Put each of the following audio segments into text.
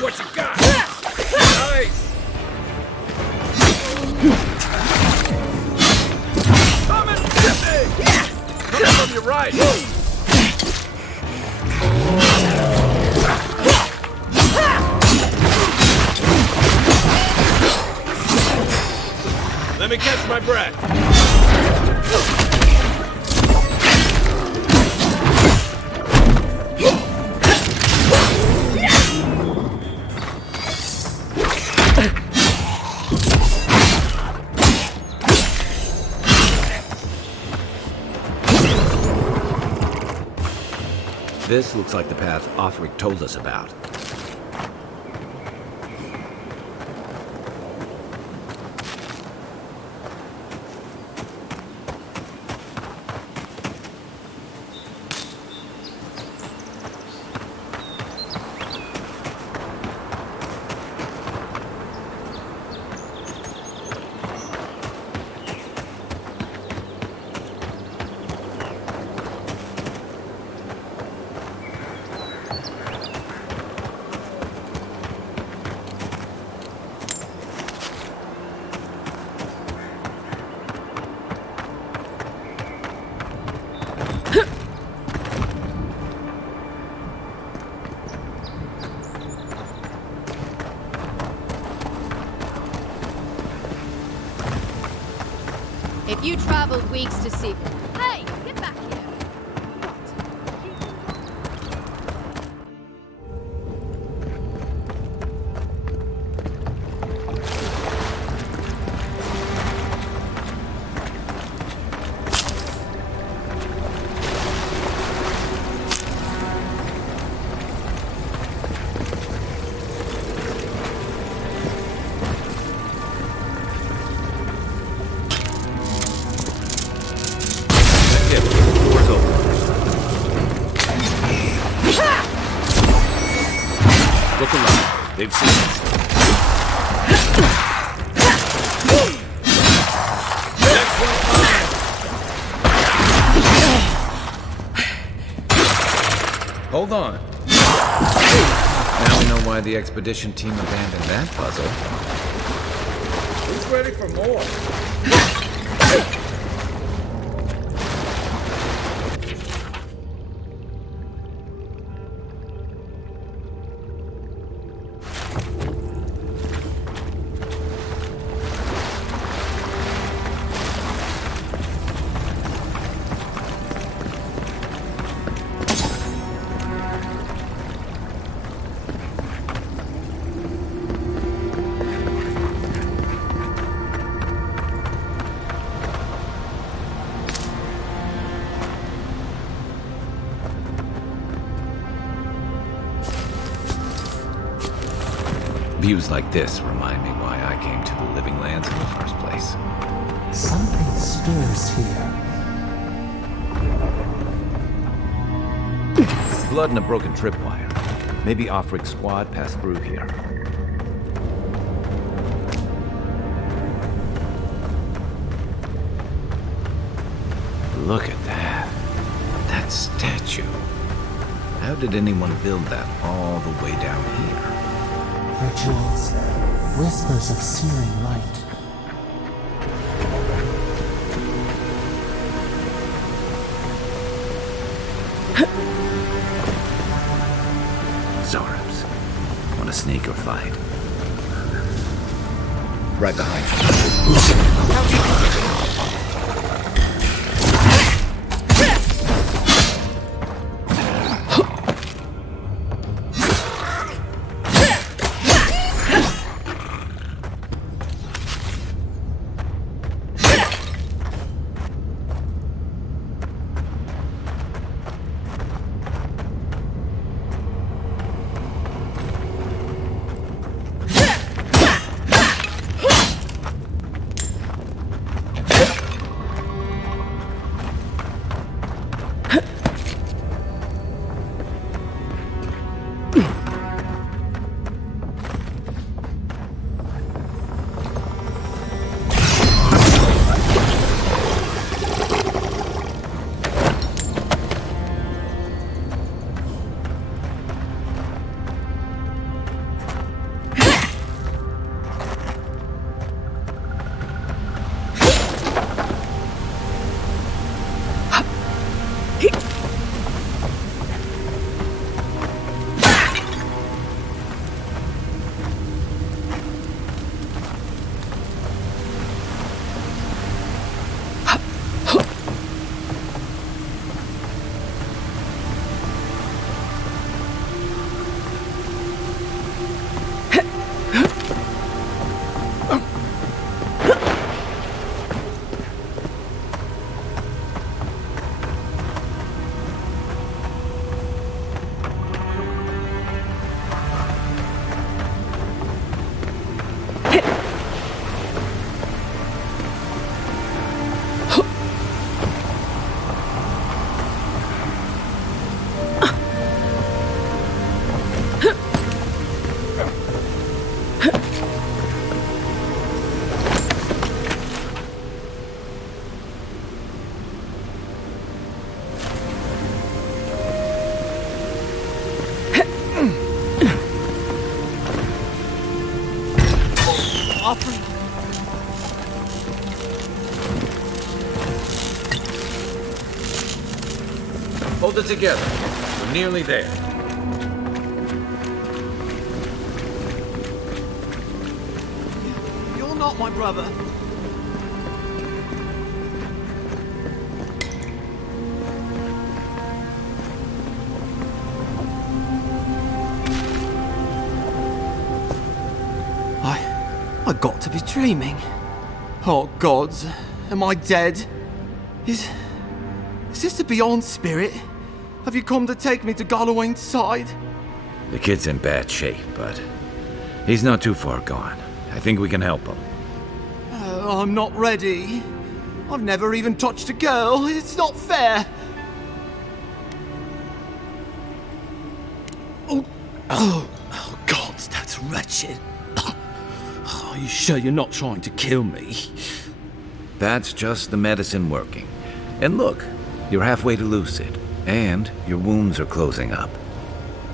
What you got? Nice! Come and get me! Coming from your right! Let me catch my breath. This looks like the path Offric told us about. If you traveled weeks to see... Hey, get back here! Look around. They've seen us. Hold on. Now we know why the expedition team abandoned that puzzle. Who's ready for more? Views like this remind me why I came to the Living Lands in the first place. Something stirs here. Blood and a broken tripwire. Maybe Offric's squad passed through here. Look at that. that statue. How did anyone build that all the way down here? Rituals, whispers of searing light. Zorubs. Want to sneak or fight? Right behind you. Hold it together. We're nearly there. You're not my brother. I got to be dreaming. Oh gods, am I dead? Is this the Beyond Spirit? Have you come to take me to Galloway's side? The kid's in bad shape, but he's not too far gone. I think we can help him. I'm not ready. I've never even touched a girl. It's not fair. Oh, God, that's wretched. Are you sure you're not trying to kill me? That's just the medicine working. And look, you're halfway to lucid, and your wounds are closing up.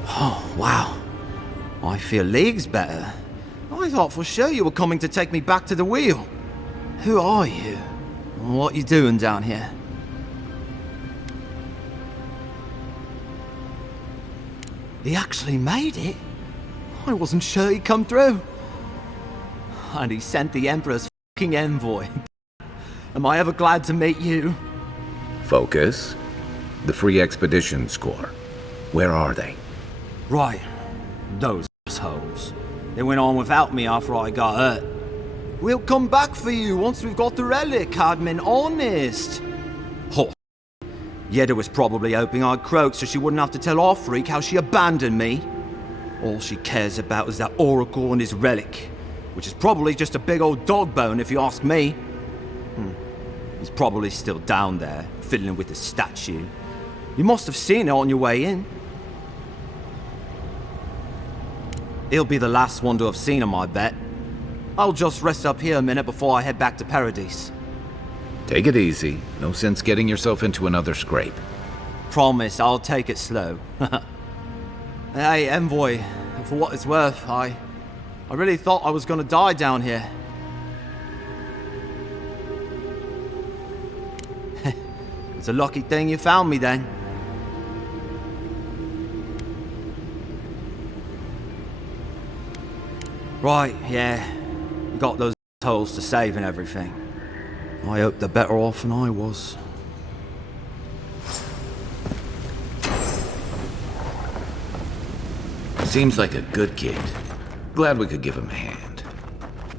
Oh, wow. I feel leagues better. I thought for sure you were coming to take me back to the wheel. Who are you? What you doing down here? He actually made it. I wasn't sure he'd come through. And he sent the Emperor's fucking envoy. Am I ever glad to meet you? Focus. The free expedition score. Where are they? Right. Those assholes. They went on without me after I got hurt. We'll come back for you once we've got the relic, Admin, honest. Oh. Yeda was probably hoping I'd croak so she wouldn't have to tell our freak how she abandoned me. All she cares about is that Oracle and his relic, which is probably just a big old dog bone if you ask me. He's probably still down there, fiddling with the statue. You must have seen it on your way in. He'll be the last one to have seen him, I bet. I'll just rest up here a minute before I head back to Paradise. Take it easy. No sense getting yourself into another scrape. promise I'll take it slow. Hey, Envoy, for what it's worth, I really thought I was gonna die down here. It's a lucky thing you found me then. Right, yeah. We got those assholes to save and everything. I hope they're better off than I was. Seems like a good kid. Glad we could give him a hand.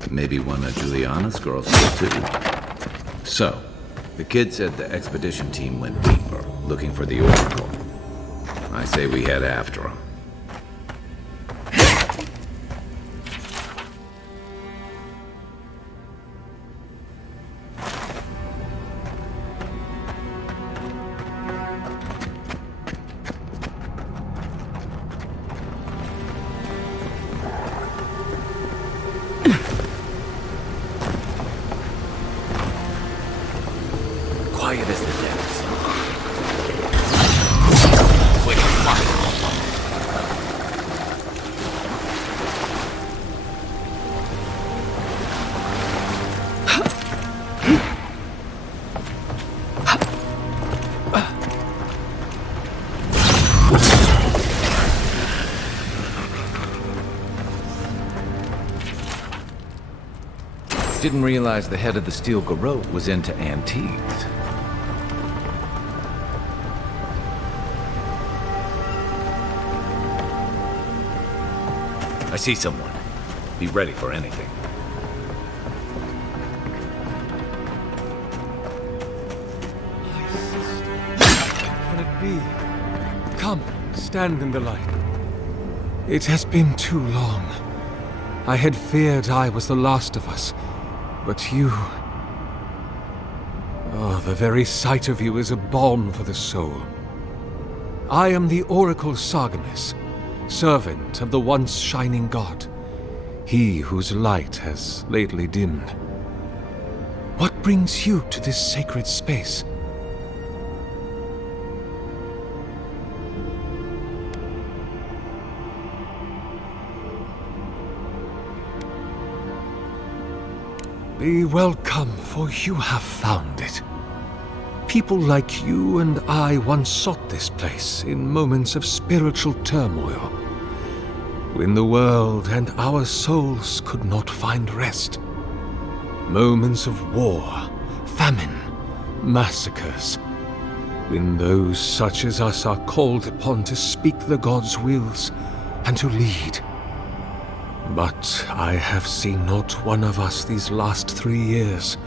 Maybe one of Juliana's girls did too. So, the kid said the expedition team went deeper, looking for the Oracle. I say we head after him. Quiet as the depths. Quick fire. Didn't realize the head of the steel garrote was into antiques. I see someone. Be ready for anything. Can it be? Come, stand in the light. It has been too long. I had feared I was the last of us, but you... Oh, the very sight of you is a balm for the soul. I am the Oracle Sargemus, servant of the once shining god, he whose light has lately dimmed. What brings you to this sacred space? Be welcome, for you have found it. People like you and I once sought this place in moments of spiritual turmoil, when the world and our souls could not find rest. Moments of war, famine, massacres, when those such as us are called upon to speak the gods' wills and to lead. But I have seen not one of us these last 3 years,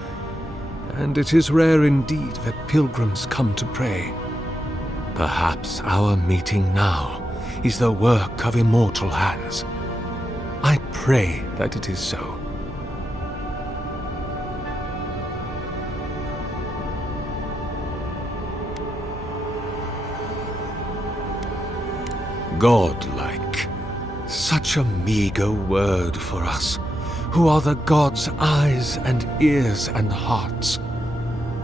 and it is rare indeed that pilgrims come to pray. Perhaps our meeting now is the work of immortal hands. I pray that it is so. Godlike. Such a meager word for us, who are the gods' eyes and ears and hearts.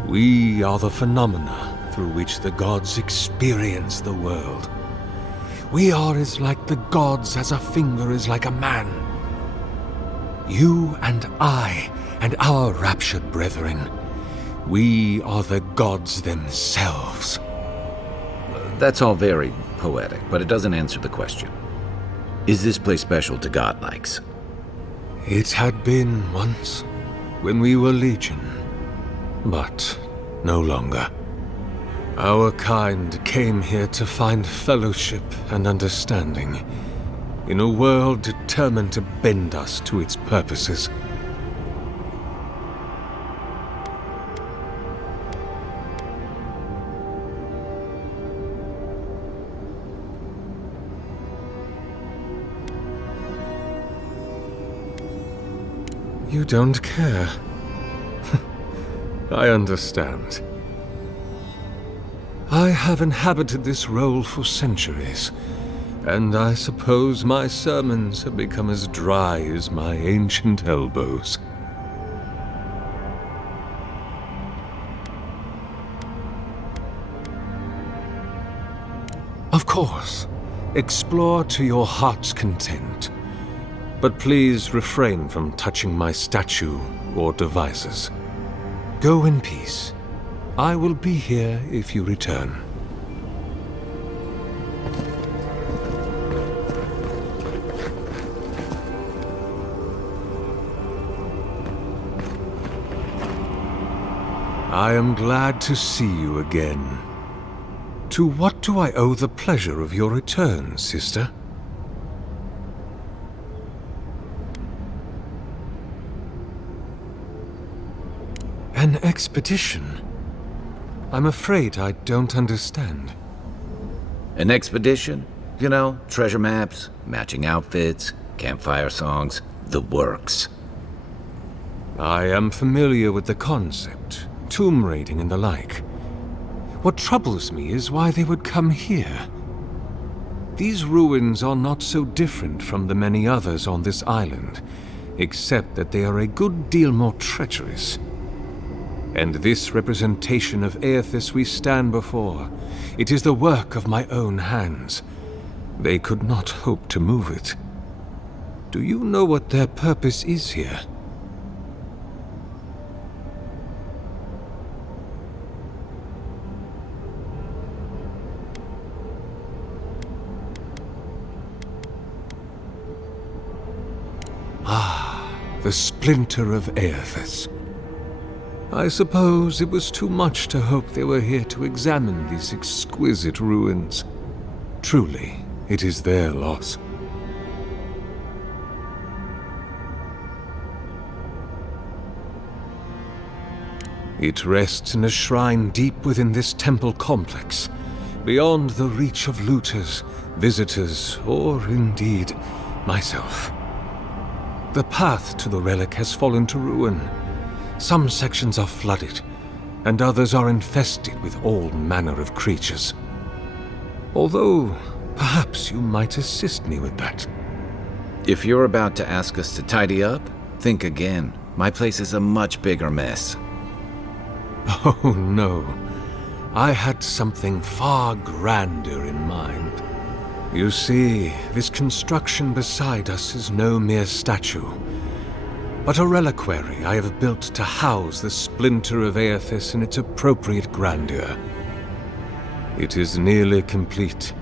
We are the phenomena through which the gods experience the world. We are as like the gods as a finger is like a man. You and I and our raptured brethren, we are the gods themselves. That's all very poetic, but it doesn't answer the question. Is this place special to godlikes? It had been once, when we were legion, but no longer. Our kind came here to find fellowship and understanding, in a world determined to bend us to its purposes. You don't care. I understand. I have inhabited this role for centuries, and I suppose my sermons have become as dry as my ancient elbows. Of course. Explore to your heart's content. But please refrain from touching my statue or devices. Go in peace. I will be here if you return. I am glad to see you again. To what do I owe the pleasure of your return, sister? An expedition? I'm afraid I don't understand. An expedition? You know, treasure maps, matching outfits, campfire songs, the works. I am familiar with the concept, tomb raiding and the like. What troubles me is why they would come here. These ruins are not so different from the many others on this island, except that they are a good deal more treacherous. And this representation of Aethys we stand before, it is the work of my own hands. They could not hope to move it. Do you know what their purpose is here? The splinter of Aethys. I suppose it was too much to hope they were here to examine these exquisite ruins. Truly, it is their loss. It rests in a shrine deep within this temple complex, beyond the reach of looters, visitors, or indeed, myself. The path to the relic has fallen to ruin. Some sections are flooded, and others are infested with all manner of creatures. Although, perhaps you might assist me with that. If you're about to ask us to tidy up, think again. My place is a much bigger mess. Oh no, I had something far grander in mind. You see, this construction beside us is no mere statue, but a reliquary I have built to house the splinter of Aethys in its appropriate grandeur. It is nearly complete,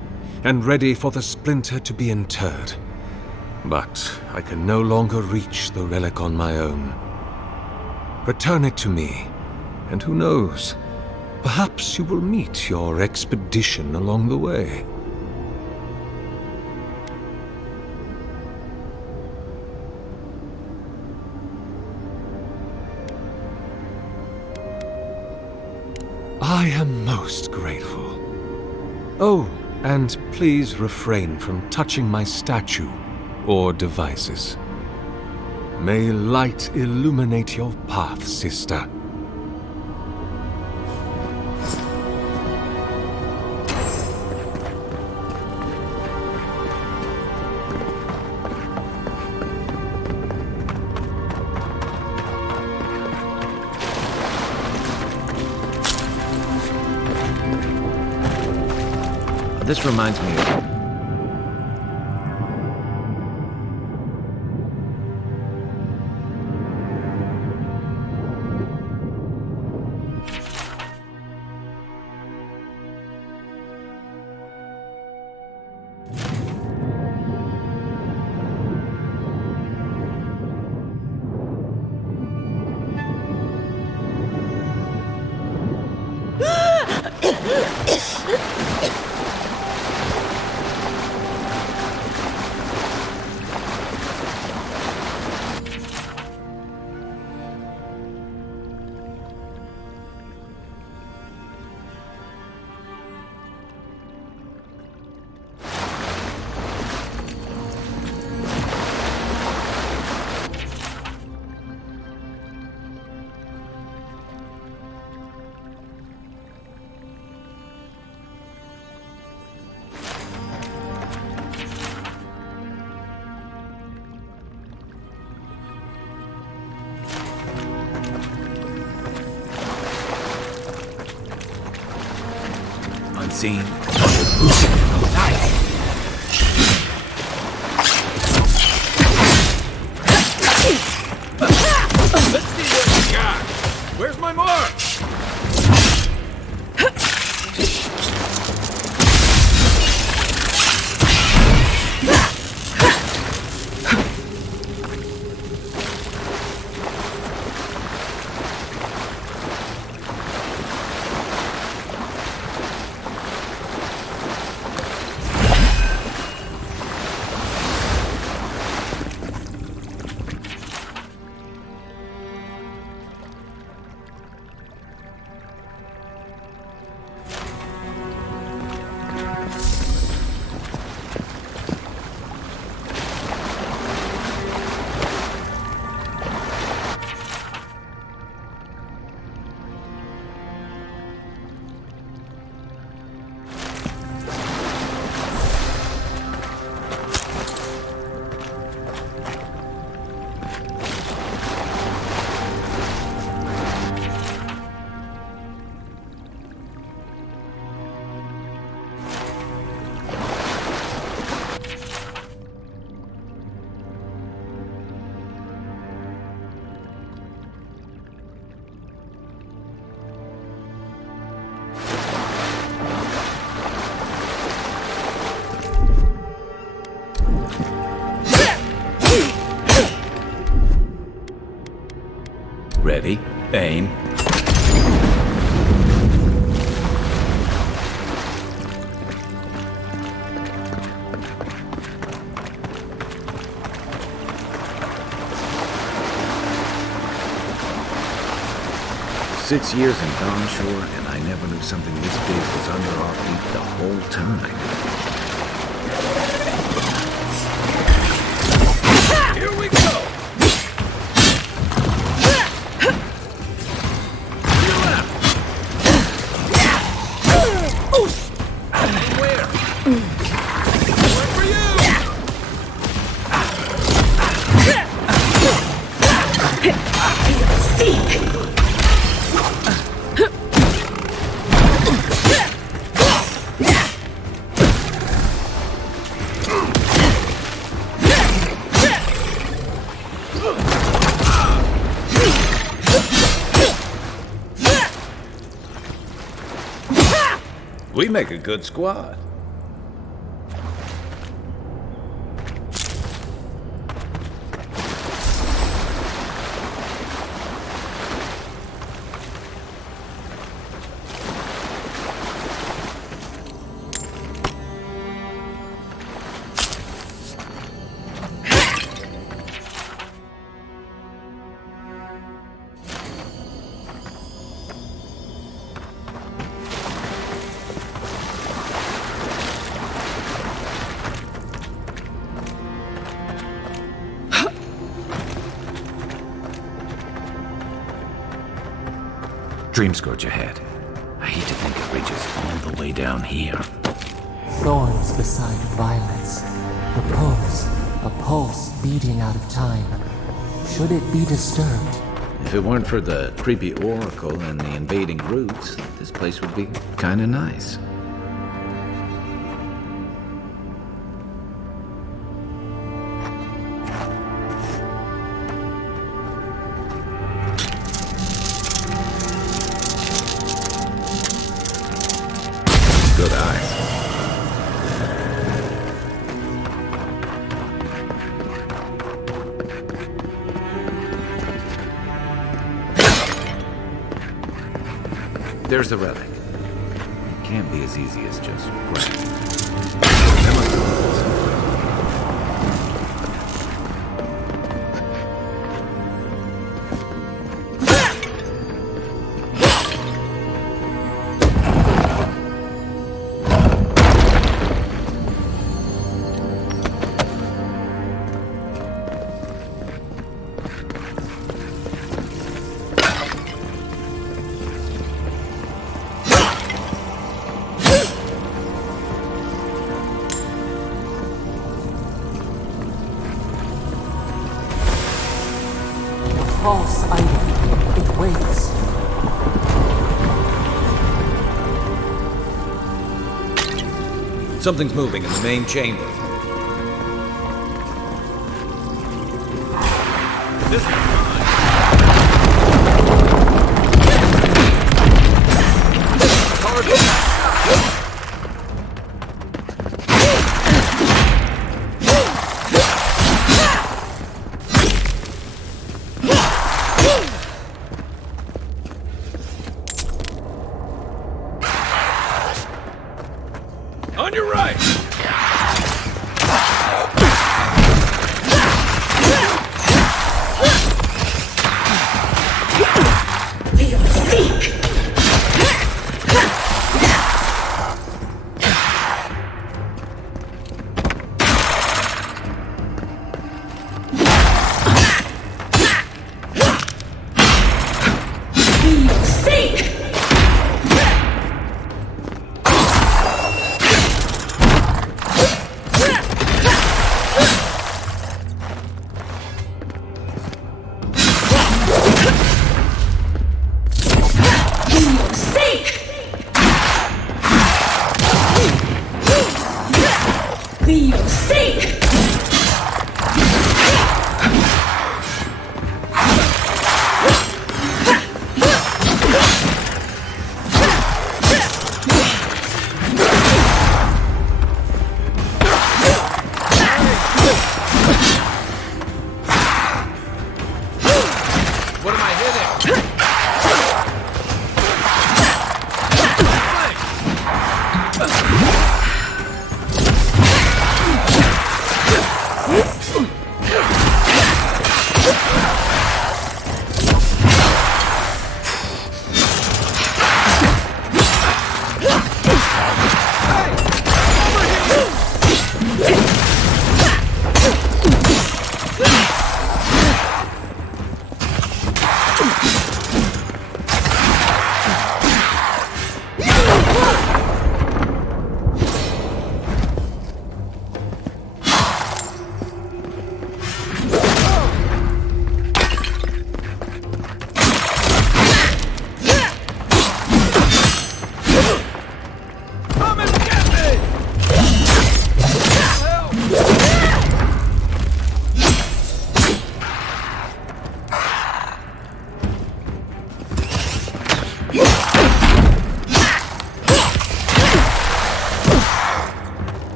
and ready for the splinter to be interred. But I can no longer reach the relic on my own. Return it to me, and who knows, perhaps you will meet your expedition along the way. I am most grateful. Oh, and please refrain from touching my statue or devices. May light illuminate your path, sister. This reminds me of... unseen. Ready, aim. Six years in Dawn Shore, and I never knew something this big was under our feet the whole time. Here we go! Where? Where for you? We make a good squad. Dreamscourge ahead. I hate to think it reaches all the way down here. Thorns beside violence. A pulse beating out of time. Should it be disturbed? If it weren't for the creepy oracle and the invading roots, this place would be kinda nice. Good eyes. There's the relic. It can't be as easy as just grabbing. There must be something. False item. It waits. Something's moving in the main chamber. This is mine. Target. On your right!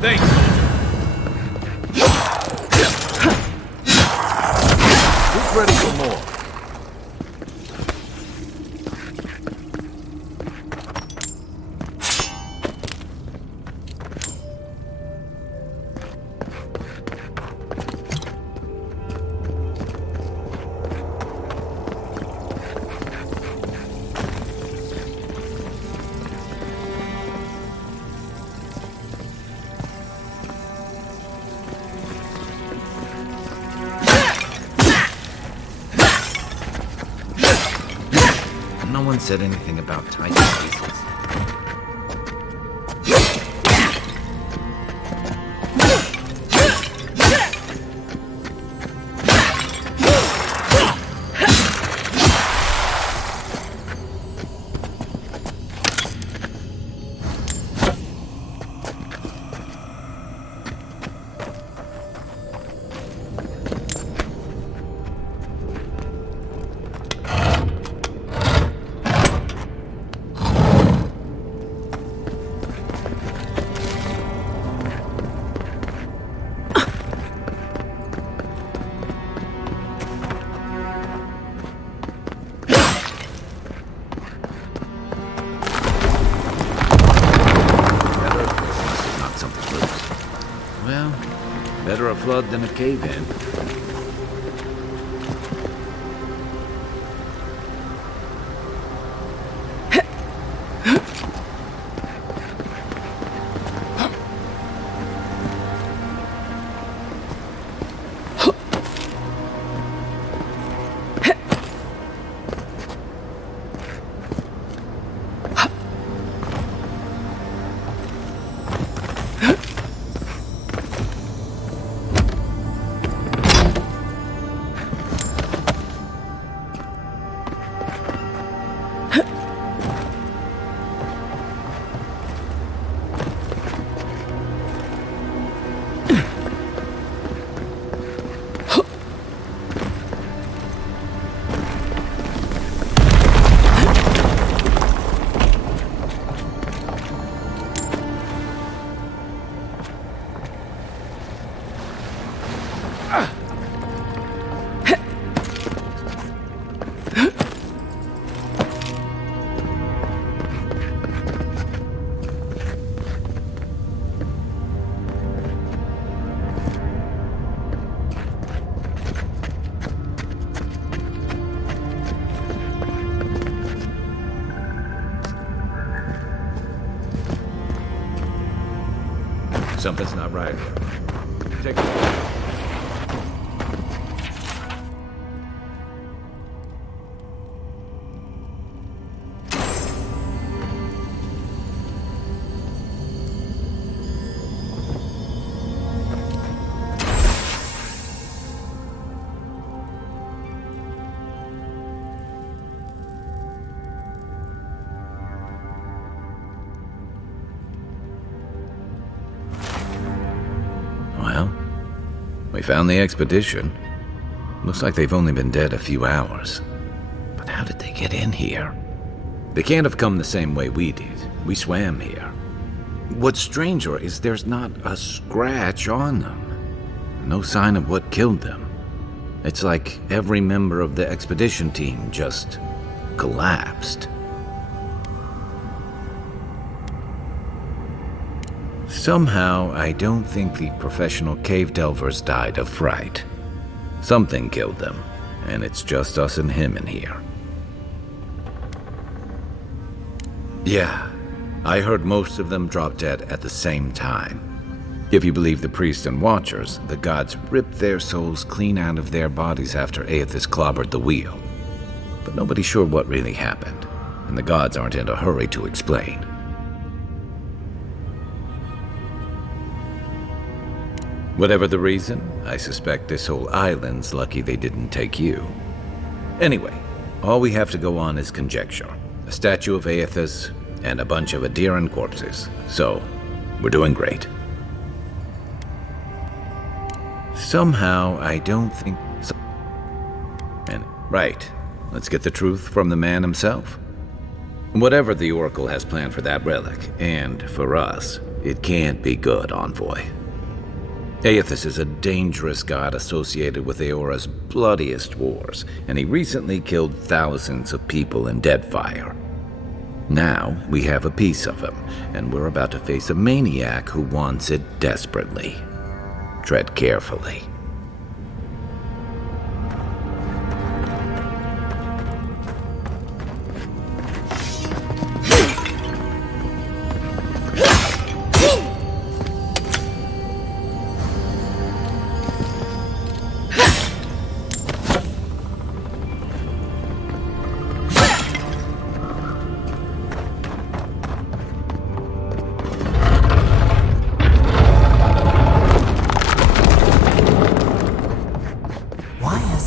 Thanks. Who's ready for more? No one said anything about tight spaces. Well, better a flood than a cave-in. Something's not right. Take a look. Well, we found the expedition. Looks like they've only been dead a few hours. But how did they get in here? They can't have come the same way we did. We swam here. What's stranger is there's not a scratch on them. No sign of what killed them. It's like every member of the expedition team just collapsed. Somehow, I don't think the professional cave delvers died of fright. Something killed them, and it's just us and him in here. Yeah, I heard most of them drop dead at the same time. If you believe the priests and watchers, the gods ripped their souls clean out of their bodies after Aethys clobbered the wheel. But nobody's sure what really happened, and the gods aren't in a hurry to explain. Whatever the reason, I suspect this whole island's lucky they didn't take you. Anyway, all we have to go on is conjecture. A statue of Aethys, and a bunch of Adiran corpses. So, we're doing great. Somehow, I don't think... And, right, let's get the truth from the man himself. Whatever the Oracle has planned for that relic, and for us, it can't be good, Envoy. Aethys is a dangerous god associated with Eora's bloodiest wars, and he recently killed thousands of people in Deadfire. Now, we have a piece of him, and we're about to face a maniac who wants it desperately. Tread carefully.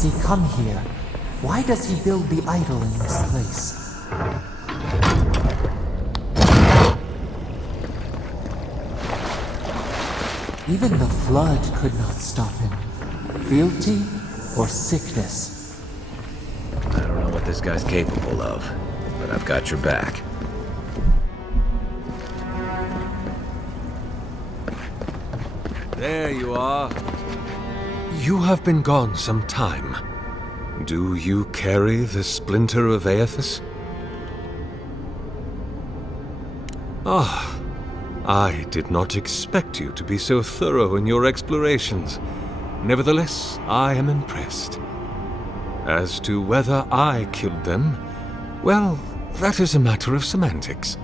He come here? Why does he build the idol in this place? Even the flood could not stop him. Fealty or sickness? I don't know what this guy's capable of, but I've got your back. There you are. You have been gone some time. Do you carry the splinter of Aethys? Ah, I did not expect you to be so thorough in your explorations. Nevertheless, I am impressed. As to whether I killed them, well, that is a matter of semantics.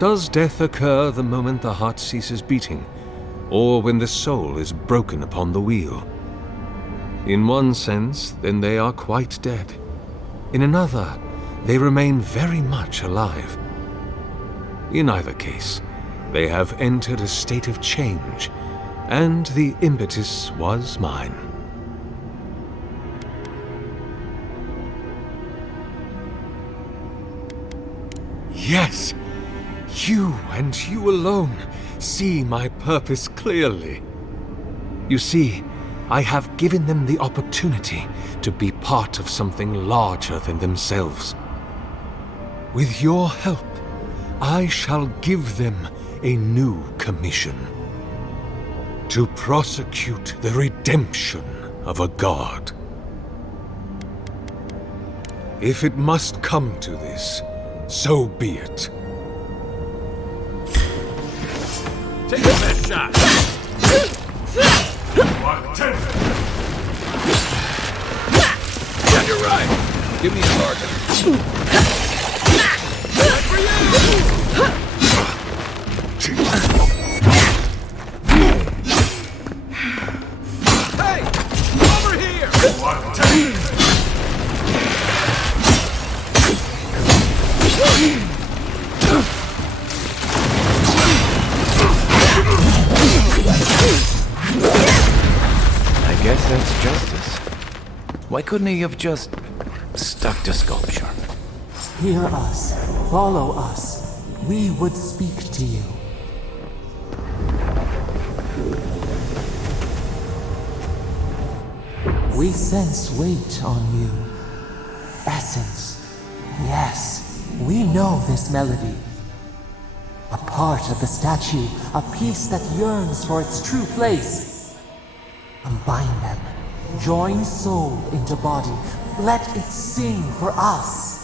Does death occur the moment the heart ceases beating, or when the soul is broken upon the wheel? In one sense, then they are quite dead. In another, they remain very much alive. In either case, they have entered a state of change, and the impetus was mine. Yes, you and you alone see my purpose clearly. You see, I have given them the opportunity to be part of something larger than themselves. With your help, I shall give them a new commission. To prosecute the redemption of a god. If it must come to this, so be it. Take the best shot! Yeah, you're right. Give me a target. For you! Hey! Over here! I guess that's justice. Why couldn't he have just stuck to sculpture? Hear us, follow us. We would speak to you. We sense weight on you. Essence. Yes, we know this melody. A part of the statue, a piece that yearns for its true place. Combine them. Join soul into body. Let it sing for us.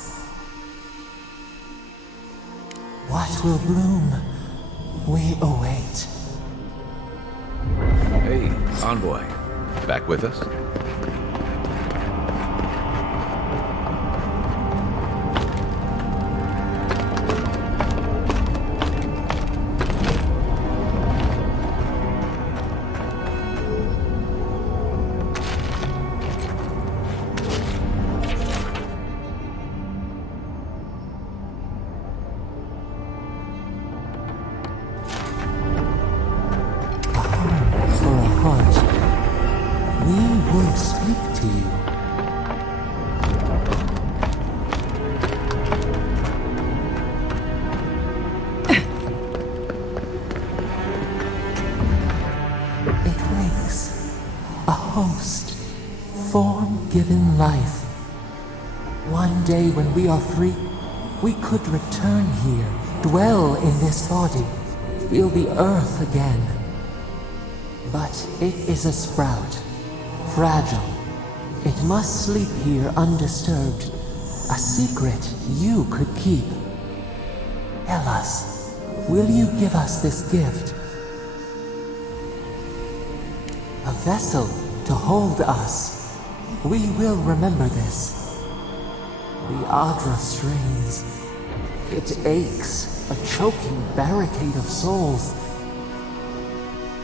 What will bloom? We await. Hey, Envoy. Back with us? For a heart, we would speak. given life. One day when we are free, we could return here, dwell in this body, feel the earth again. But it is a sprout, fragile. It must sleep here undisturbed. A secret you could keep. Tell us, will you give us this gift? A vessel to hold us. We will remember this. The Adra strains. It aches, a choking barricade of souls.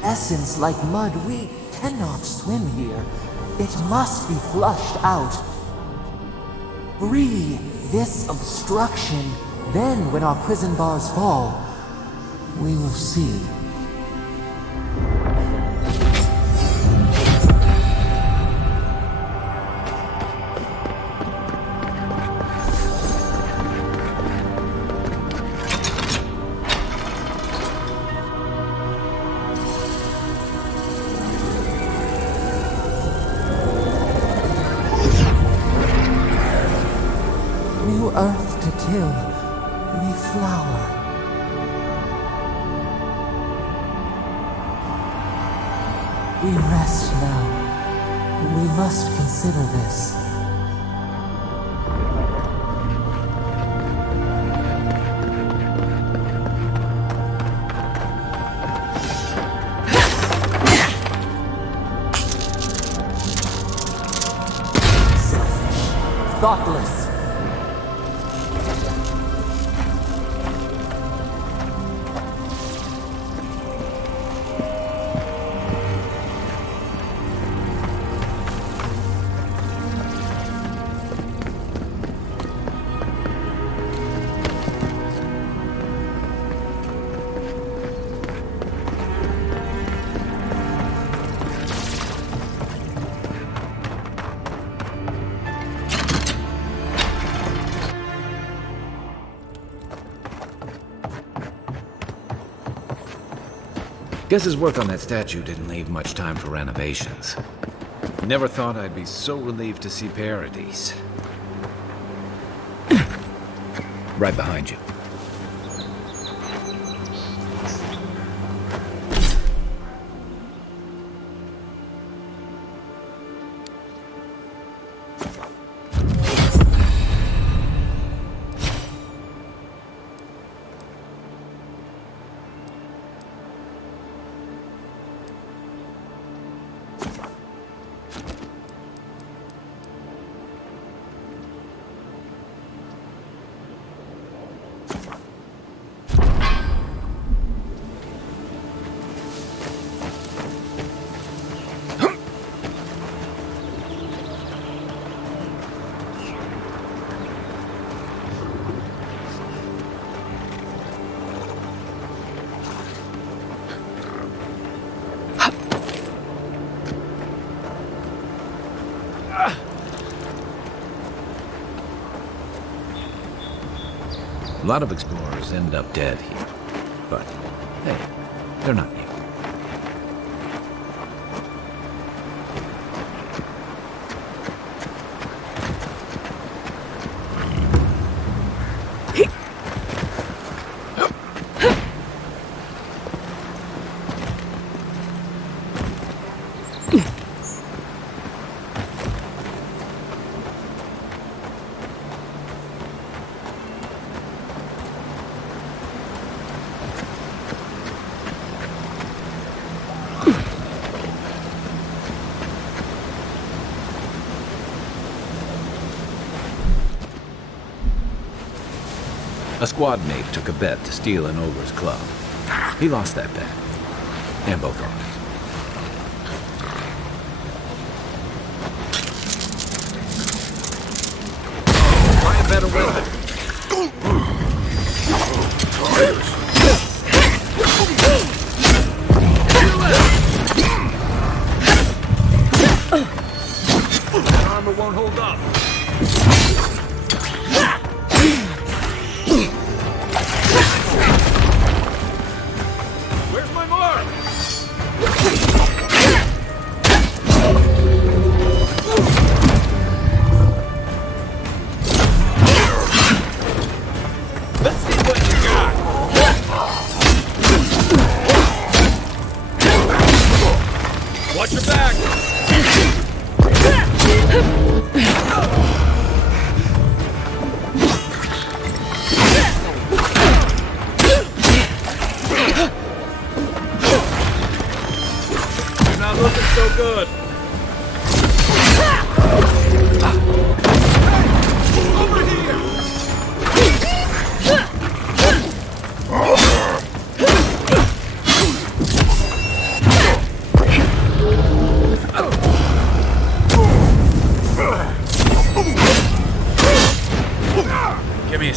Essence like mud, we cannot swim here. It must be flushed out. Free this obstruction, then when our prison bars fall, we will see. Earth to till, we flower. We rest now. We must consider this. Selfish, thoughtless. Guess his work on that statue didn't leave much time for renovations. Never thought I'd be so relieved to see parodies. Right behind you. A lot of explorers end up dead here. But, hey, they're not new. A squad mate took a bet to steal an ogre's club. He lost that bet. And both arms. Find a better weapon. That armor won't hold up. Where's my mark?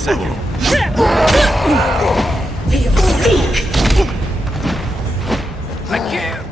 second. I can't.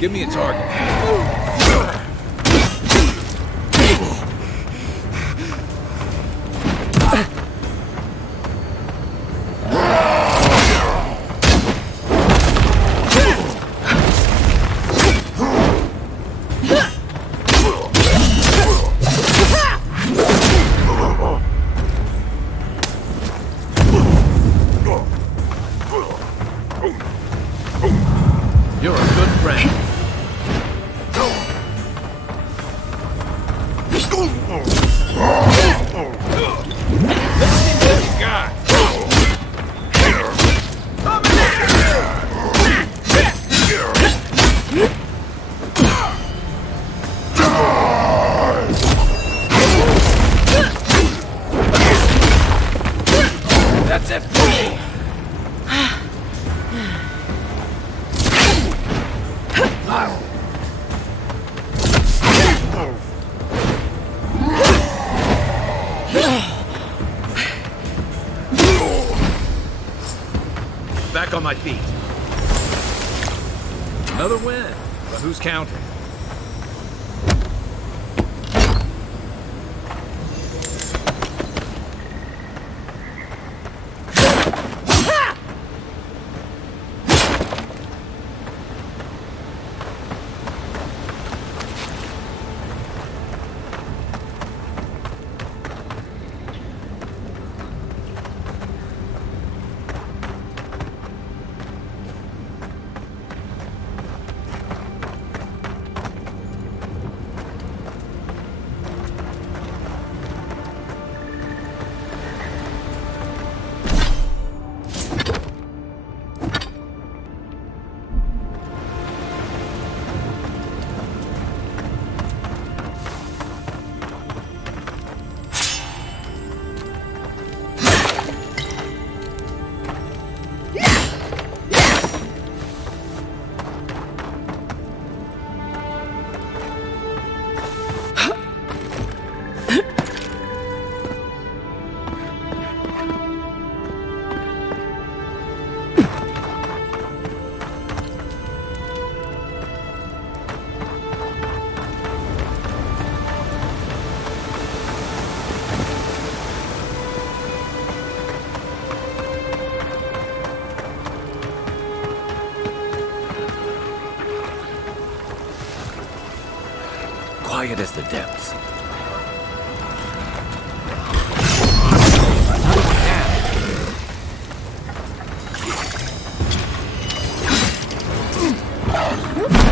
Give me a target. You're a good friend. That's it for me. Back on my feet. Another win, but who's counting? Quiet as the depths.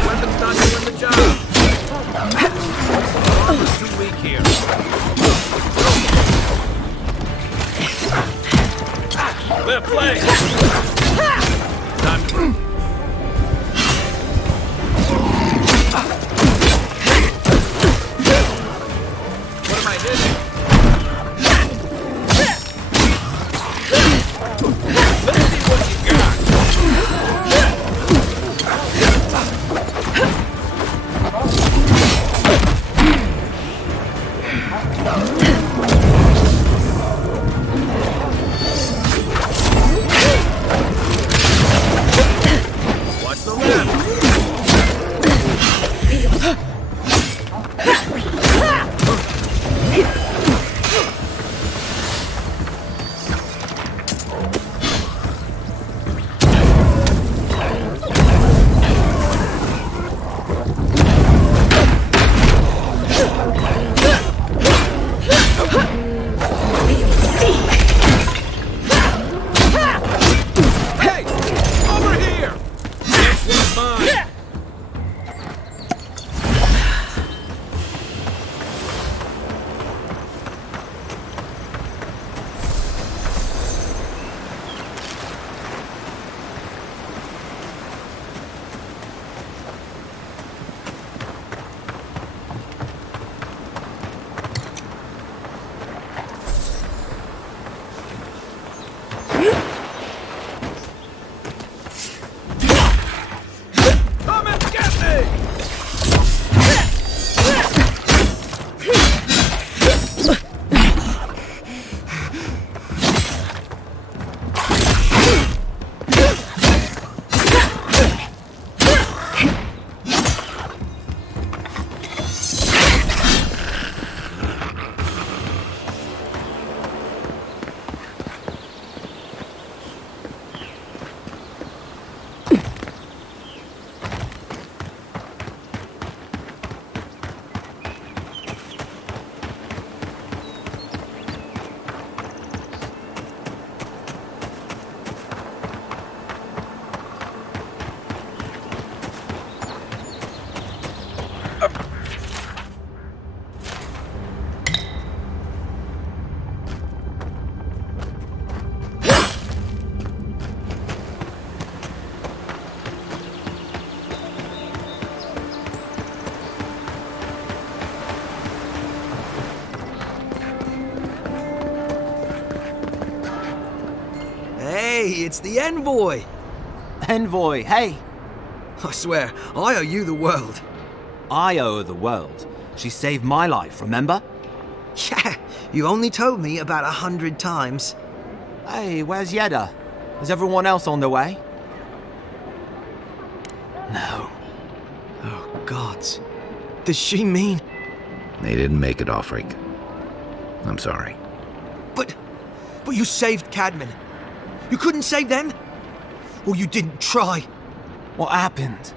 Weapon's not doing the job. Armor's too weak here. Left leg. Time to move. it's the envoy! Envoy, hey! I swear, I owe you the world. I owe her the world. She saved my life, remember? Yeah, you only told me about 100 times. Hey, where's Yeda? Is everyone else on their way? No. Oh, gods. Does she mean... They didn't make it, Offreak. I'm sorry. But you saved Cadman. You couldn't save them? Or you didn't try? What happened?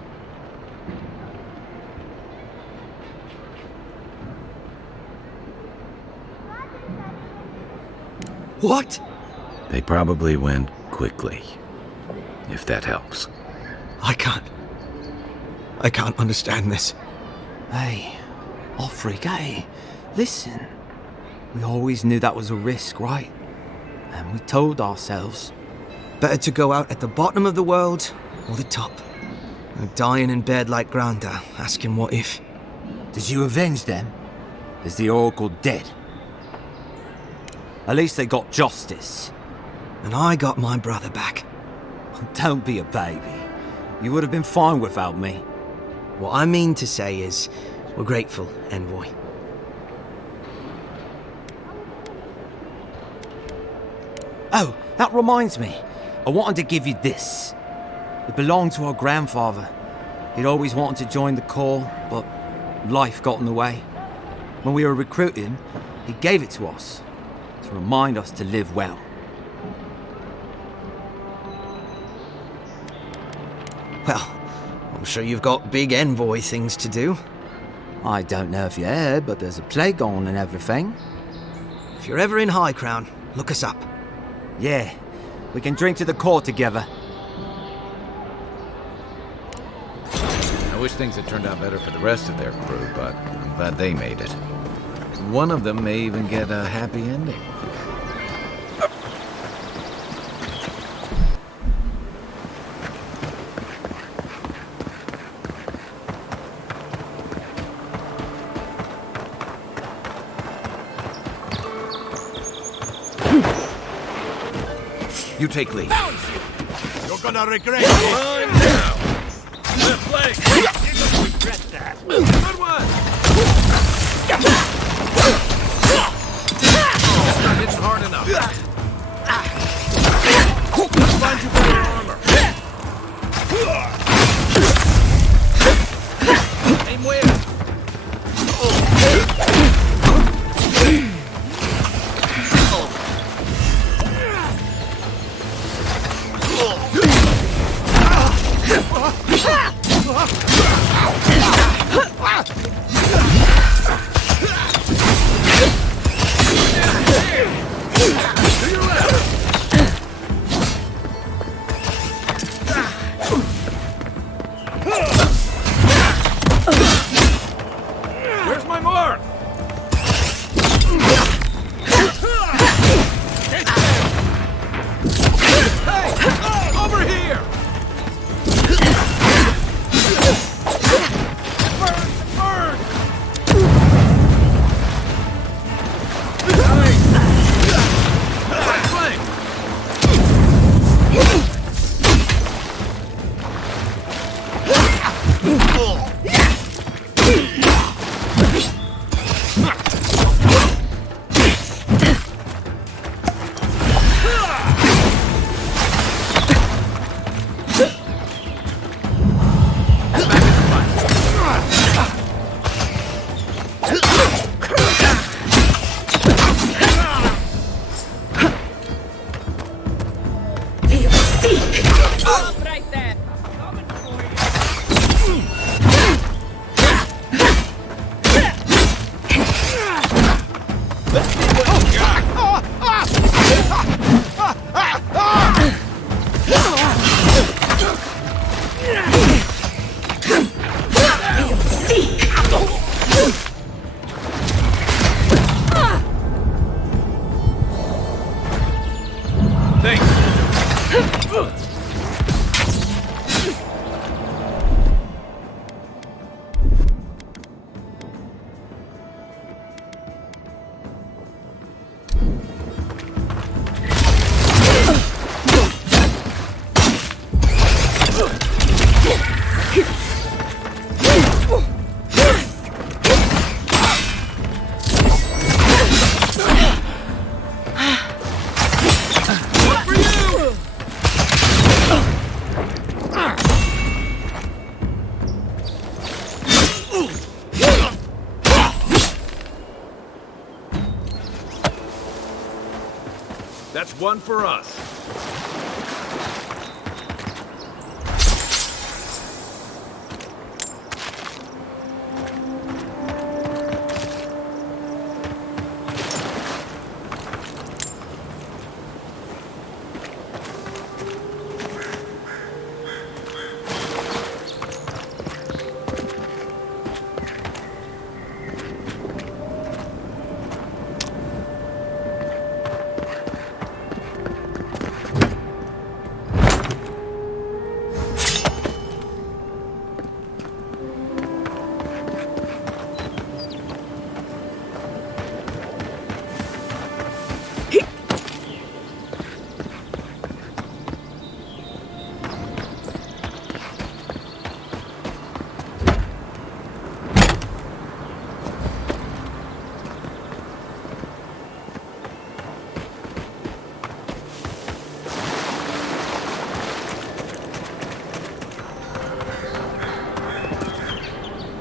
What? They probably went quickly, if that helps. I can't understand this. Hey, Offreak, hey, listen. We always knew that was a risk, right? And we told ourselves. Better to go out at the bottom of the world or the top. And dying in bed like Granda, asking what if. Did you avenge them? Is the Oracle dead? At least they got justice. And I got my brother back. Don't be a baby. You would have been fine without me. What I mean to say is, we're grateful, Envoy. Oh, that reminds me. I wanted to give you this. It belonged to our grandfather. He'd always wanted to join the Corps, but life got in the way. When we were recruiting, he gave it to us to remind us to live well. Well, I'm sure you've got big Envoy things to do. I don't know if you heard, but there's a plague on and everything. If you're ever in High Crown, look us up. Yeah, we can drink to the Corps together. I wish things had turned out better for the rest of their crew, but I'm glad they made it. One of them may even get a happy ending. You take lead. You're gonna regret it. Mine now. Left leg. You're gonna regret that. Good one. That's not hitting hard enough. Let's find you better armor. Aim where? Where's my mark? Hey! Over here! That's one for us.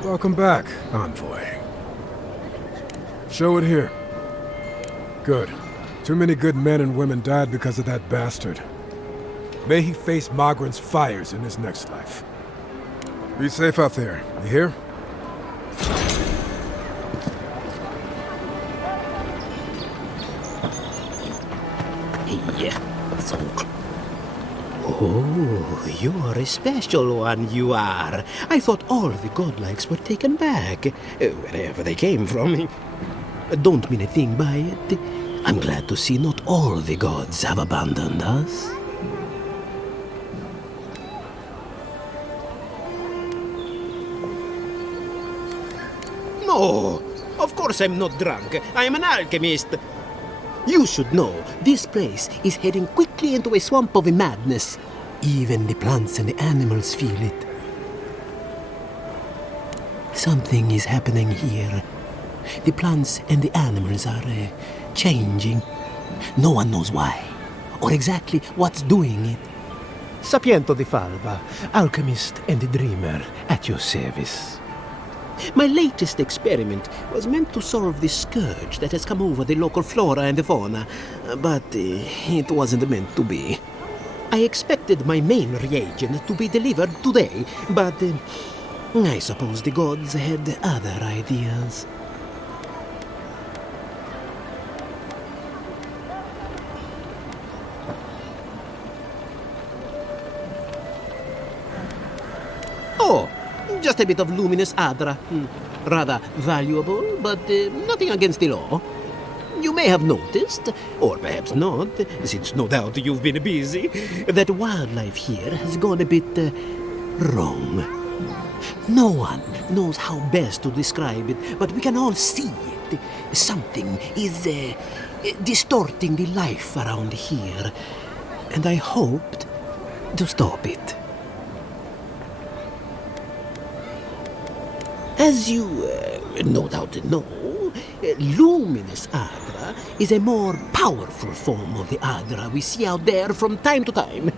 Welcome back, Envoy. Show it here. Good. Too many good men and women died because of that bastard. May he face Magran's fires in his next life. Be safe out there, you hear? Oh, you are a special one, you are. I thought all the godlikes were taken back, wherever they came from. Don't mean a thing by it. I'm glad to see not all the gods have abandoned us. No, of course I'm not drunk. I am an alchemist. You should know, this place is heading quickly into a swamp of madness. Even the plants and the animals feel it. Something is happening here. The plants and the animals are changing. No one knows why, or exactly what's doing it. Sapiento di Falva, alchemist and dreamer, at your service. My latest experiment was meant to solve the scourge that has come over the local flora and the fauna, but it wasn't meant to be. I expected my main reagent to be delivered today, but I suppose the gods had other ideas. Oh, just a bit of luminous adra. Rather valuable, but nothing against the law. You may have noticed, or perhaps not, since no doubt you've been busy, that wildlife here has gone a bit wrong. No one knows how best to describe it, but we can all see it. Something is distorting the life around here, and I hoped to stop it. As you no doubt know, luminous Adra is a more powerful form of the Adra we see out there from time to time.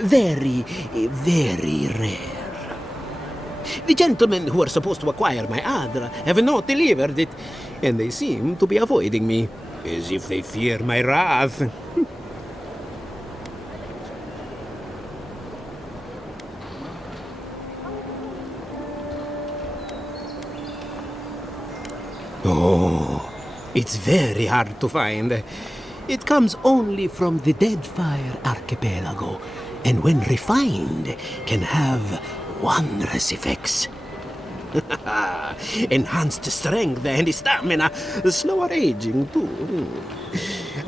Very, very rare. The gentlemen who are supposed to acquire my Adra have not delivered it, and they seem to be avoiding me, as if they fear my wrath. Oh, it's very hard to find. It comes only from the Deadfire Archipelago, and when refined, can have wondrous effects. Enhanced strength and stamina, slower aging too.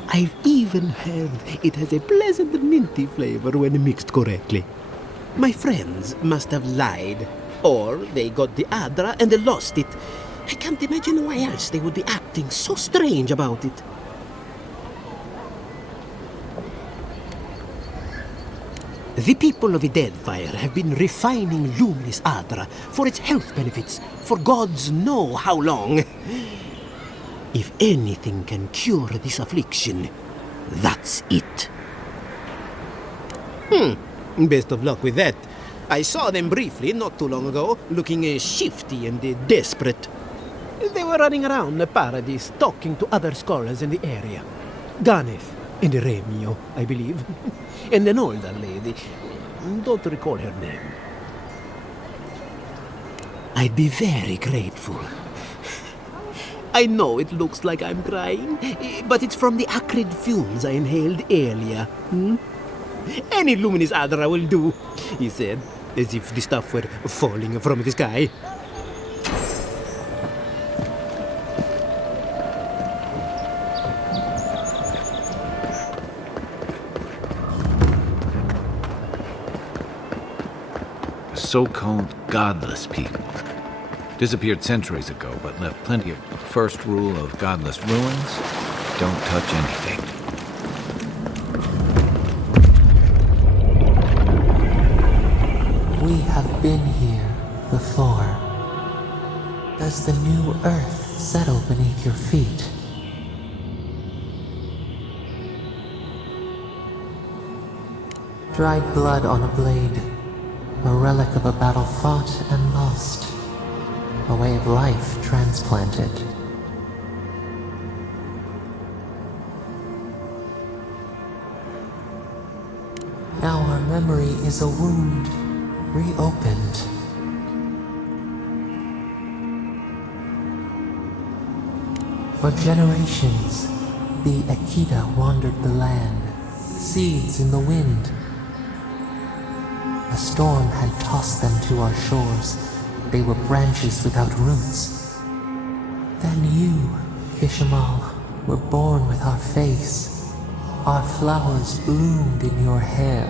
I've even heard it has a pleasant minty flavor when mixed correctly. My friends must have lied, or they got the Adra and they lost it. I can't imagine why else they would be acting so strange about it. The people of the Deadfire have been refining luminous Adra for its health benefits for gods know how long. If anything can cure this affliction, that's it. Best of luck with that. I saw them briefly not too long ago, looking shifty and desperate. They were running around the paradise talking to other scholars in the area. Ganef, and Remio, I believe. And an older lady. Don't recall her name. I'd be very grateful. I know it looks like I'm crying, but it's from the acrid fumes I inhaled earlier. Any luminous adra will do, he said, as if the stuff were falling from the sky. So-called godless people. Disappeared centuries ago, but left plenty of first rule of godless ruins. Don't touch anything. We have been here before. Does the new earth settle beneath your feet? Dried blood on a blade, a relic of a battle fought and lost. A way of life transplanted. Now our memory is a wound reopened. For generations, the Akita wandered the land, seeds in the wind. A storm had tossed them to our shores. They were branches without roots. Then you, Kishimal, were born with our face. Our flowers bloomed in your hair.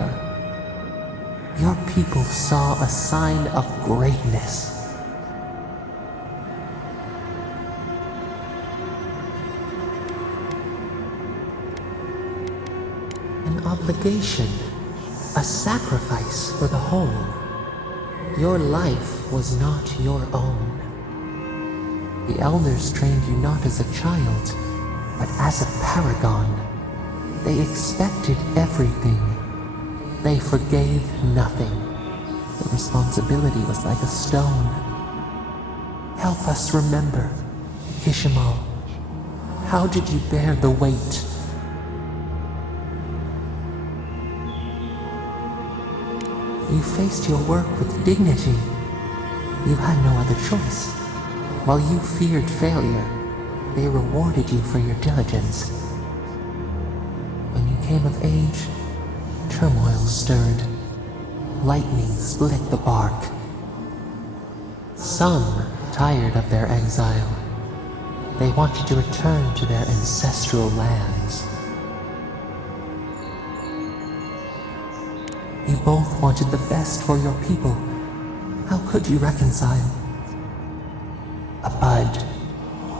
Your people saw a sign of greatness. An obligation, a sacrifice for the whole. Your life was not your own. The elders trained you not as a child, but as a paragon. They expected everything. They forgave nothing. The responsibility was like a stone. Help us remember, Kishimal. How did you bear the weight? You faced your work with dignity. You had no other choice. While you feared failure, they rewarded you for your diligence. When you came of age, turmoil stirred. Lightning split the bark. Some tired of their exile. They wanted to return to their ancestral lands. You both wanted the best for your people. How could you reconcile? A bud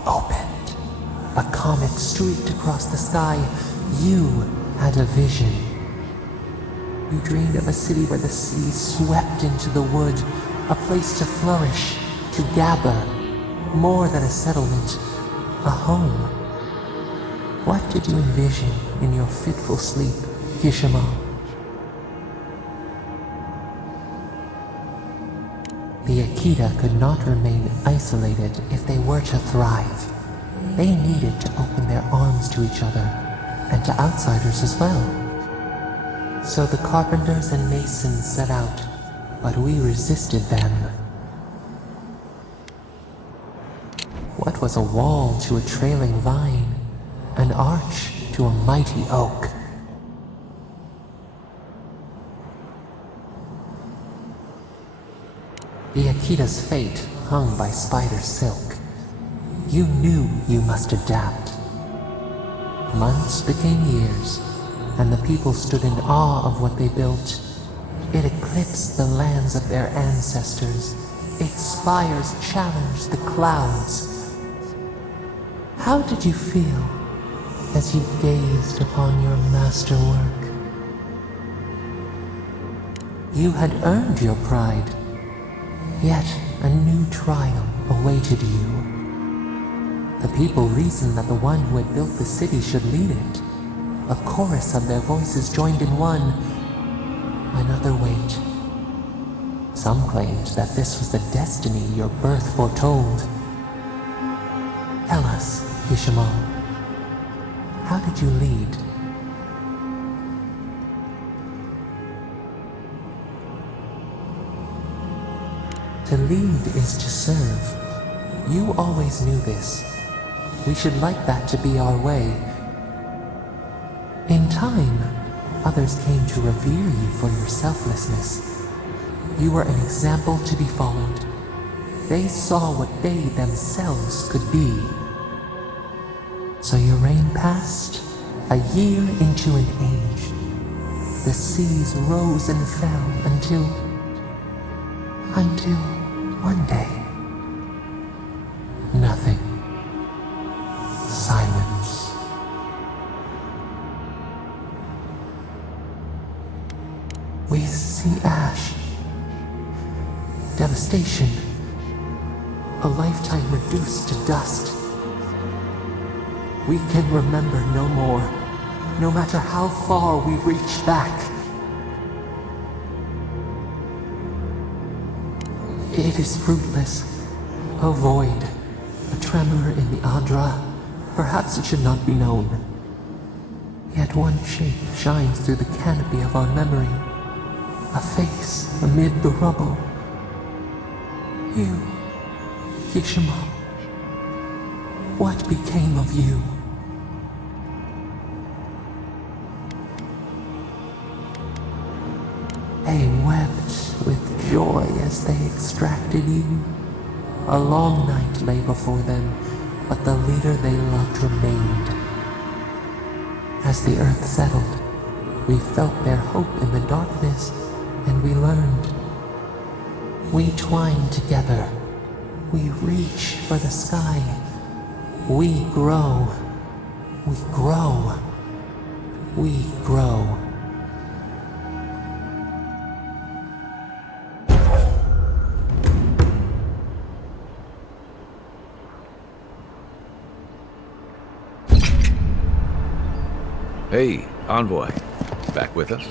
opened. A comet streaked across the sky. You had a vision. You dreamed of a city where the sea swept into the wood, a place to flourish, to gather, more than a settlement, a home. What did you envision in your fitful sleep, Kishimal? The Akita could not remain isolated if they were to thrive. They needed to open their arms to each other, and to outsiders as well. So the carpenters and masons set out, but we resisted them. What was a wall to a trailing vine? An arch to a mighty oak? The Akita's fate hung by spider silk. You knew you must adapt. Months became years, and the people stood in awe of what they built. It eclipsed the lands of their ancestors. Its spires challenged the clouds. How did you feel as you gazed upon your masterwork? You had earned your pride. Yet a new trial awaited you. The people reasoned that the one who had built the city should lead it. A chorus of their voices joined in one. Another wait. Some claimed that this was the destiny your birth foretold. Tell us, Kishimal, how did you lead? To lead is to serve. You always knew this. We should like that to be our way. In time, others came to revere you for your selflessness. You were an example to be followed. They saw what they themselves could be. So your reign passed, a year into an age. The seas rose and fell until one day. Nothing. Silence. We see ash. Devastation. A lifetime reduced to dust. We can remember no more, no matter how far we reach back. It is fruitless. A void. A tremor in the Adra. Perhaps it should not be known. Yet one shape shines through the canopy of our memory. A face amid the rubble. You, Kishima. What became of you? They wept with joy as they extracted you. A long night lay before them, but the leader they loved remained. As the earth settled, we felt their hope in the darkness, and we learned. We twine together. We reach for the sky. We grow. We grow. We grow. Hey, Envoy. Back with us?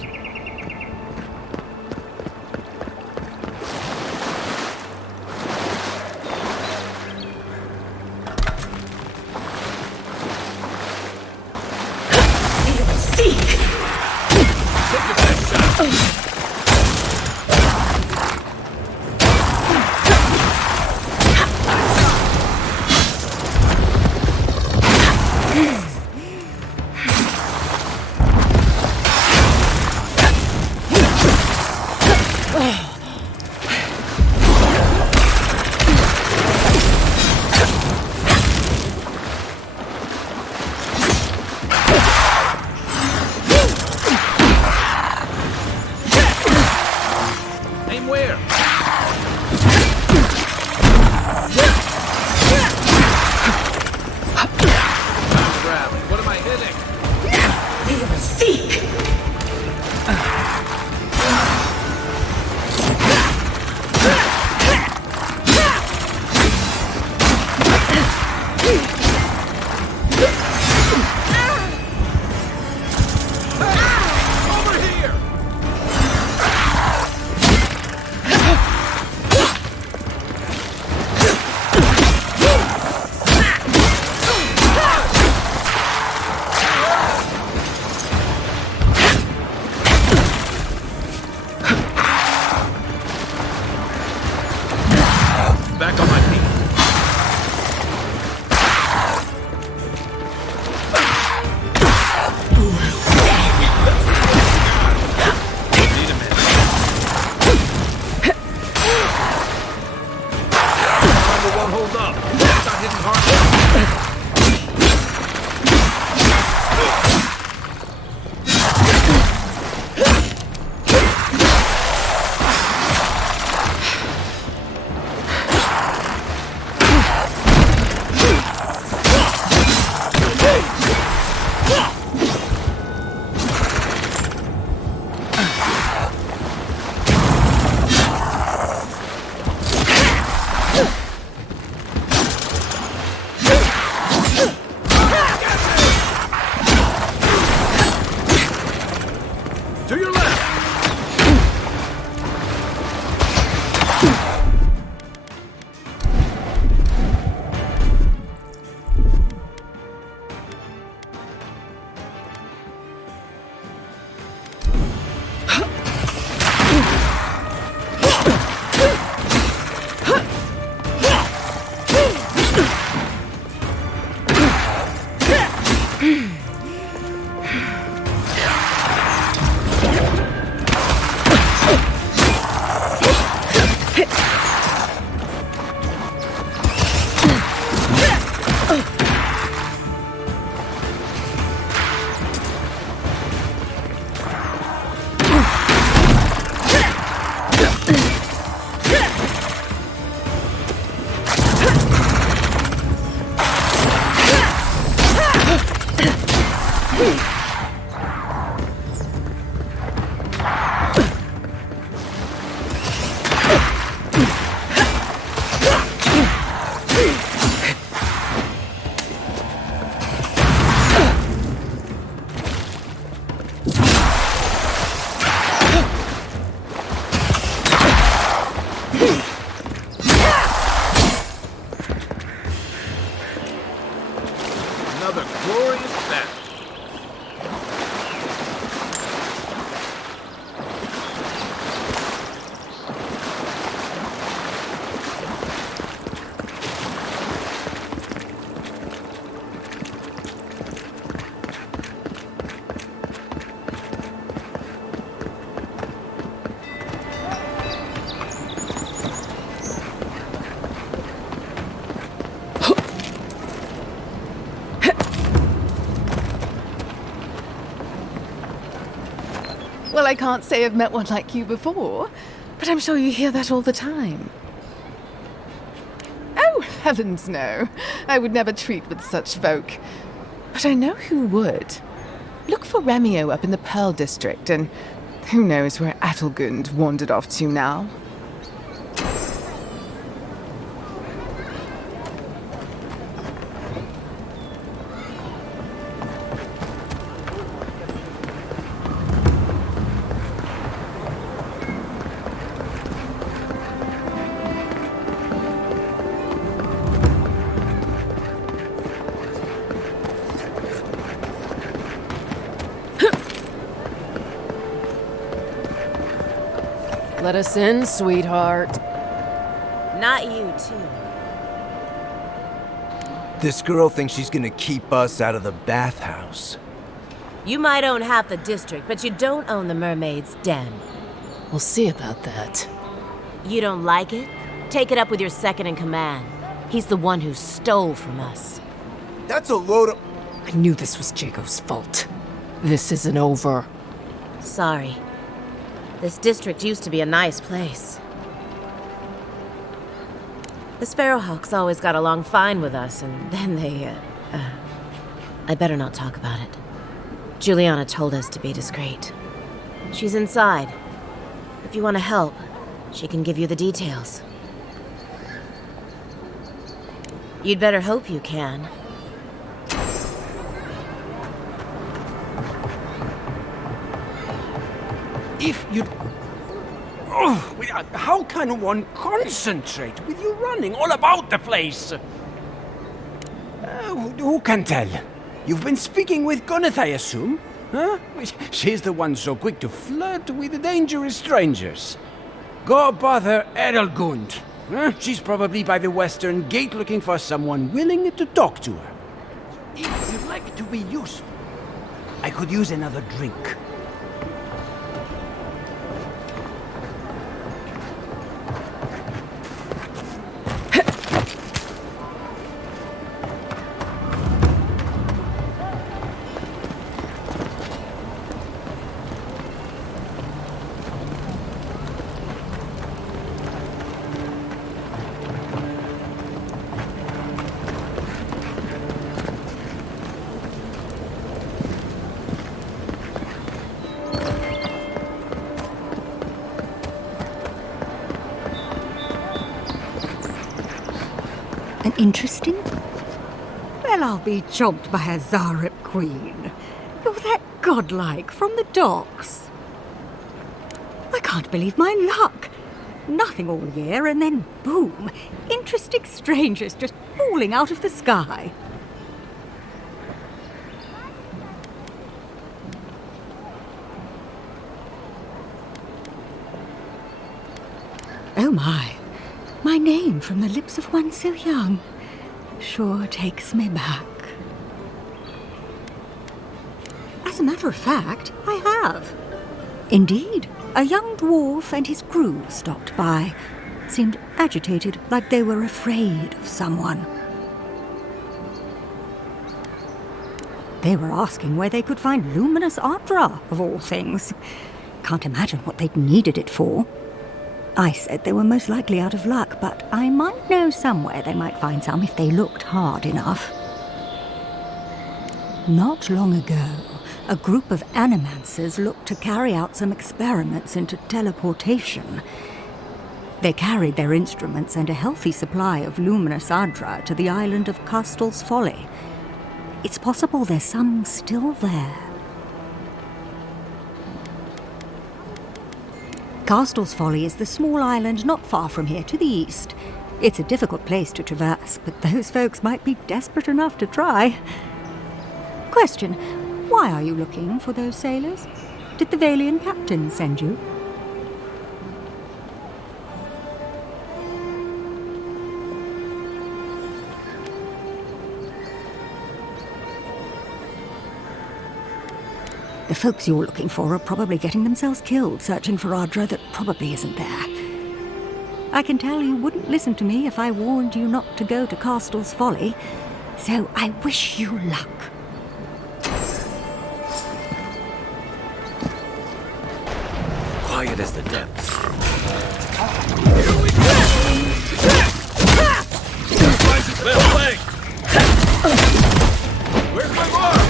glorious bath. Well, I can't say I've met one like you before, but I'm sure you hear that all the time. Oh, heavens no. I would never treat with such folk. But I know who would. Look for Remio up in the Pearl District, and who knows where Adelgund wandered off to now. Let us in, sweetheart. Not you, too. This girl thinks she's gonna keep us out of the bathhouse. You might own half the district, but you don't own the mermaid's den. We'll see about that. You don't like it? Take it up with your second in command. He's the one who stole from us. That's a load of... I knew this was Jago's fault. This isn't over. Sorry. This district used to be a nice place. The Sparrowhawks always got along fine with us, and then they, I better not talk about it. Juliana told us to be discreet. She's inside. If you want to help, she can give you the details. You'd better hope you can. If you... Oh, how can one concentrate with you running all about the place? Who can tell? You've been speaking with Gunneth, I assume? Huh? She's the one so quick to flirt with dangerous strangers. Go bother Edelgund. Huh? She's probably by the western gate looking for someone willing to talk to her. If you'd like to be useful, I could use another drink. Interesting? Well, I'll be chomped by a Zarep queen. You're that godlike from the docks. I can't believe my luck. Nothing all year, and then boom, interesting strangers just falling out of the sky. Oh my name from the lips of one so young sure takes me back. As a matter of fact, I have. Indeed, a young dwarf and his crew stopped by. Seemed agitated, like they were afraid of someone. They were asking where they could find luminous Ardra, of all things. Can't imagine what they'd needed it for. I said they were most likely out of luck, but I might know somewhere they might find some if they looked hard enough. Not long ago, a group of animancers looked to carry out some experiments into teleportation. They carried their instruments and a healthy supply of luminous Ardra to the island of Castel's Folly. It's possible there's some still there. Castel's Folly is the small island not far from here to the east. It's a difficult place to traverse, but those folks might be desperate enough to try. Question, why are you looking for those sailors? Did the Valian captain send you? The folks you're looking for are probably getting themselves killed searching for Ardra that probably isn't there. I can tell you wouldn't listen to me if I warned you not to go to Castle's Folly, so I wish you luck. Quiet as the depths. Here we go! Well played! Where's my mark?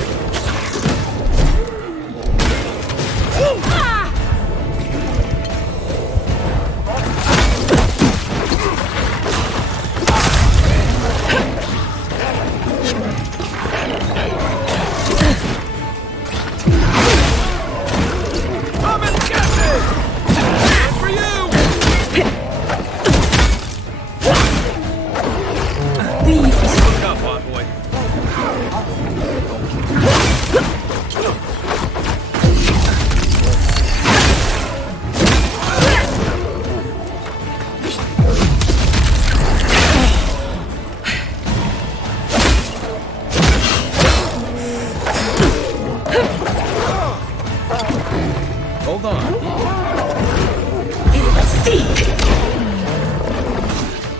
Hold on.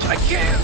I can't.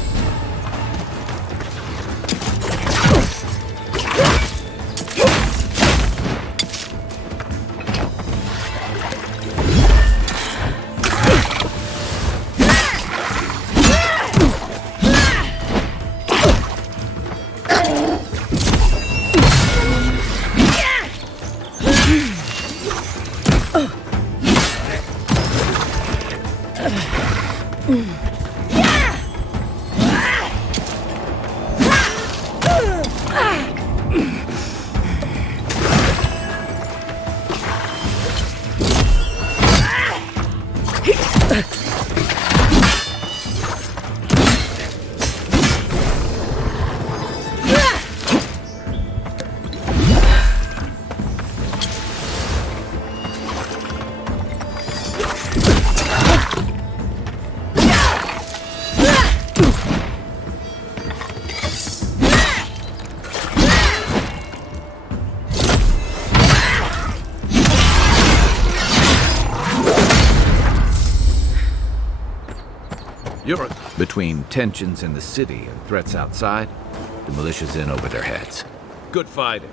Eora. Between tensions in the city and threats outside, the militia's in over their heads. Good fighting.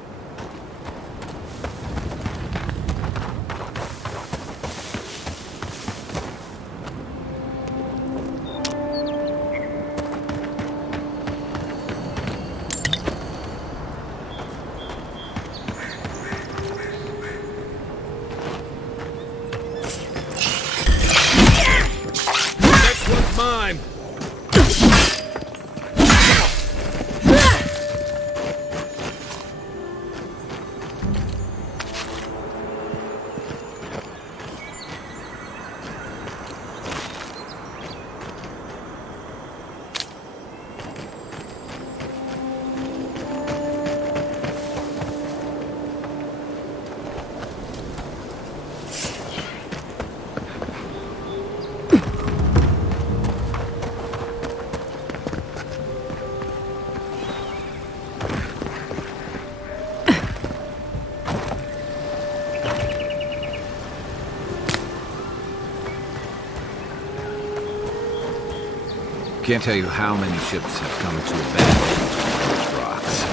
Mine! Can't tell you how many ships have come to abandon those rocks.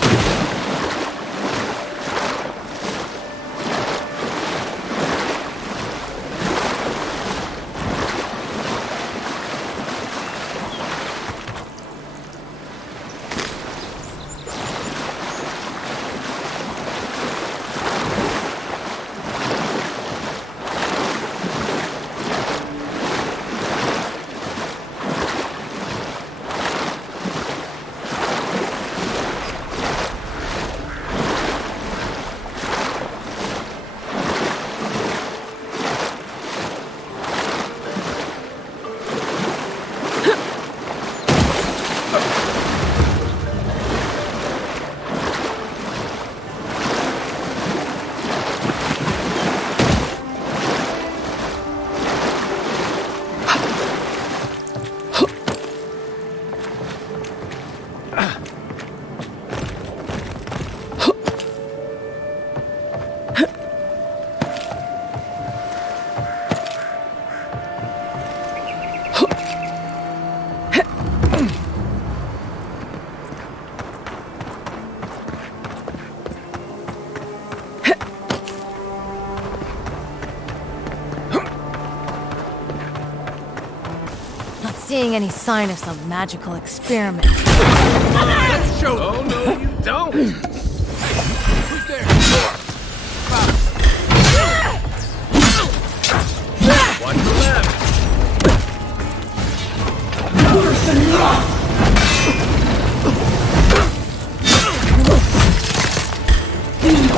seeing any sign of some magical experiment. Let's show them. Oh, no, you don't! Who's there? Watch the left!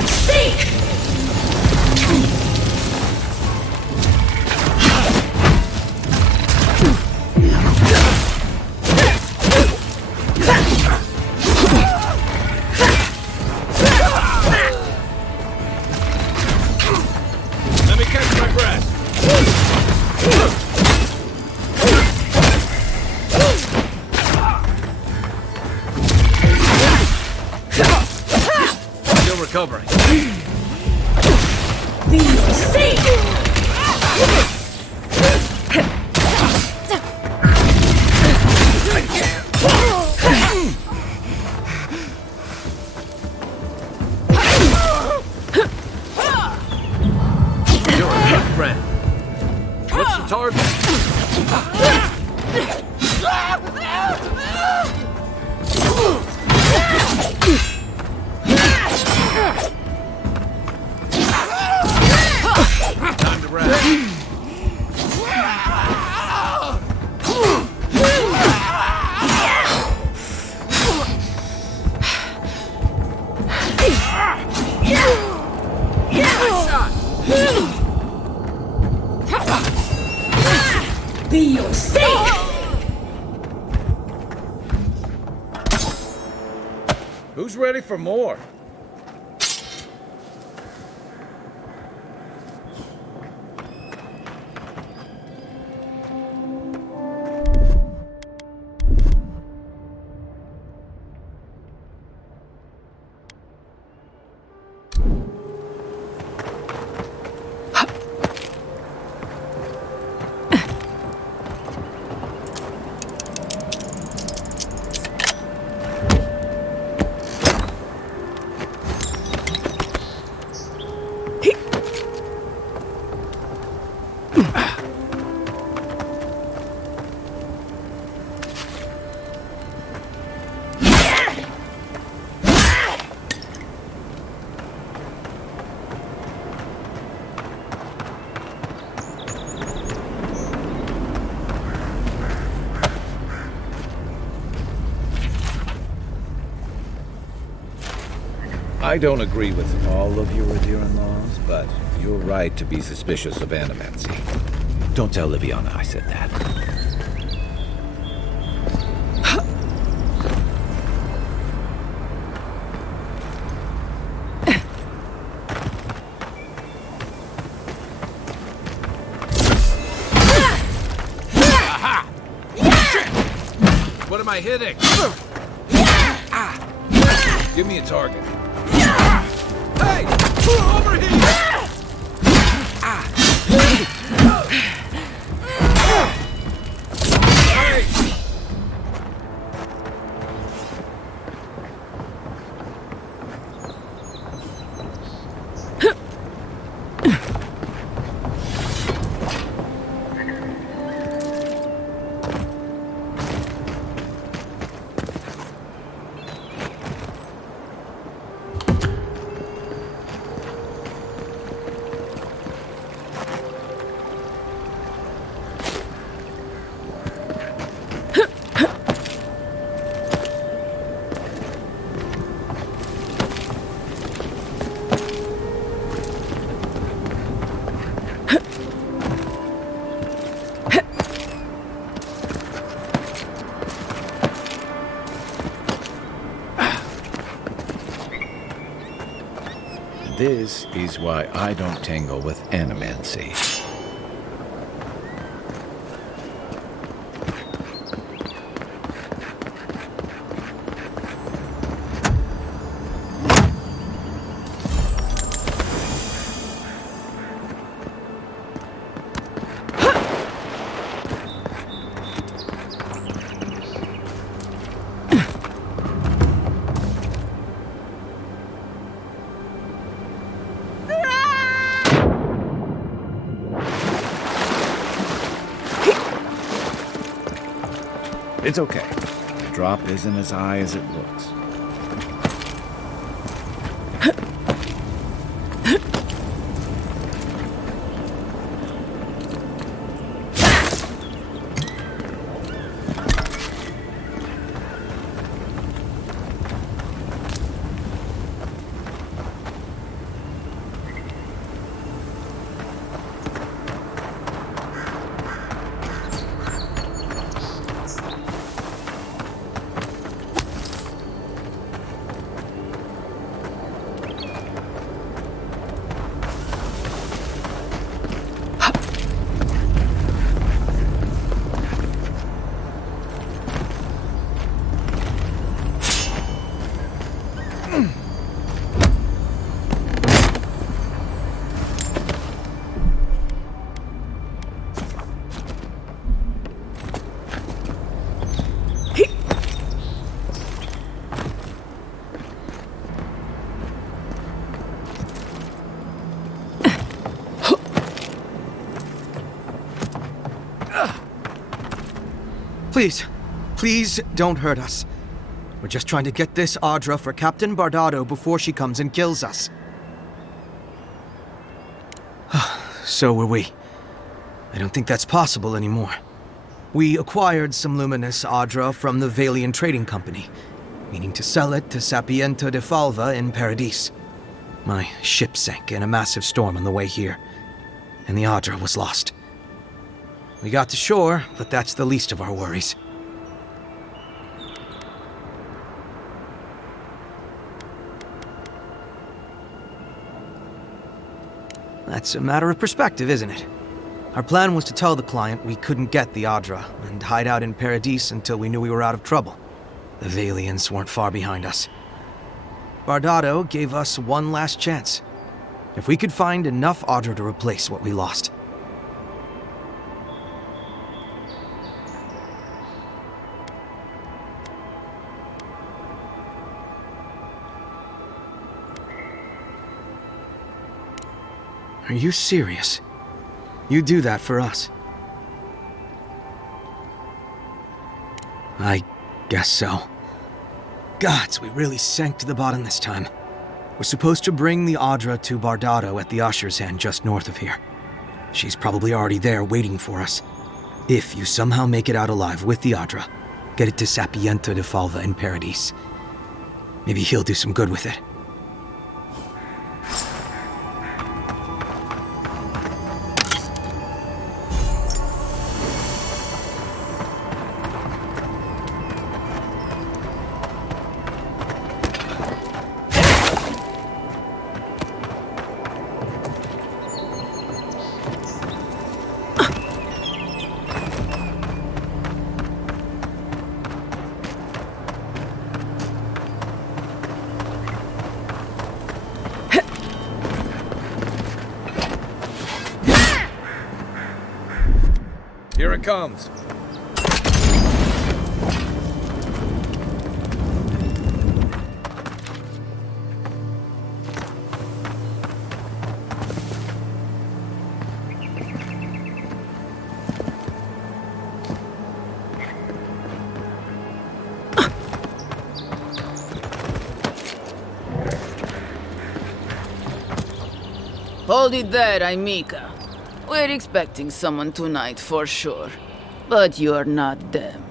Seek! Let me catch my breath! Still recovering. You're a good friend. What's the target? Time to wrap. Be your safe! Who's ready for more? I don't agree with all of your Eora laws, but you're right to be suspicious of animancy. Don't tell Liviana I said that. Aha! What am I hitting? Give me a target. Hey! Over here! Hey! This is why I don't tangle with animancy. It's okay. The drop isn't as high as it looks. Please don't hurt us. We're just trying to get this Audra for Captain Bardado before she comes and kills us. So were we. I don't think that's possible anymore. We acquired some luminous Audra from the Valian Trading Company, meaning to sell it to Sapiento de Falva in Paradis. My ship sank in a massive storm on the way here, and the Audra was lost. We got to shore, but that's the least of our worries. That's a matter of perspective, isn't it? Our plan was to tell the client we couldn't get the Audra and hide out in Paradis until we knew we were out of trouble. The Valians weren't far behind us. Bardado gave us one last chance. If we could find enough Audra to replace what we lost. Are you serious? You do that for us? I guess so. Gods, we really sank to the bottom this time. We're supposed to bring the Audra to Bardado at the Usher's Hand just north of here. She's probably already there waiting for us. If you somehow make it out alive with the Audra, get it to Sapiento de Falva in Paradis. Maybe he'll do some good with it. Here it comes. Hold it there, Aimika. We're expecting someone tonight for sure. But you're not them.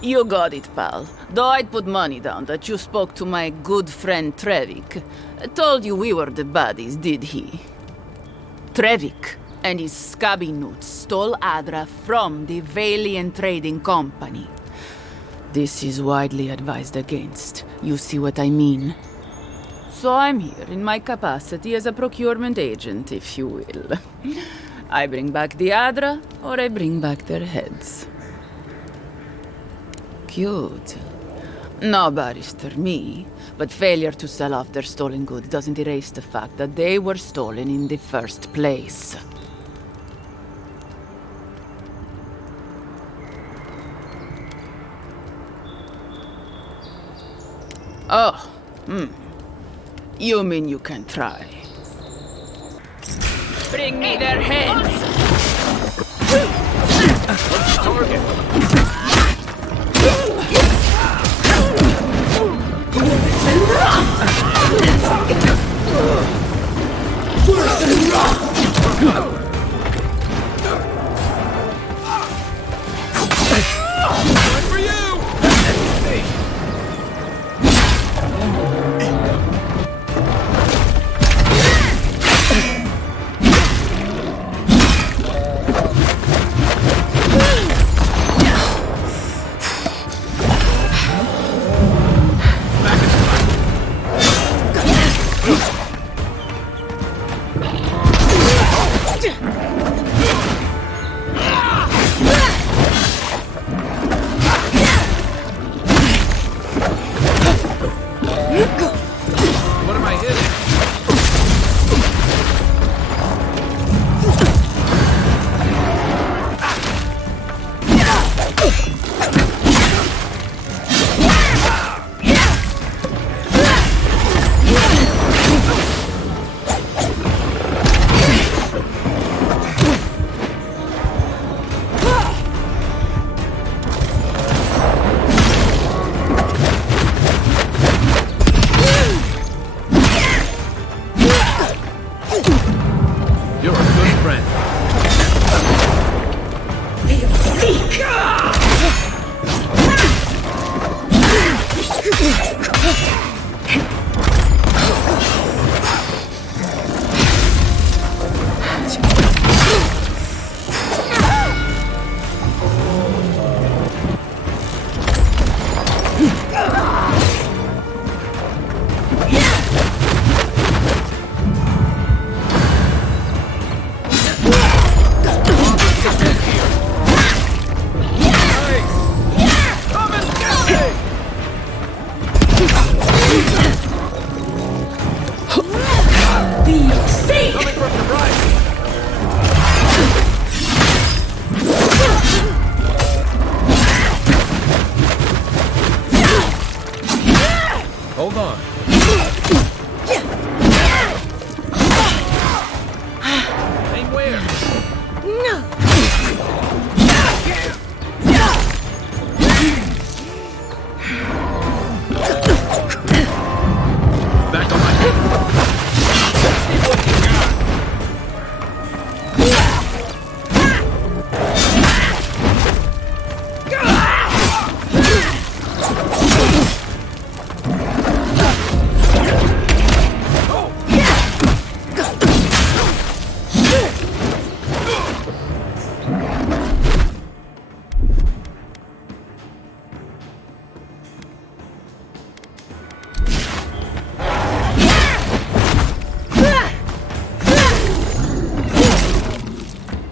You got it, pal. Though I'd put money down that you spoke to my good friend Trevik. Told you we were the baddies, did he? Trevik and his scabby newts stole Adra from the Valian Trading Company. This is widely advised against. You see what I mean? So I'm here in my capacity as a procurement agent, if you will. I bring back the Adra, or I bring back their heads. Cute. No, Barrister, me. But failure to sell off their stolen goods doesn't erase the fact that they were stolen in the first place. Oh, You mean you can try? Bring me their heads!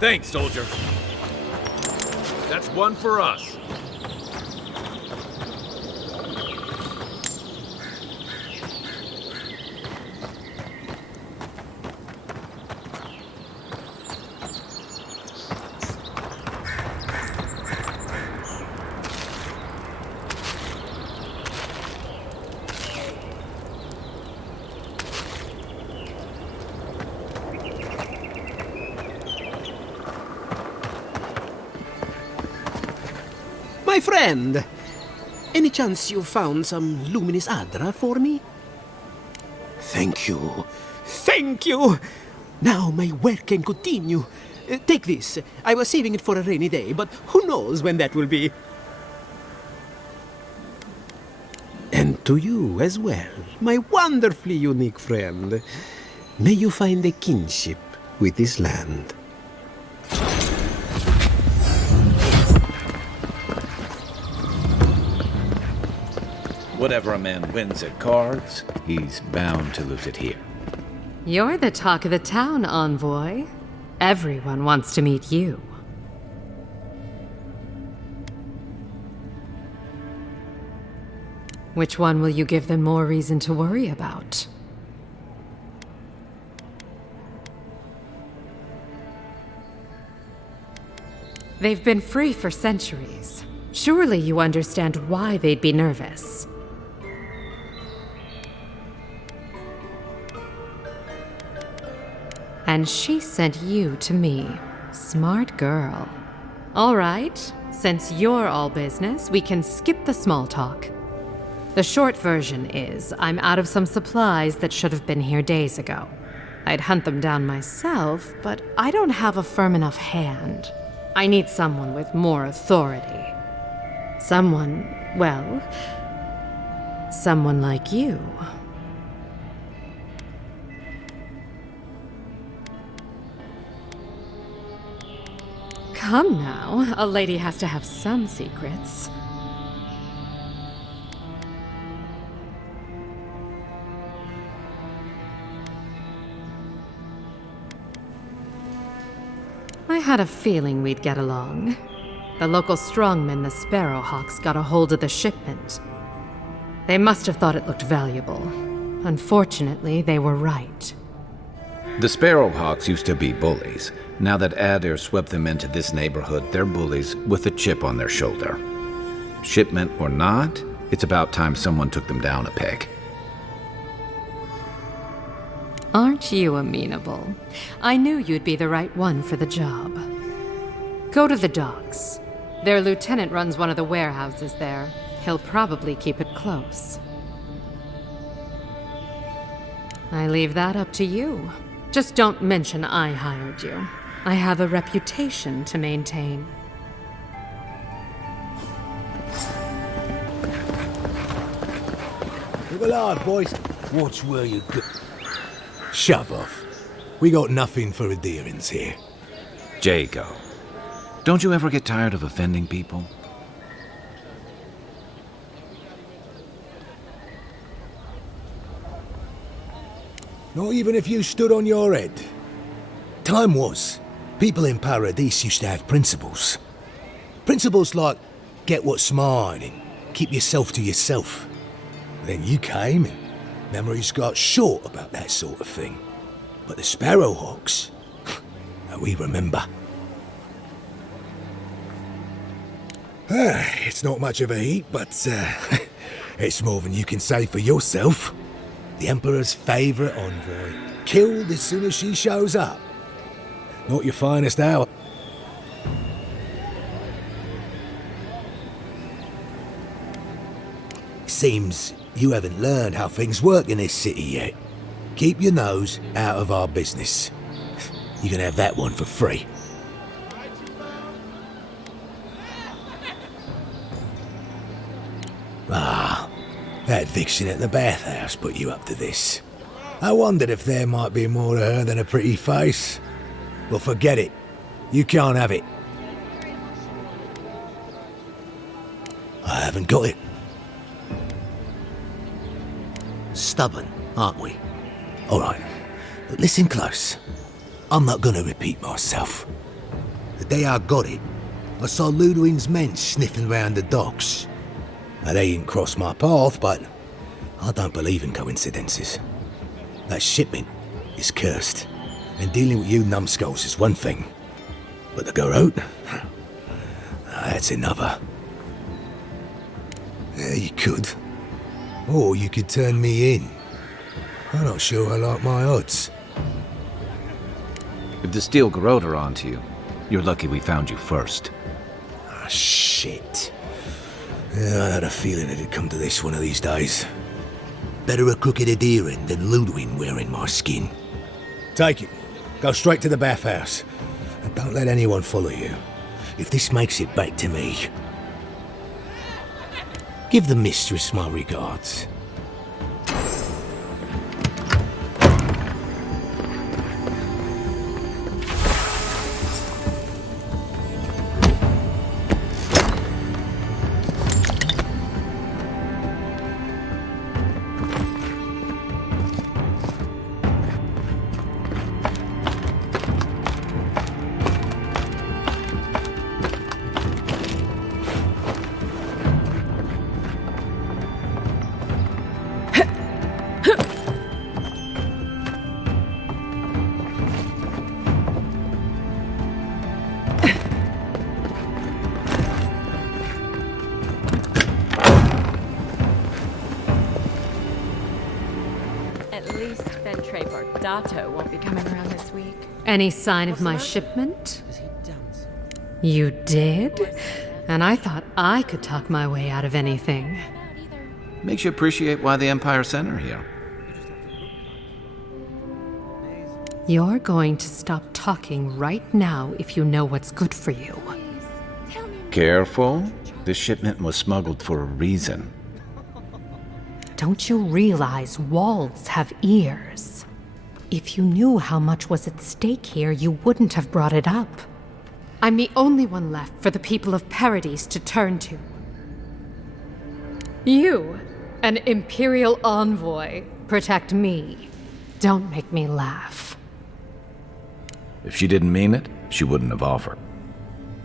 Thanks, soldier. That's one for us. My friend, any chance you found some luminous Adra for me? Thank you. Thank you! Now my work can continue. Take this. I was saving it for a rainy day, but who knows when that will be. And to you as well, my wonderfully unique friend. May you find a kinship with this land. Whatever a man wins at cards, he's bound to lose it here. You're the talk of the town, envoy. Everyone wants to meet you. Which one will you give them more reason to worry about? They've been free for centuries. Surely you understand why they'd be nervous. And she sent you to me. Smart girl. All right, since you're all business, we can skip the small talk. The short version is, I'm out of some supplies that should have been here days ago. I'd hunt them down myself, but I don't have a firm enough hand. I need someone with more authority. Someone, well, someone like you. Come now, a lady has to have some secrets. I had a feeling we'd get along. The local strongmen, the Sparrowhawks, got a hold of the shipment. They must have thought it looked valuable. Unfortunately, they were right. The Sparrowhawks used to be bullies. Now that Adair swept them into this neighborhood, they're bullies with a chip on their shoulder. Shipment or not, it's about time someone took them down a peg. Aren't you amenable? I knew you'd be the right one for the job. Go to the docks. Their lieutenant runs one of the warehouses there. He'll probably keep it close. I leave that up to you. Just don't mention I hired you. I have a reputation to maintain. Look alive, boys. Watch where you go. Shove off. We got nothing for adherence here. Jago, don't you ever get tired of offending people? Not even if you stood on your head. Time was, people in Paradise used to have principles. Principles like, get what's mine and keep yourself to yourself. But then you came and memories got short about that sort of thing. But the Sparrowhawks, we remember. It's not much of a heat, but it's more than you can say for yourself. The Emperor's favourite envoy, killed as soon as she shows up. Not your finest hour. Seems you haven't learned how things work in this city yet. Keep your nose out of our business. You can have that one for free. Ah, that vixen at the bathhouse put you up to this. I wondered if there might be more to her than a pretty face. Well, forget it. You can't have it. I haven't got it. Stubborn, aren't we? All right, but listen close. I'm not gonna repeat myself. The day I got it, I saw Ludwig's men sniffing round the docks. Now, they didn't cross my path, but I don't believe in coincidences. That shipment is cursed, and dealing with you numbskulls is one thing. But the garrote? That's another. Yeah, you could. Or you could turn me in. I'm not sure I like my odds. If the steel garrote are onto you, you're lucky we found you first. Ah, shit. Yeah, I had a feeling it'd come to this one of these days. Better a crooked adherent than Ludwig wearing my skin. Take it. Go straight to the bathhouse. And don't let anyone follow you. If this makes it back to me, give the mistress my regards. Dato won't be coming around this week. Any sign of my shipment? You did? And I thought I could talk my way out of anything. Makes you appreciate why the Empire sent her here. You're going to stop talking right now if you know what's good for you. Careful. This shipment was smuggled for a reason. Don't you realize walls have ears? If you knew how much was at stake here, you wouldn't have brought it up. I'm the only one left for the people of Paradise to turn to. You, an Imperial envoy, protect me. Don't make me laugh. If she didn't mean it, she wouldn't have offered.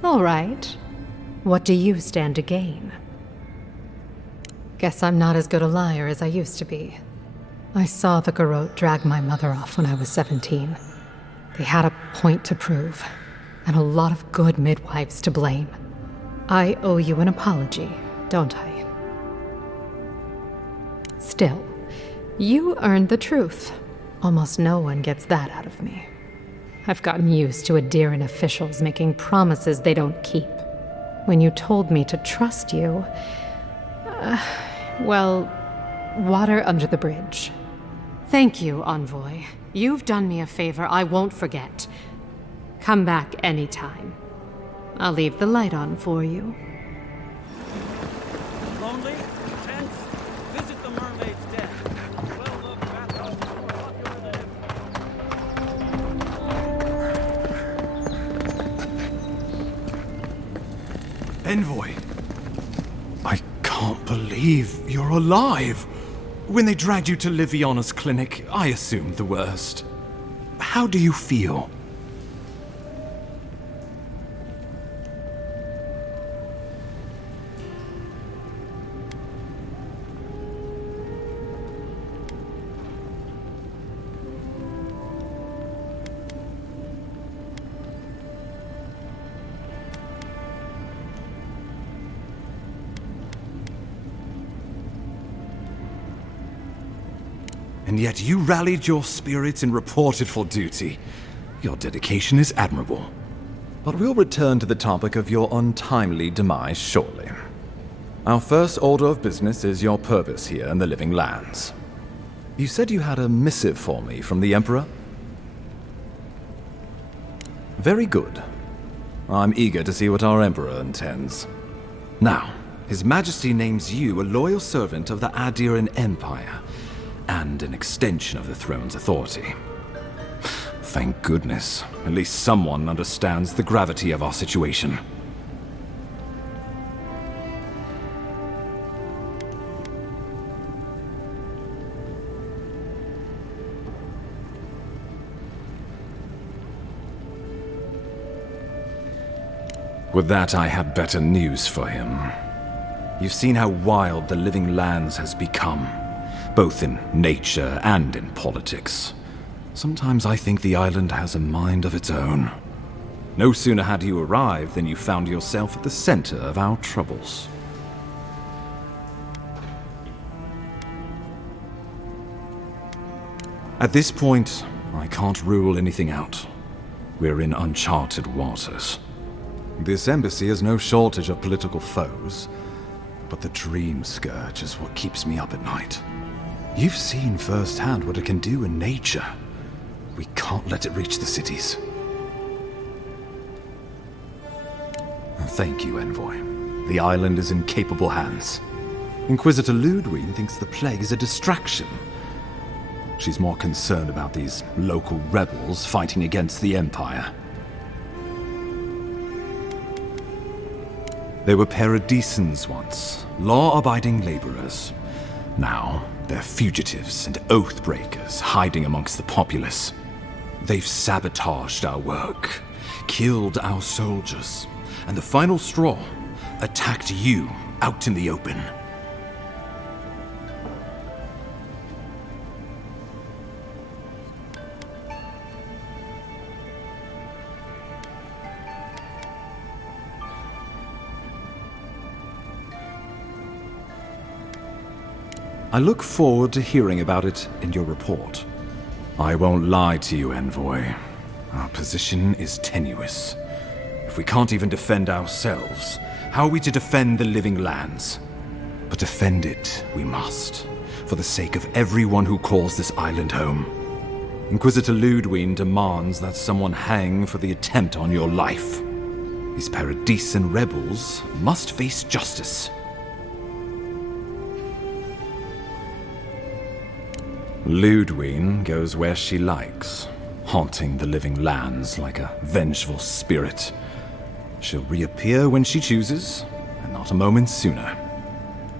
All right. What do you stand to gain? Guess I'm not as good a liar as I used to be. I saw the Garrote drag my mother off when I was 17. They had a point to prove, and a lot of good midwives to blame. I owe you an apology, don't I? Still, you earned the truth. Almost no one gets that out of me. I've gotten used to Adairan officials making promises they don't keep. When you told me to trust you, well, water under the bridge. Thank you, Envoy. You've done me a favor I won't forget. Come back anytime. I'll leave the light on for you. Lonely? Tense? Visit the mermaid's den. Well-loved bathhouse more popular than Envoy. I can't believe you're alive. When they dragged you to Liviana's clinic, I assumed the worst. How do you feel? And yet you rallied your spirits and reported for duty. Your dedication is admirable. But we'll return to the topic of your untimely demise shortly. Our first order of business is your purpose here in the Living Lands. You said you had a missive for me from the Emperor? Very good. I'm eager to see what our Emperor intends. Now, His Majesty names you a loyal servant of the Adairan Empire, and an extension of the throne's authority. Thank goodness. At least someone understands the gravity of our situation. With that, I had better news for him. You've seen how wild the Living Lands has become, both in nature and in politics. Sometimes I think the island has a mind of its own. No sooner had you arrived than you found yourself at the center of our troubles. At this point, I can't rule anything out. We're in uncharted waters. This embassy has no shortage of political foes, but the Dream Scourge is what keeps me up at night. You've seen firsthand what it can do in nature. We can't let it reach the cities. Thank you, Envoy. The island is in capable hands. Inquisitor Ludwig thinks the plague is a distraction. She's more concerned about these local rebels fighting against the Empire. They were paradisans once, law-abiding laborers. Now, they're fugitives and oath-breakers hiding amongst the populace. They've sabotaged our work, killed our soldiers, and the final straw, attacked you out in the open. I look forward to hearing about it in your report. I won't lie to you, Envoy. Our position is tenuous. If we can't even defend ourselves, How are we to defend the living lands? But defend it we must, for the sake of everyone who calls this island home. Inquisitor Ludwig demands that someone hang for the attempt on your life. These Paradisian rebels must face justice. Ludwig goes where she likes, haunting the living lands like a vengeful spirit. She'll reappear when she chooses, and not a moment sooner.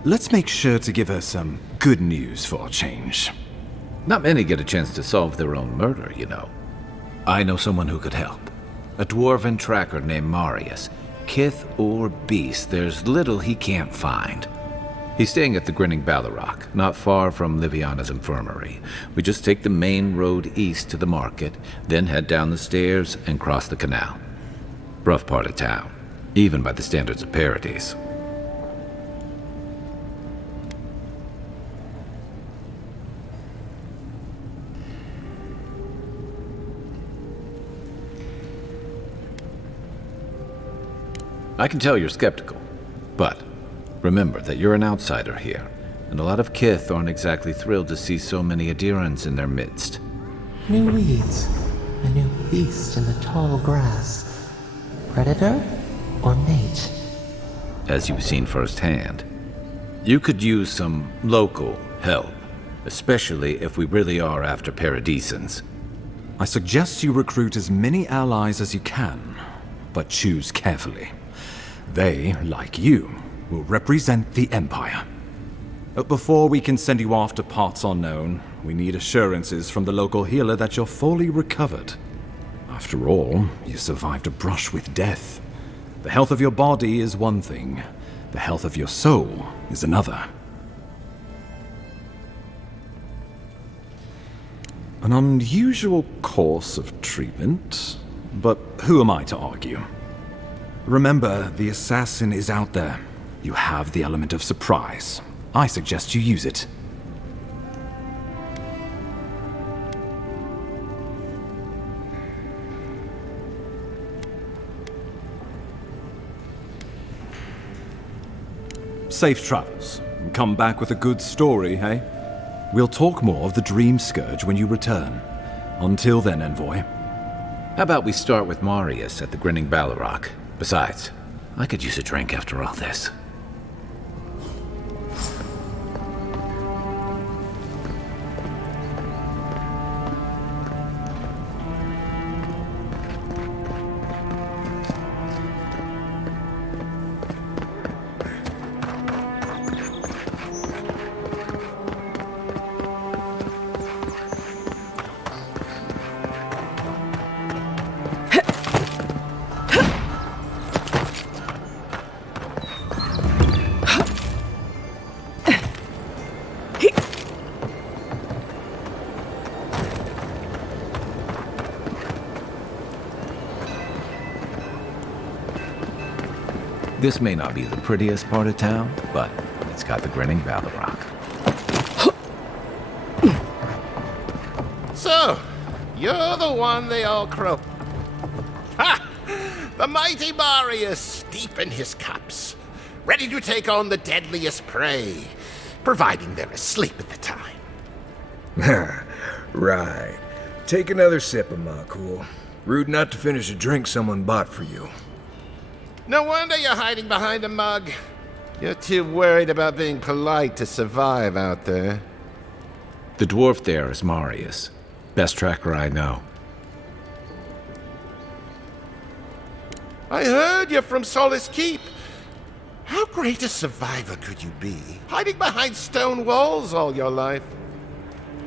Let's make sure to give her some good news for a change. Not many get a chance to solve their own murder, you know. I know someone who could help. A dwarven tracker named Marius. Kith or beast, there's little he can't find. He's staying at the Grinning Ballarrock, not far from Liviana's infirmary. We just take the main road east to the market, then head down the stairs and cross the canal. Rough part of town, even by the standards of Paradise. I can tell you're skeptical, but remember that you're an outsider here, and a lot of Kith aren't exactly thrilled to see so many Adirans in their midst. New weeds, a new beast in the tall grass. Predator or mate? As you've seen firsthand, you could use some local help, especially if we really are after Paradisans. I suggest you recruit as many allies as you can, but choose carefully. They, like you, will represent the Empire. But before we can send you off to parts unknown, we need assurances from the local healer that you're fully recovered. After all, you survived a brush with death. The health of your body is one thing, the health of your soul is another. An unusual course of treatment, but who am I to argue? Remember, the assassin is out there. You have the element of surprise. I suggest you use it. Safe travels. Come back with a good story, hey? We'll talk more of the Dream Scourge when you return. Until then, Envoy. How about we start with Marius at the Grinning Ballarrock? Besides, I could use a drink after all this. This may not be the prettiest part of town, but it's got the Grinning Ballarrock. So, you're the one they all crow. Ha! The mighty Marius, deep in his cups, ready to take on the deadliest prey, providing they're asleep at the time. Right. Take another sip of my cool. Rude not to finish a drink someone bought for you. No wonder you're hiding behind a mug. You're too worried about being polite to survive out there. The dwarf there is Marius. Best tracker I know. I heard you're from Solace Keep. How great a survivor could you be, hiding behind stone walls all your life?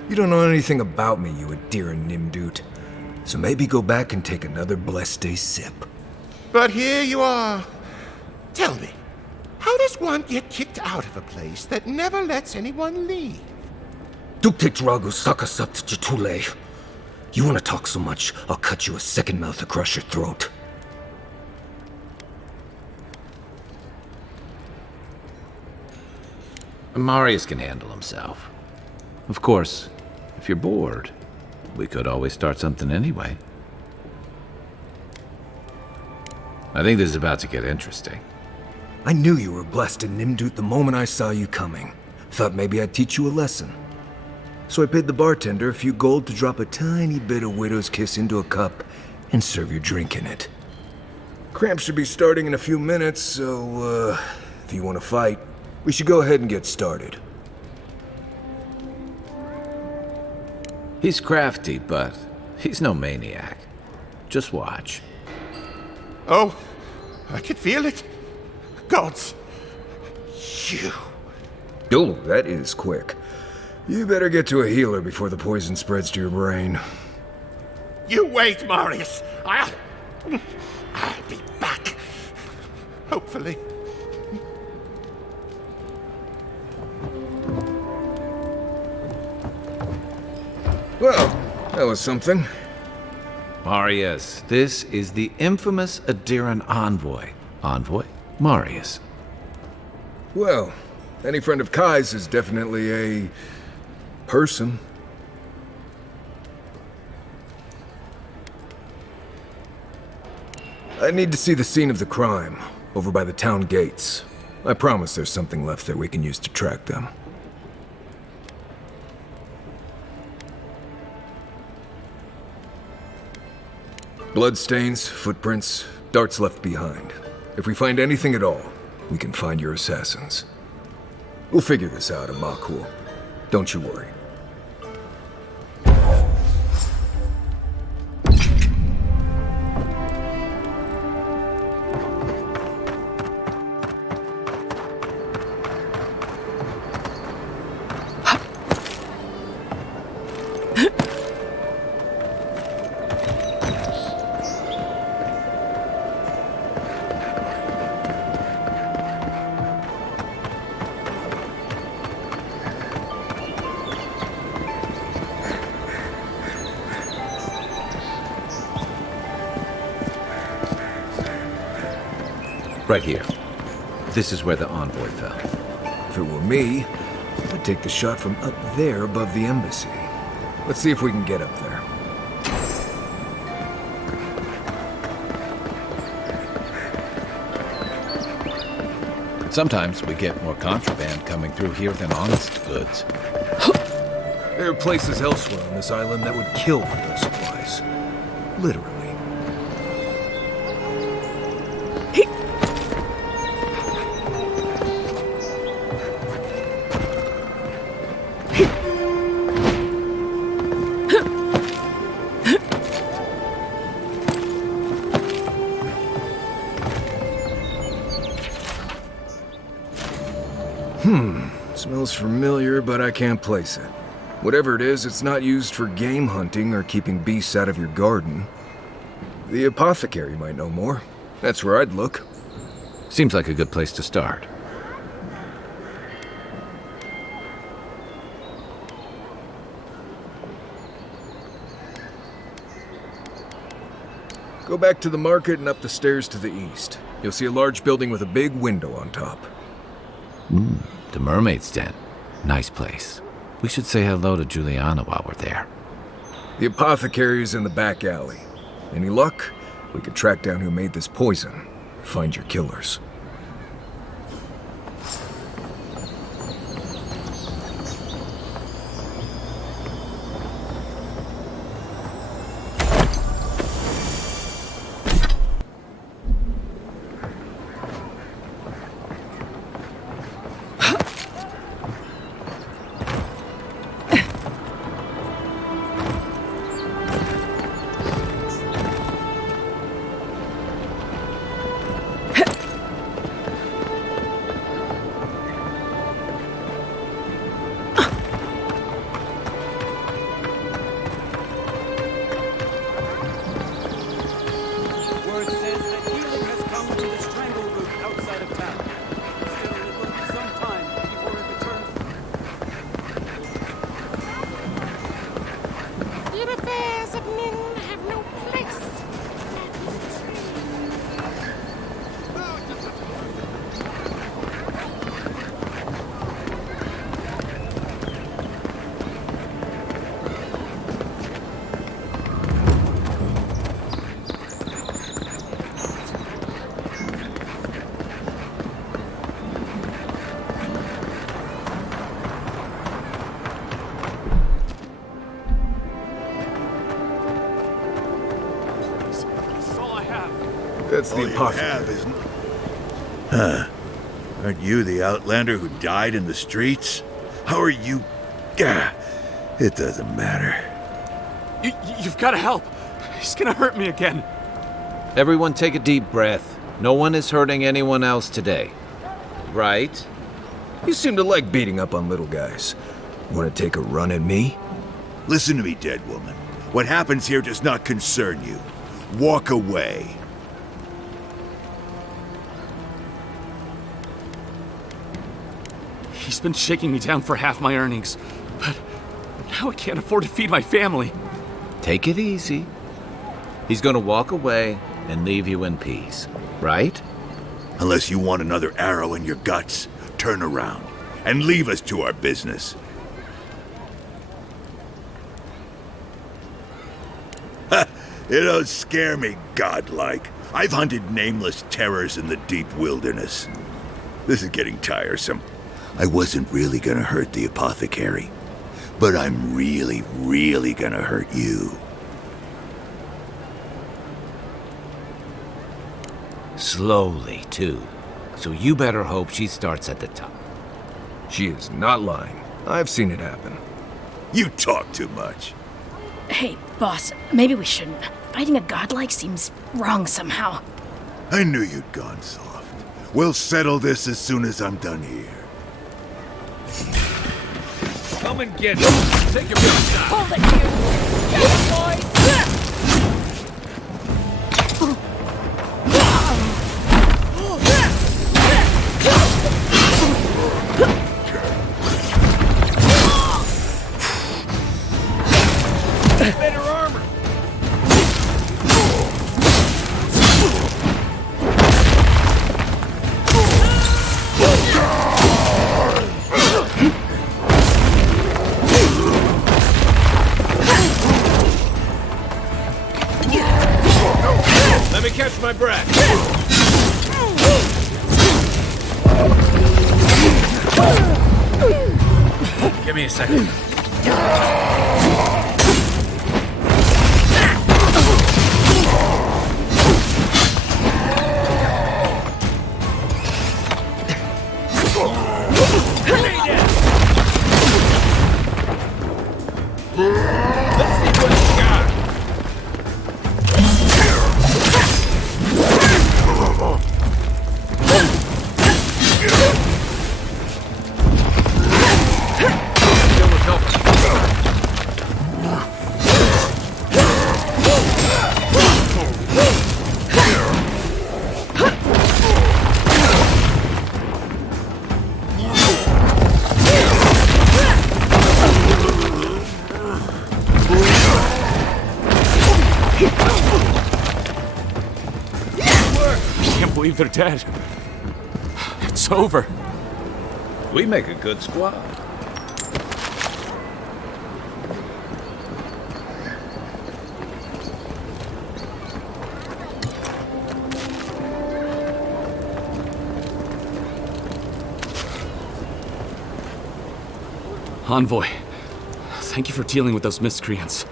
You don't know anything about me, you Adiran Nimdut. So maybe go back and take another blessed day sip. But here you are. Tell me, how does one get kicked out of a place that never lets anyone leave? Dukte Drago Sakasat Jatule. You want to talk so much, I'll cut you a second mouth across your throat. Marius can handle himself. Of course, if you're bored, we could always start something anyway. I think this is about to get interesting. I knew you were blessed in Nimdut the moment I saw you coming. Thought maybe I'd teach you a lesson. So I paid the bartender a few gold to drop a tiny bit of Widow's Kiss into a cup and serve your drink in it. Cramps should be starting in a few minutes, so, if you want to fight, we should go ahead and get started. He's crafty, but he's no maniac. Just watch. Oh, I can feel it. Gods, you. Oh, that is quick. You better get to a healer before the poison spreads to your brain. You wait, Marius. I'll be back. Hopefully. Well, that was something. Marius, this is the infamous Adiran envoy. Envoy? Marius. Well, any friend of Kai's is definitely a person. I need to see the scene of the crime, over by the town gates. I promise there's something left there we can use to track them. Bloodstains, footprints, darts left behind. If we find anything at all, we can find your assassins. We'll figure this out at Makul. Don't you worry. Right here. This is where the envoy fell. If it were me, I'd take the shot from up there above the embassy. Let's see if we can get up there. Sometimes we get more contraband coming through here than honest goods. There are places elsewhere on this island that would kill for those supplies. Literally. Smells familiar, but I can't place it. Whatever it is, it's not used for game hunting or keeping beasts out of your garden. The apothecary might know more. That's where I'd look. Seems like a good place to start. Go back to the market and up the stairs to the east. You'll see a large building with a big window on top. The Mermaid's Den. Nice place. We should say hello to Juliana while we're there. The apothecary is in the back alley. Any luck? We could track down who made this poison. Find your killers. That's the apothecary. Huh. Aren't you the outlander who died in the streets? How are you... Gah, it doesn't matter. You've got to help. He's gonna hurt me again. Everyone take a deep breath. No one is hurting anyone else today. Right? You seem to like beating up on little guys. Want to take a run at me? Listen to me, dead woman. What happens here does not concern you. Walk away. He's been shaking me down for half my earnings, but now I can't afford to feed my family. Take it easy. He's gonna walk away and leave you in peace, right? Unless you want another arrow in your guts, turn around and leave us to our business. Ha! It don't scare me, godlike. I've hunted nameless terrors in the deep wilderness. This is getting tiresome. I wasn't really gonna hurt the apothecary, but I'm really, really gonna hurt you. Slowly, too. So you better hope she starts at the top. She is not lying. I've seen it happen. You talk too much. Hey, boss, maybe we shouldn't. Fighting a godlike seems wrong somehow. I knew you'd gone soft. We'll settle this as soon as I'm done here. Come and get him. Take your big shot. Hold it, you! Get it, boys! Better armor. Let me catch my breath. Give me a second. They're dead. It's over. We make a good squad. Envoy, thank you for dealing with those miscreants.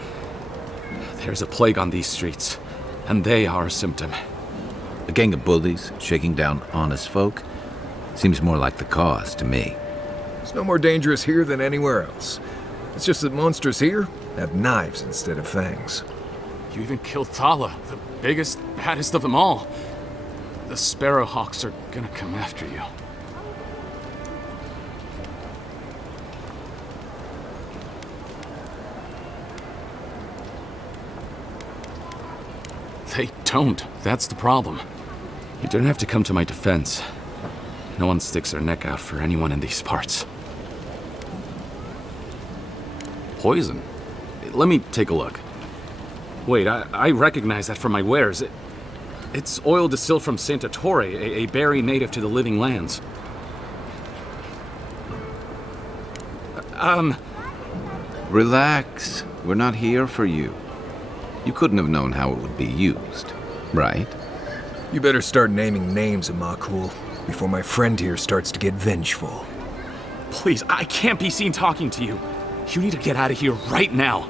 There's a plague on these streets, and they are a symptom. A gang of bullies shaking down honest folk seems more like the cause to me. It's no more dangerous here than anywhere else. It's just that monsters here have knives instead of fangs. You even killed Thala, the biggest, baddest of them all. The Sparrowhawks are gonna come after you. They don't. That's the problem. You don't have to come to my defense. No one sticks their neck out for anyone in these parts. Poison? Let me take a look. Wait, I recognize that from my wares. It's oil distilled from Santa Torre, a berry native to the Living Lands. Relax. We're not here for you. You couldn't have known how it would be used, right? You better start naming names, Amakul, before my friend here starts to get vengeful. Please, I can't be seen talking to you. You need to get out of here right now.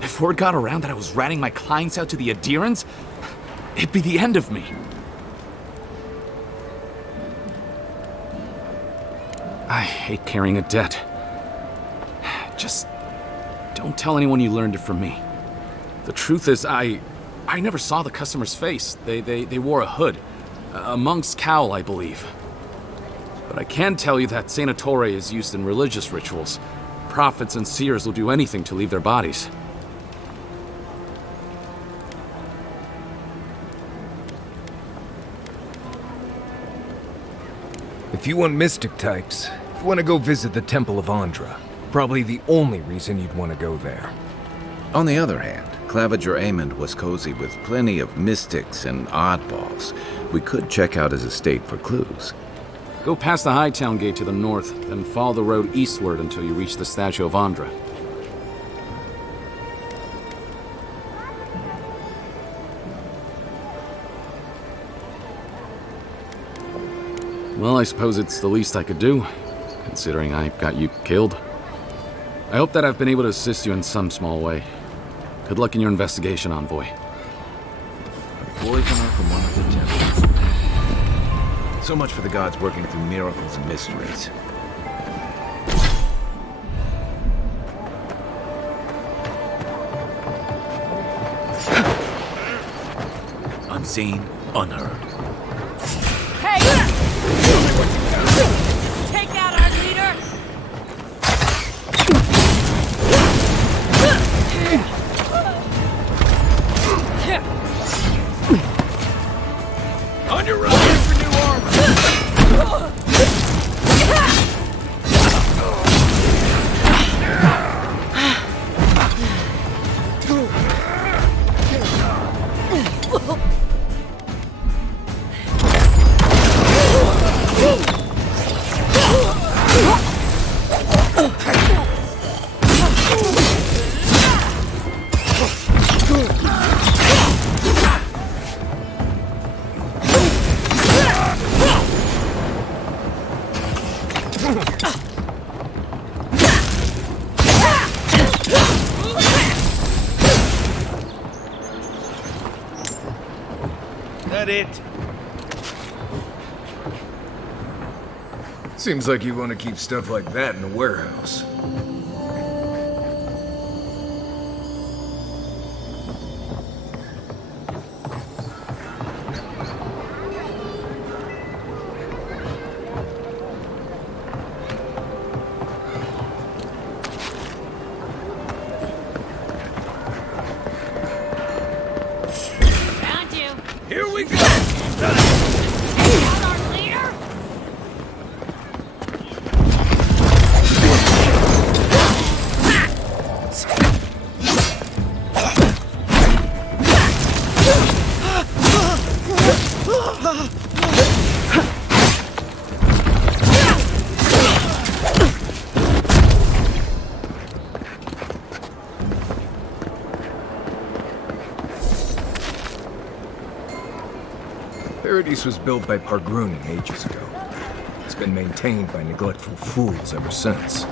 If word got around that I was ratting my clients out to the Adherents, It'd be the end of me. I hate carrying a debt. Just don't tell anyone you learned it from me. The truth is, I never saw the customer's face. They wore a hood. A monk's cowl, I believe. But I can tell you that Saint Ettore is used in religious rituals. Prophets and seers will do anything to leave their bodies. If you want mystic types, you want to go visit the Temple of Andra. Probably the only reason you'd want to go there. On the other hand, Claviger Amond was cozy with plenty of mystics and oddballs. We could check out his estate for clues. Go past the Hightown Gate to the north, then follow the road eastward until you reach the statue of Andra. Well, I suppose it's the least I could do, considering I got you killed. I hope that I've been able to assist you in some small way. Good luck in your investigation, Envoy. Poisoner from one of the temples. So much for the gods working through miracles and mysteries. Unseen, unheard. Hey! Take out our leader! On your right for new armor! That it? Seems like you want to keep stuff like that in a warehouse. Found you! Here we go! Take out our leader! Paradise was built by Pargrunin ages ago. It's been maintained by neglectful fools ever since.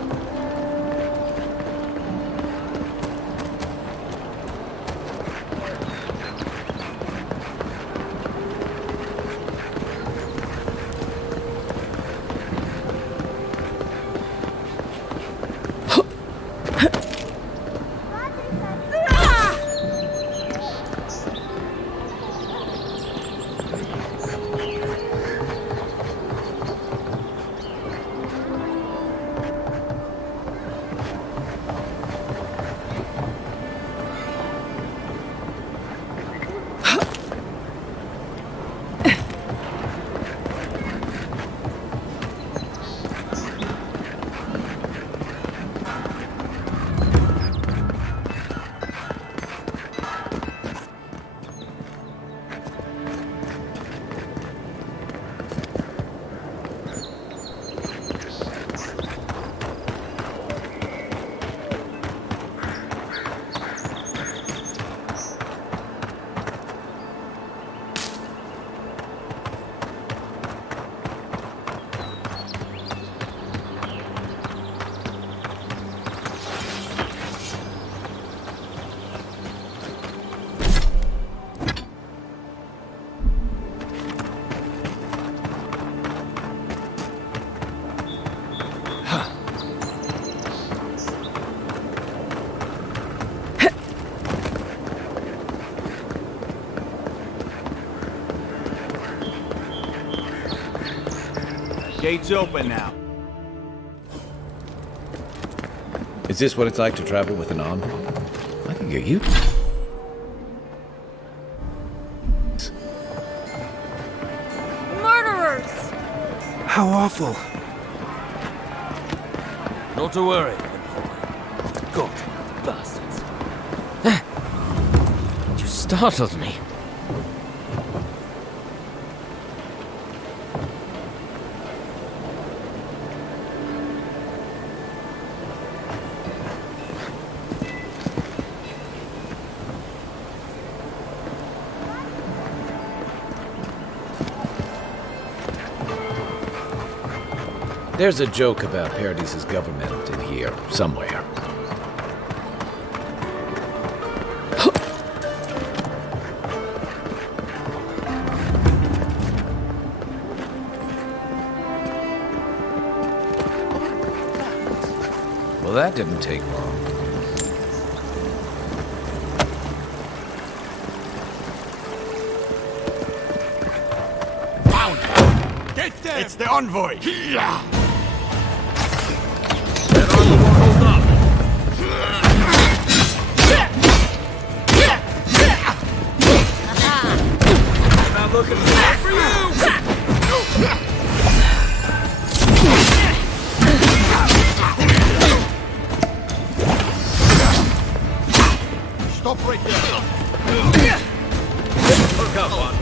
Gate's open now. Is this what it's like to travel with an envoy? I can get you. Murderers! How awful. Not to worry. God, bastards. You startled me. There's a joke about Paradis's government in here, somewhere. Well, that didn't take long. Found! Get them! It's the envoy! Yeah! Not looking for you! Stop right there! Hook up on.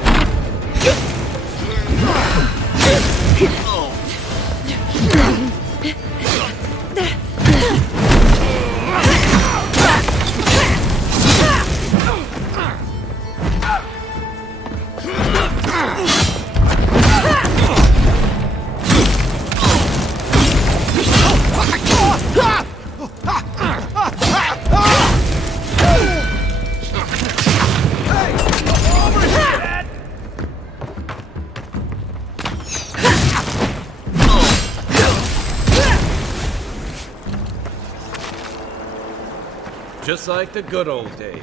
Just like the good old days.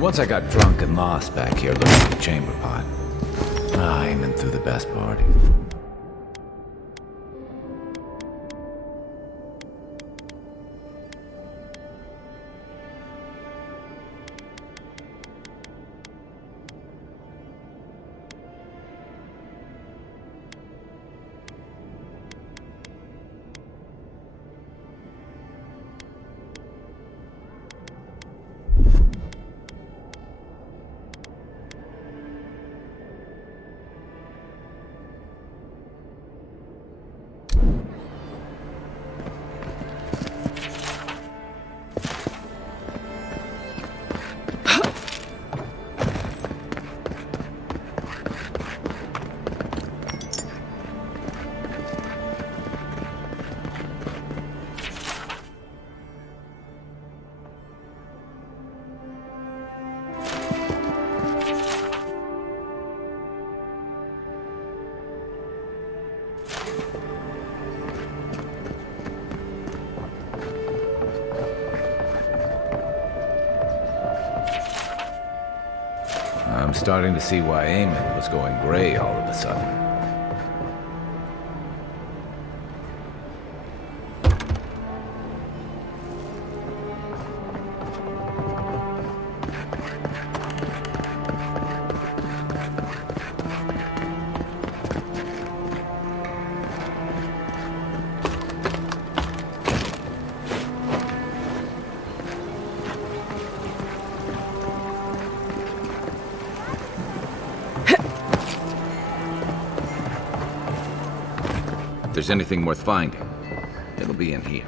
Once I got drunk and lost back here looking at the chamber pot. Aiming through the best parties. I'm starting to see why Eamon was going gray all of a sudden. If there's anything worth finding, it'll be in here.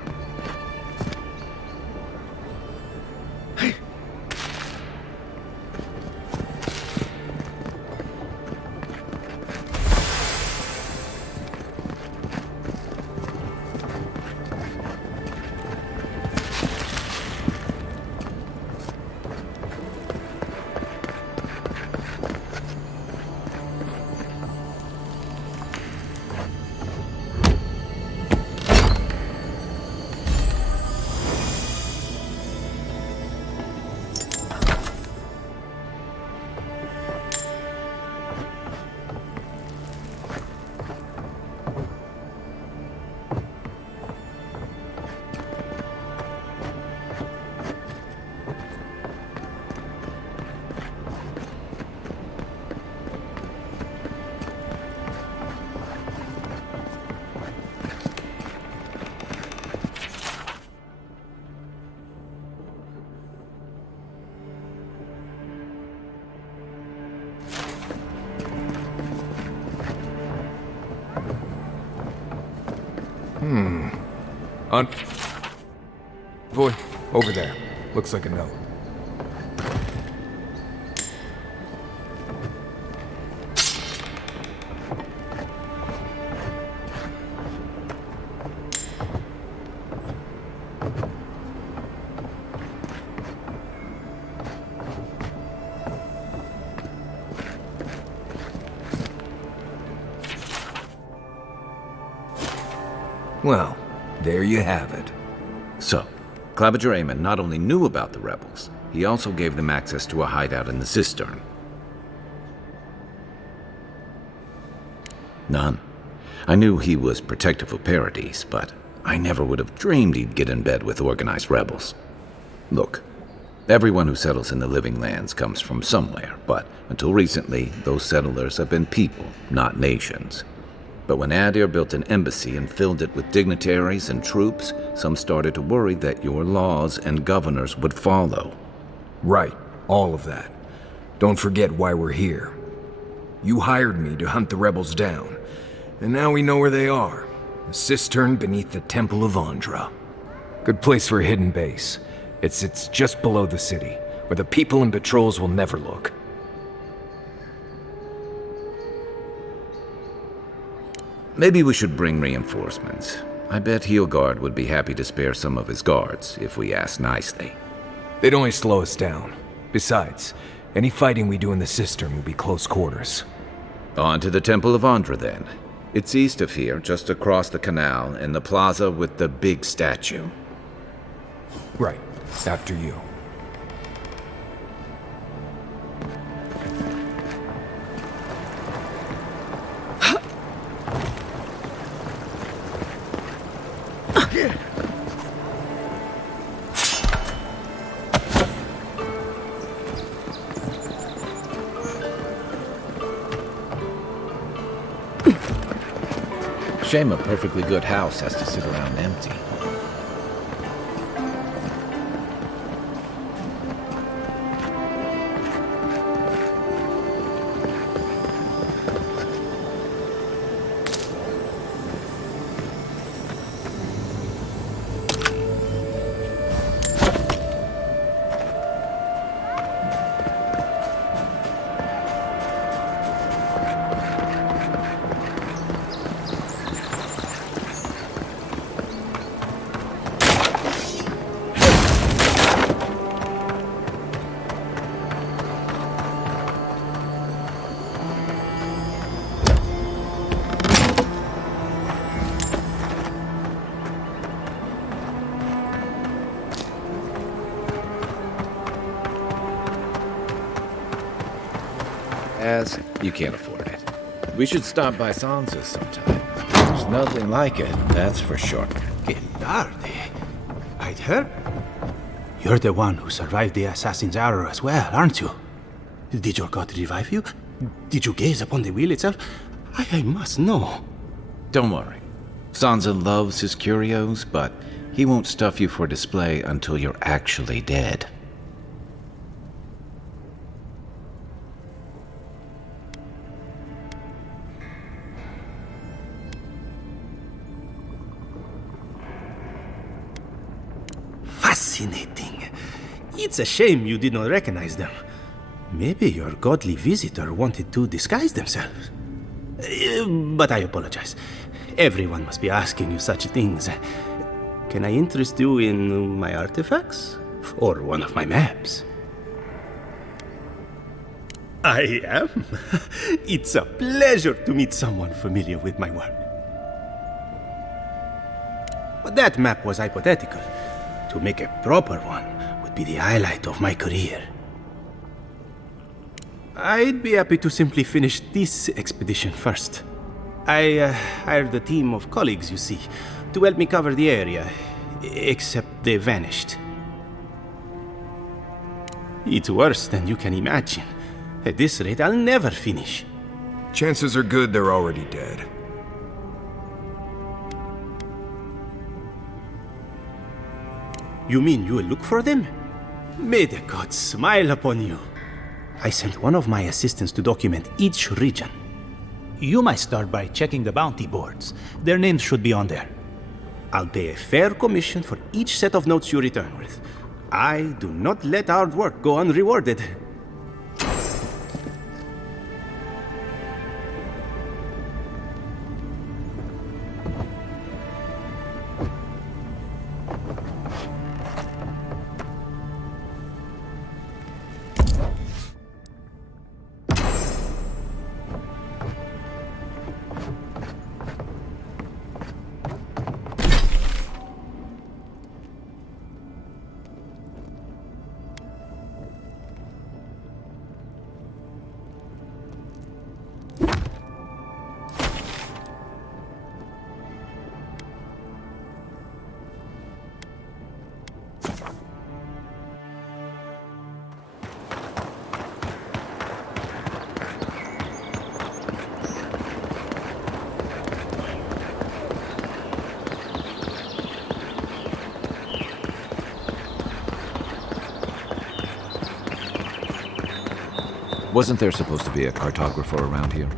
Boy, over there. Looks like a note. Well, there you have it. So, Claviger Amon not only knew about the rebels, he also gave them access to a hideout in the cistern. None. I knew he was protective of Paradis, but I never would have dreamed he'd get in bed with organized rebels. Look, everyone who settles in the Living Lands comes from somewhere, but until recently, those settlers have been people, not nations. But when Adir built an embassy and filled it with dignitaries and troops, some started to worry that your laws and governors would follow. Right, all of that. Don't forget why we're here. You hired me to hunt the rebels down, and now we know where they are. The cistern beneath the Temple of Andra. Good place for a hidden base. It sits just below the city, where the people and patrols will never look. Maybe we should bring reinforcements. I bet Heelguard would be happy to spare some of his guards, if we ask nicely. They'd only slow us down. Besides, any fighting we do in the cistern will be close quarters. On to the Temple of Andra, then. It's east of here, just across the canal, in the plaza with the big statue. Right. After you. Shame a perfectly good house has to sit around empty. As you can't afford it. We should stop by Sansa's sometime. There's nothing like it, that's for sure. Que tarde. I'd heard. You're the one who survived the assassin's arrow as well, aren't you? Did your god revive you? Did you gaze upon the wheel itself? I must know. Don't worry. Sansa loves his curios, but he won't stuff you for display until you're actually dead. Fascinating. It's a shame you did not recognize them. Maybe your godly visitor wanted to disguise themselves. But I apologize. Everyone must be asking you such things. Can I interest you in my artifacts? Or one of my maps? I am. It's a pleasure to meet someone familiar with my work. But that map was hypothetical. To make a proper one would be the highlight of my career. I'd be happy to simply finish this expedition first. I hired a team of colleagues, you see, to help me cover the area, except they vanished. It's worse than you can imagine. At this rate, I'll never finish. Chances are good they're already dead. You mean you will look for them? May the gods smile upon you. I sent one of my assistants to document each region. You might start by checking the bounty boards. Their names should be on there. I'll pay a fair commission for each set of notes you return with. I do not let hard work go unrewarded. Wasn't there supposed to be a cartographer around here?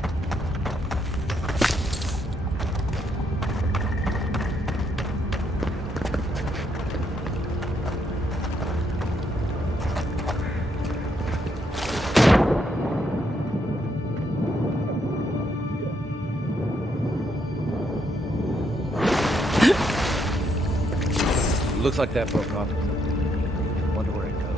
Looks like that broke off. Wonder where it goes.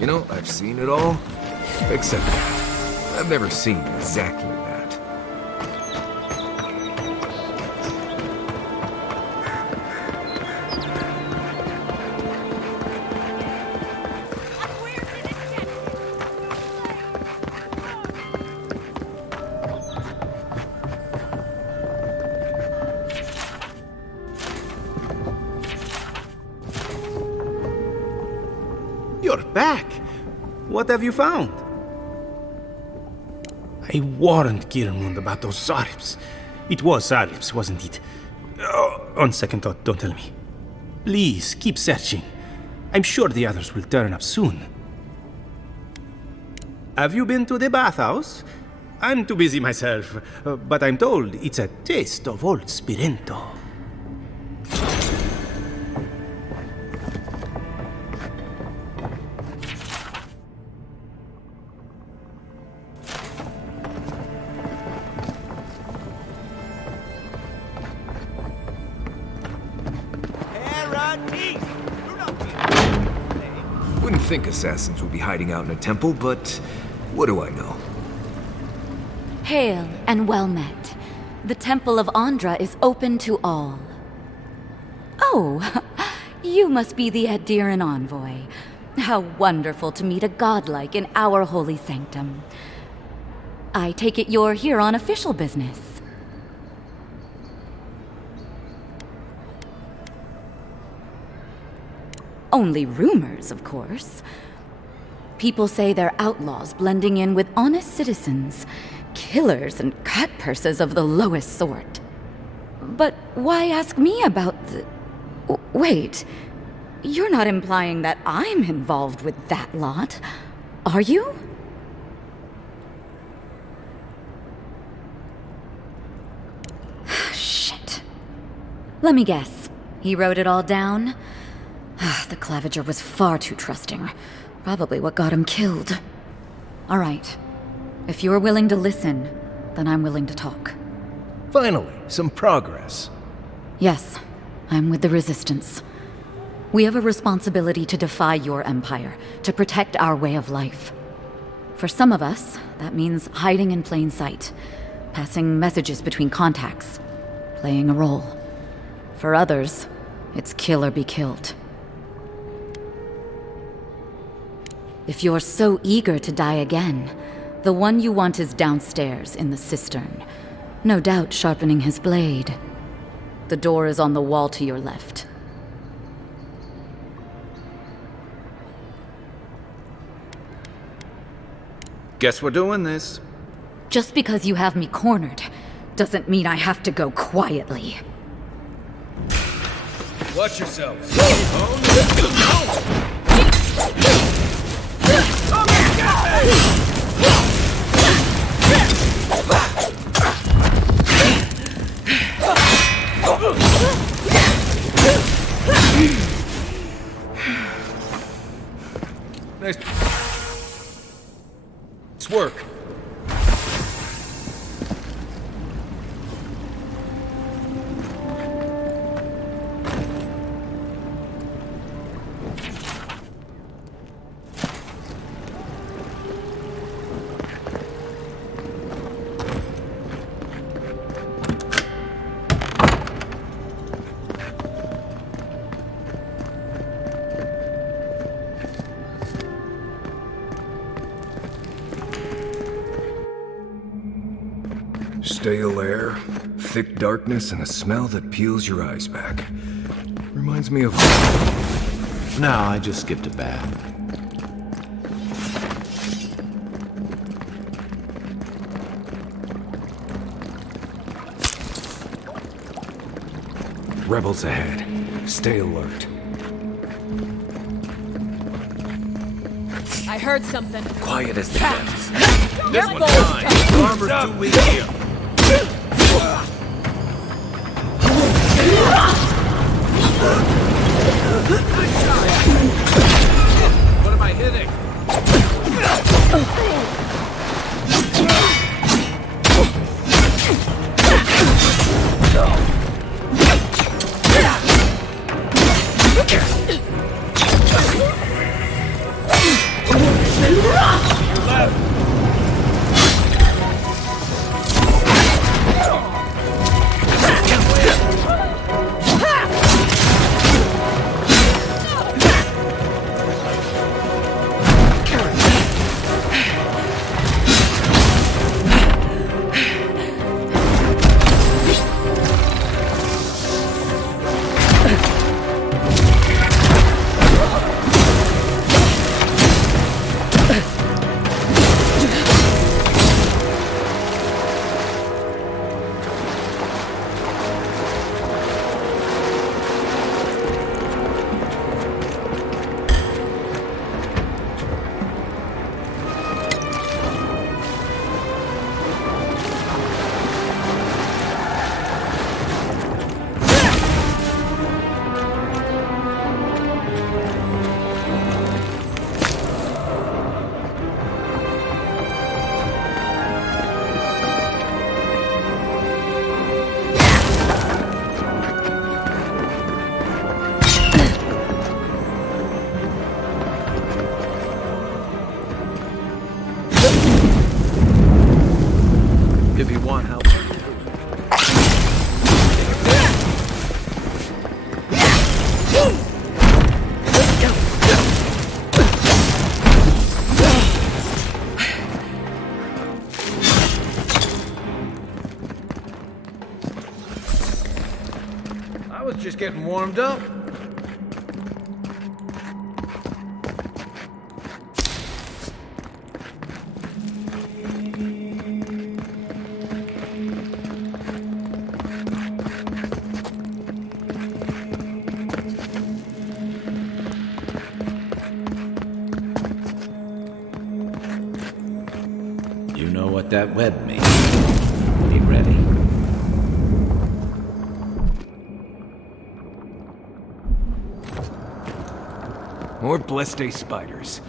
You know, I've seen it all, except that. I've never seen exactly that. You're back. What have you found? I warned Kirmund about those Zarips. It was Zarips, wasn't it? Oh, on second thought, don't tell me. Please, keep searching. I'm sure the others will turn up soon. Have you been to the bathhouse? I'm too busy myself, but I'm told it's a taste of old Spirento. Wouldn't think assassins would be hiding out in a temple, but what do I know? Hail and well met. The Temple of Andra is open to all. Oh, you must be the Adiran envoy. How wonderful to meet a godlike in our holy sanctum. I take it you're here on official business. Only rumors, of course. People say they're outlaws blending in with honest citizens, killers and cut purses of the lowest sort. But why ask me about the... Wait, you're not implying that I'm involved with that lot, are you? Shit. Let me guess. He wrote it all down? The Claviger was far too trusting. Probably what got him killed. All right. If you're willing to listen, then I'm willing to talk. Finally, some progress. Yes, I'm with the Resistance. We have a responsibility to defy your empire, to protect our way of life. For some of us, that means hiding in plain sight, passing messages between contacts, playing a role. For others, it's kill or be killed. If you're so eager to die again, the one you want is downstairs in the cistern, no doubt sharpening his blade. The door is on the wall to your left. Guess we're doing this. Just because you have me cornered, doesn't mean I have to go quietly. Watch yourselves. Nice work. Stale air, thick darkness, and a smell that peels your eyes back. Reminds me of... No, I just skipped a bath. Rebels ahead. Stay alert. I heard something. Quiet as the devils. You're one's bold. mine. Armor's too weak here. What am I hitting? If you want help. I was just getting warmed up. You know what that web means. Be ready. More Blessed spiders.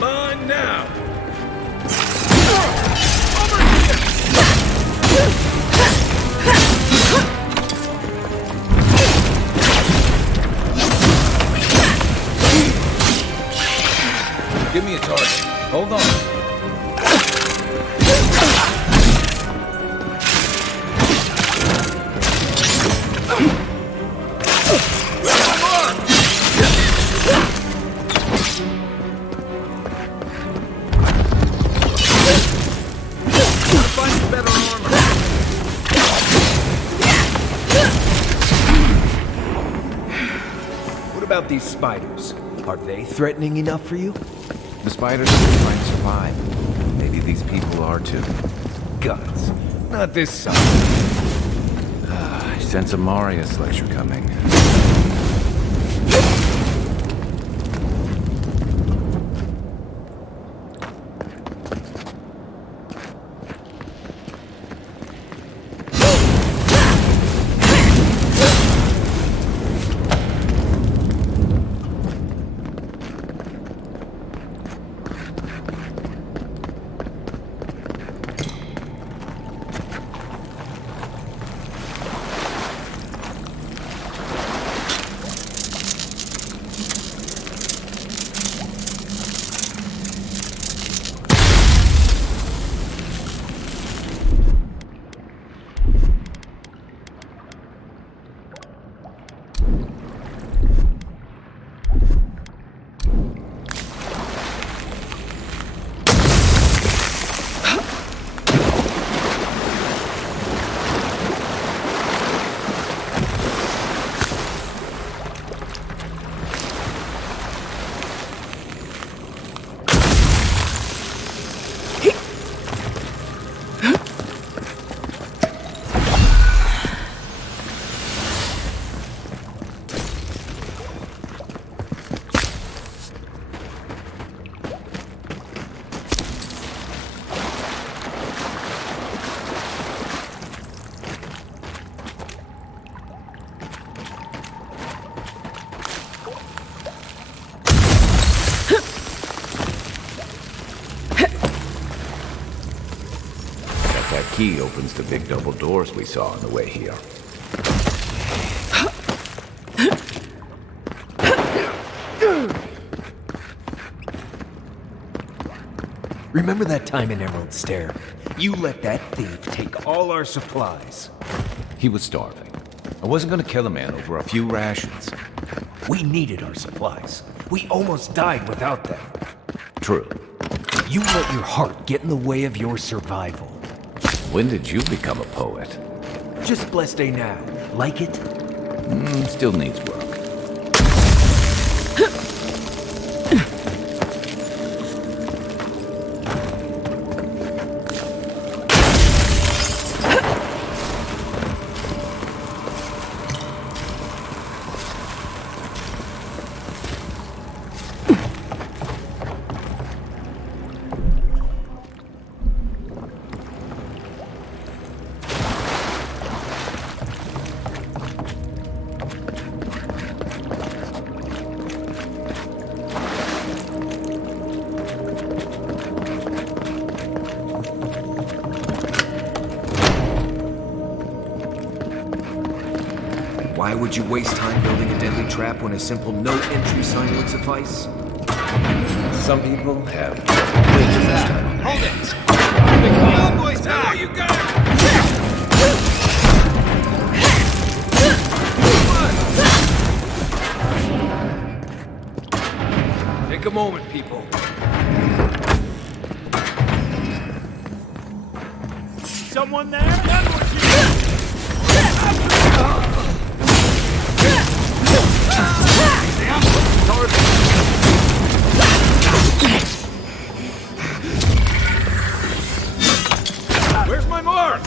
Mine now! Give me a target. Hold on. Find better armor. What about these spiders? Are they threatening enough for you? The spiders are just trying to survive. Maybe these people are too. Guns. Not this side. I sense a Marius lecture coming. That key opens the big double doors we saw on the way here. Remember that time in Emerald Stair? You let that thief take all our supplies. He was starving. I wasn't gonna kill a man over a few rations. We needed our supplies. We almost died without them. True. You let your heart get in the way of your survival. When did you become a poet? Just Blessed now. Like it? Still needs work. Why would you waste time building a deadly trap when a simple no-entry sign would suffice? Some people have way too much time on their hands. Come on, boys, now you got Take a moment, people. someone there? Done with you! Where's my mark?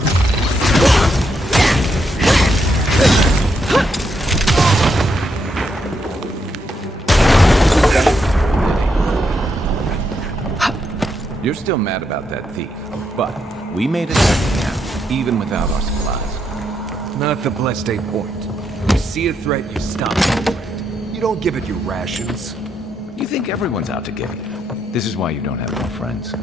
You're still mad about that thief, but we made it back to town, even without our supplies. Not the blessed eight point. You see a threat, you stop over it. You don't give it your rations. You think everyone's out to get you. This is why you don't have more friends.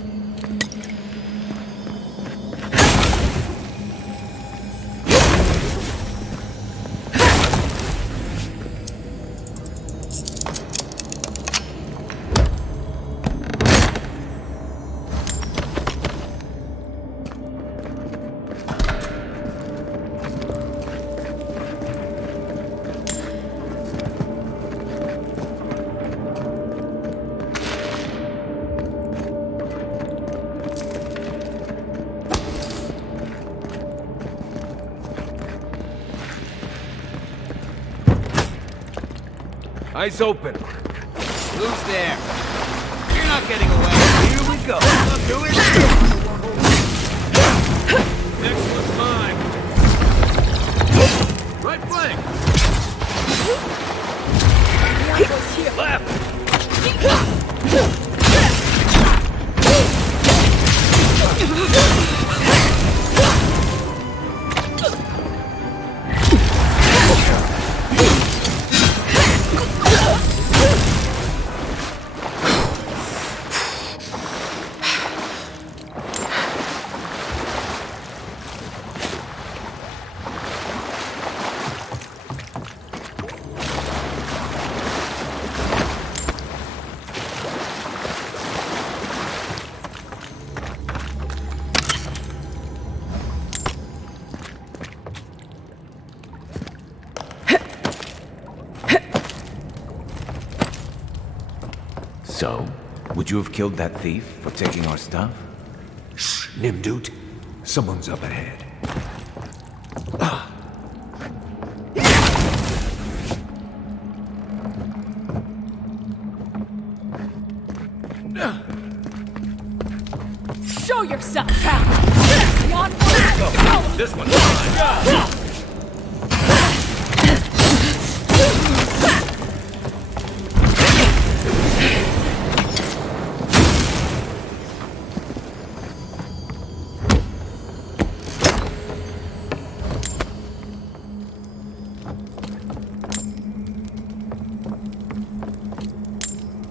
Eyes open. Who's there? You're not getting away. Here we go. Look who is here. Next one's mine. Right flank. Left. So, would you have killed that thief for taking our stuff? Shh, Nimdut. Someone's up ahead. Show yourself, pal! Beyond one, This one's mine.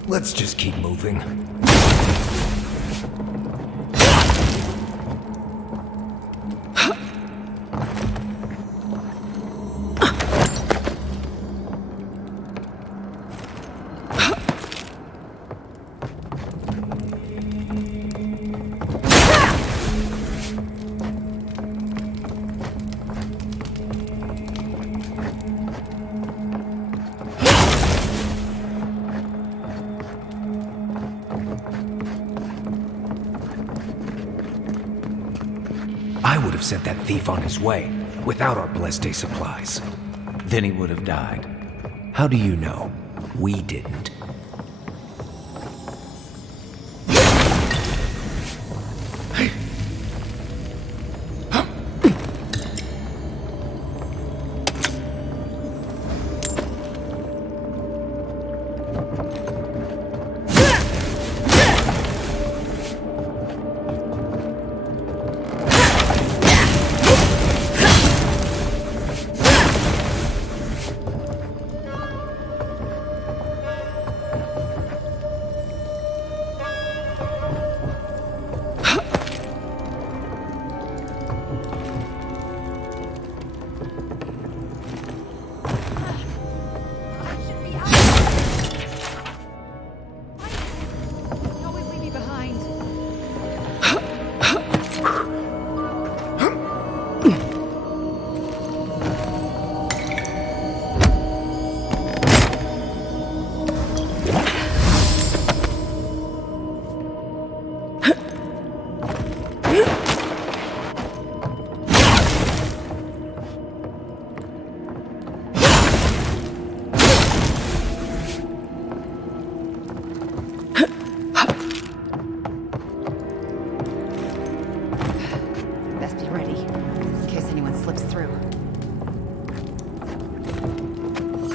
Let's just keep moving. I would have sent that thief on his way, without our blessed day supplies. Then he would have died. How do you know? We didn't.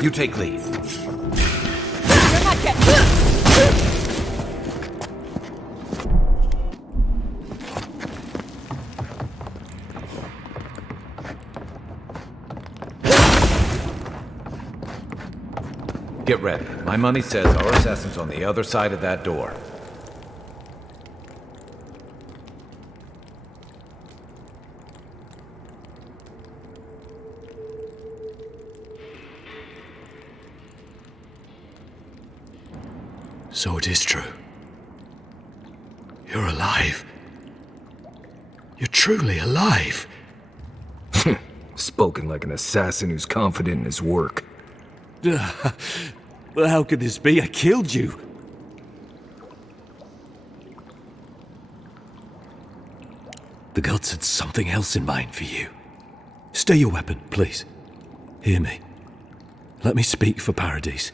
You take lead. You're not getting... Get ready. My money says our assassin's on the other side of that door. So it is true. You're alive. You're truly alive. Spoken like an assassin who's confident in his work. Well, how could this be? I killed you. The gods had something else in mind for you. Stay your weapon, please. Hear me. Let me speak for Paradise.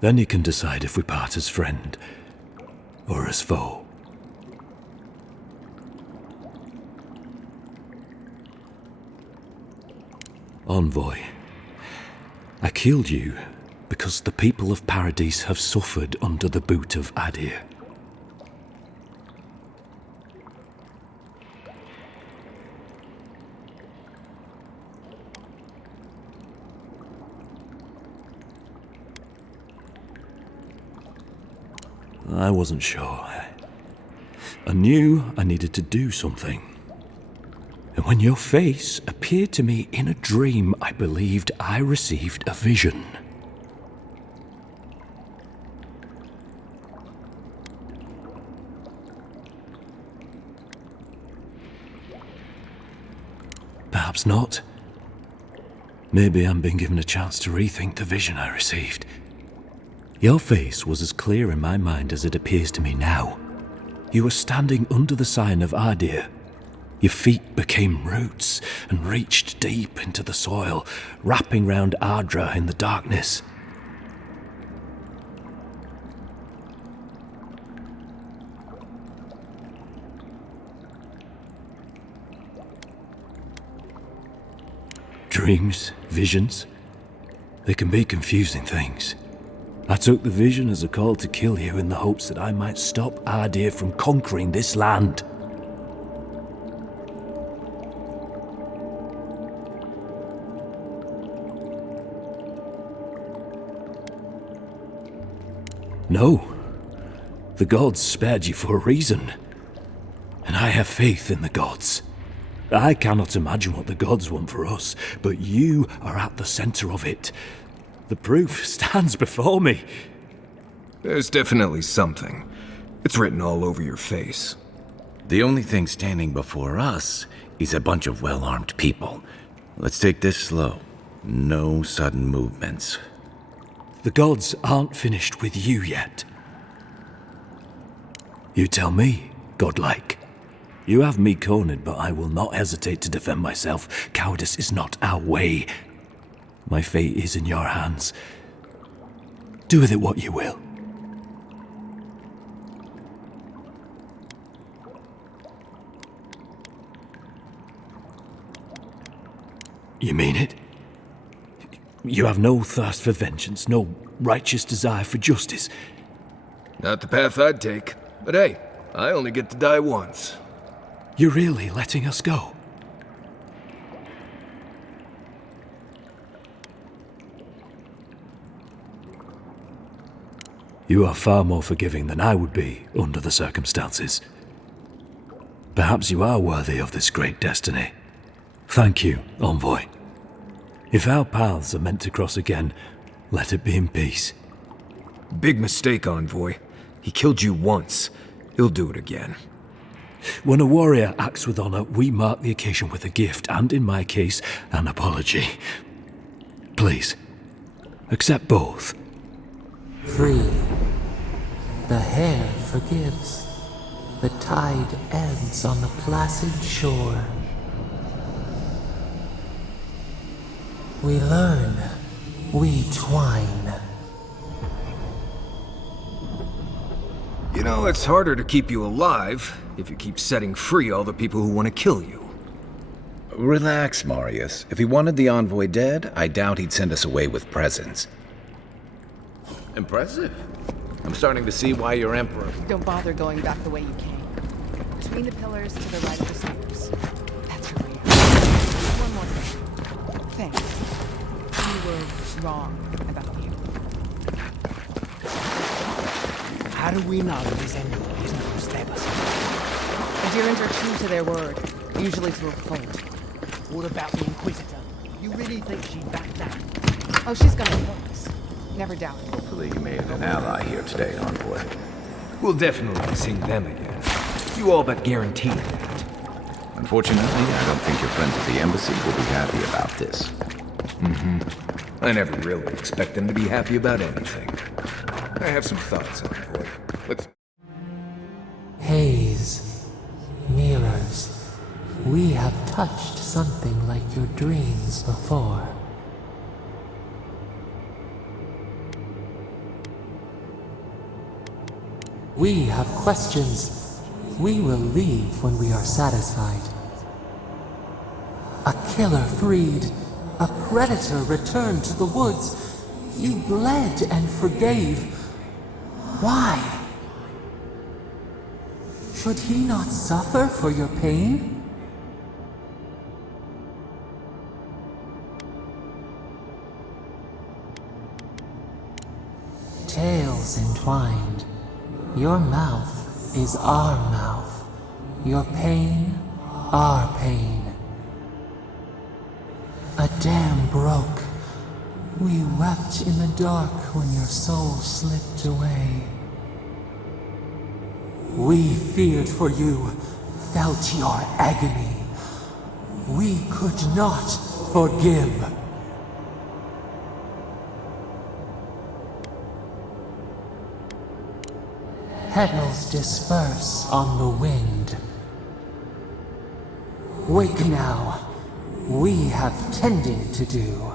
Then you can decide if we part as friend or as foe. Envoy, I killed you because the people of Paradise have suffered under the boot of Adir. I wasn't sure. I knew I needed to do something. And when your face appeared to me in a dream, I believed I received a vision. Perhaps not. Maybe I'm being given a chance to rethink the vision I received. Your face was as clear in my mind as it appears to me now. You were standing under the sign of Adir. Your feet became roots and reached deep into the soil, wrapping round Ardra in the darkness. Dreams, visions, they can be confusing things. I took the vision as a call to kill you in the hopes that I might stop Adir from conquering this land. No. The gods spared you for a reason. And I have faith in the gods. I cannot imagine what the gods want for us, but you are at the center of it. The proof stands before me. There's definitely something. It's written all over your face. The only thing standing before us is a bunch of well-armed people. Let's take this slow. No sudden movements. The gods aren't finished with you yet. You tell me, godlike. You have me cornered, but I will not hesitate to defend myself. Cowardice is not our way. My fate is in your hands. Do with it what you will. You mean it? You have no thirst for vengeance, no righteous desire for justice. Not the path I'd take. But hey, I only get to die once. You're really letting us go? You are far more forgiving than I would be under the circumstances. Perhaps you are worthy of this great destiny. Thank you, Envoy. If our paths are meant to cross again, let it be in peace. Big mistake, Envoy. He killed you once. He'll do it again. When a warrior acts with honor, we mark the occasion with a gift, and in my case, an apology. Please, accept both. Free. The hair forgives. The tide ebbs on the placid shore. We learn. We twine. You know, it's harder to keep you alive if you keep setting free all the people who want to kill you. Relax, Marius. If he wanted the envoy dead, I doubt he'd send us away with presents. Impressive. I'm starting to see why you're emperor. Don't bother going back the way you came. Between the pillars to the right of the stairs. That's your way out. One more thing. Thanks. You were wrong about you. How do we know this enemy isn't going to stab us? Adherents are true to their word, usually to a fault. What about the Inquisitor? You really think she'd back down? Oh, she's gonna kill us. Never doubt it. Hopefully you made an ally here today, envoy. We'll definitely see them again. You all but guaranteed that. Unfortunately, I don't think your friends at the embassy will be happy about this. Mm-hmm. I never really expect them to be happy about anything. I have some thoughts, envoy. Let's... Haze, mirrors, we have touched something like your dreams before. We have questions. We will leave when we are satisfied. A killer freed. A predator returned to the woods. You bled and forgave. Why? Should he not suffer for your pain? Tales entwined. Your mouth is our mouth. Your pain, our pain. A dam broke. We wept in the dark when your soul slipped away. We feared for you, felt your agony. We could not forgive. Petals disperse on the wind. Wake now. We have tending to do.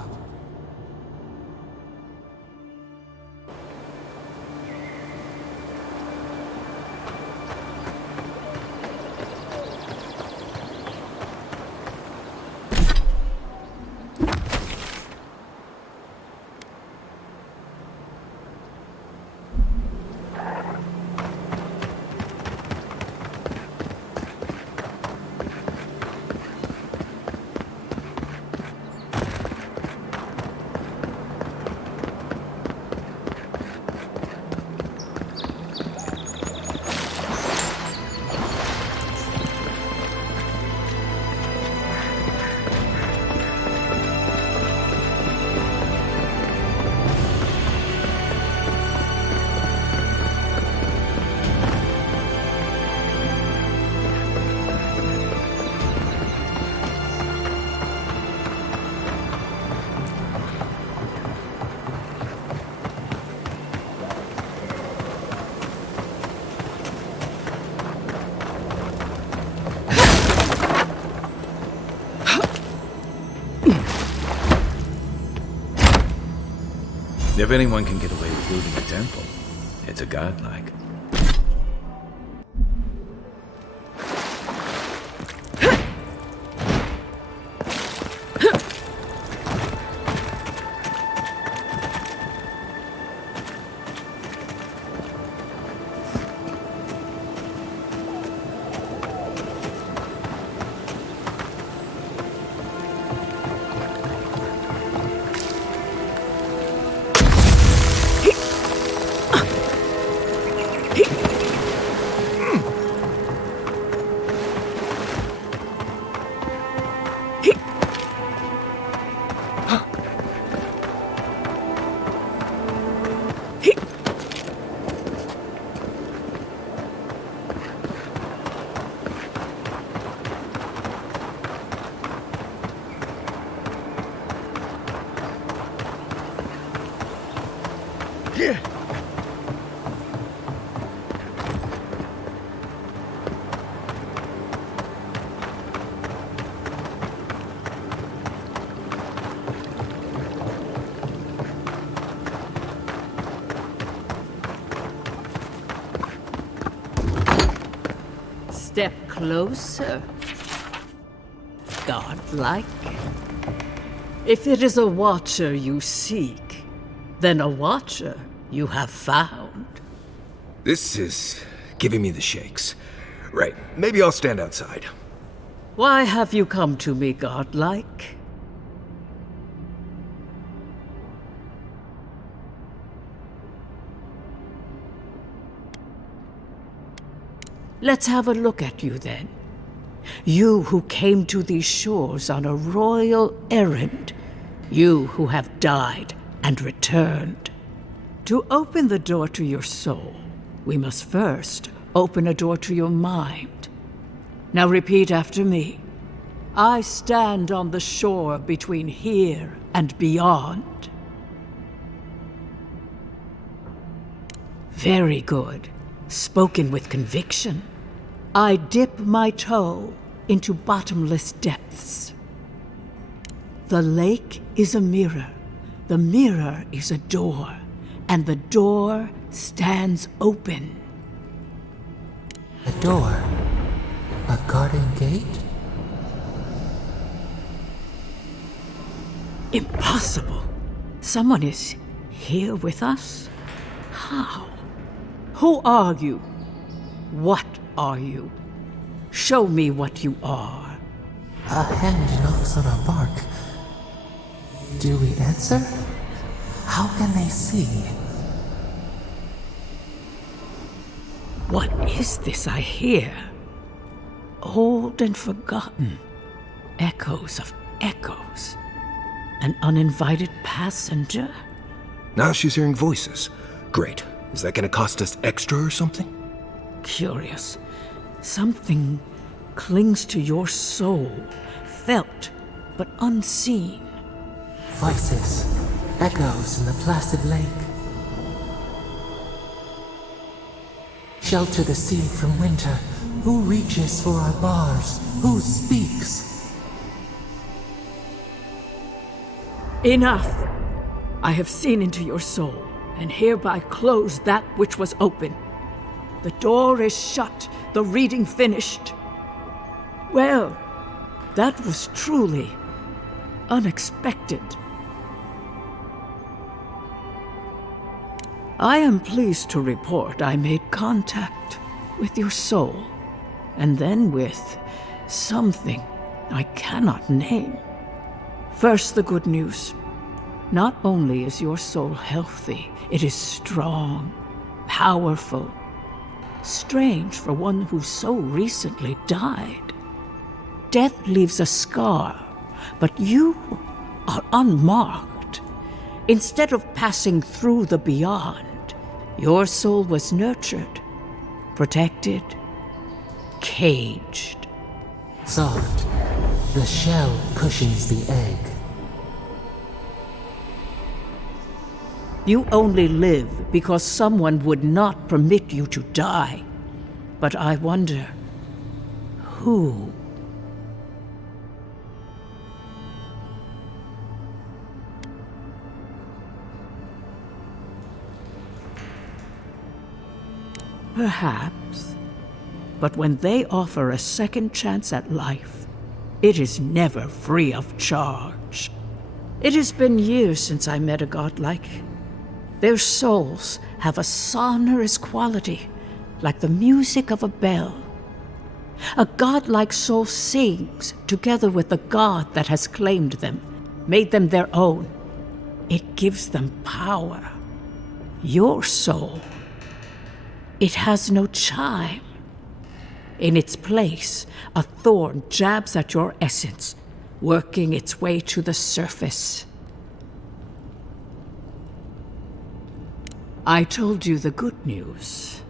If anyone can get away with looting a temple, it's a godlike. Step closer. godlike. If it is a watcher you seek, then a watcher you have found. This is giving me the shakes. Right, maybe I'll stand outside. Why have you come to me, godlike? Let's have a look at you then. You who came to these shores on a royal errand. You who have died and returned. To open the door to your soul, we must first open a door to your mind. Now repeat after me. I stand on the shore between here and beyond. Very good. Spoken with conviction. I dip my toe into bottomless depths. The lake is a mirror. The mirror is a door. And the door stands open. A door? A garden gate? Impossible. Someone is here with us? How? Who are you? What are you? Show me what you are. A hand knocks on our bark. Do we answer? How can they see? What is this I hear? Old and forgotten. Echoes of echoes. An uninvited passenger? Now she's hearing voices. Great. Is that gonna cost us extra or something? Curious. Something clings to your soul, felt but unseen. Voices, echoes in the placid lake. Shelter the sea from winter. Who reaches for our bars? Who speaks? Enough! I have seen into your soul, and hereby close that which was open. The door is shut, the reading finished. Well, that was truly unexpected. I am pleased to report I made contact with your soul, and then with something I cannot name. First, the good news. Not only is your soul healthy, it is strong, powerful. Strange for one who so recently died. Death leaves a scar, but you are unmarked. Instead of passing through the beyond, your soul was nurtured, protected, caged. Soft. The shell cushions the egg. You only live because someone would not permit you to die. But I wonder, who? Perhaps. But when they offer a second chance at life, it is never free of charge. It has been years since I met a godlike. Their souls have a sonorous quality, like the music of a bell. A godlike soul sings together with the god that has claimed them, made them their own. It gives them power. Your soul, it has no chime. In its place, a thorn jabs at your essence, working its way to the surface. I told you the good news.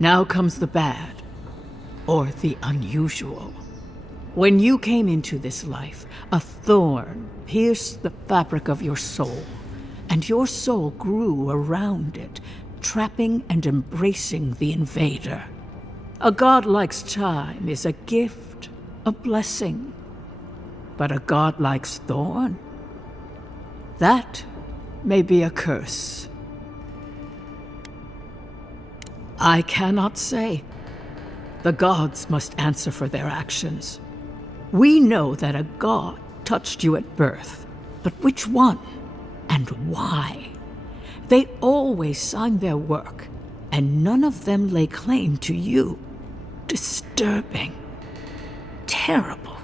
Now comes the bad, or the unusual. When you came into this life, a thorn pierced the fabric of your soul, and your soul grew around it, trapping and embracing the invader. A godlike's chime is a gift, a blessing. But a godlike's thorn? That may be a curse. I cannot say. The gods must answer for their actions. We know that a god touched you at birth, but which one and why? They always signed their work, and none of them lay claim to you. Disturbing. Terrible.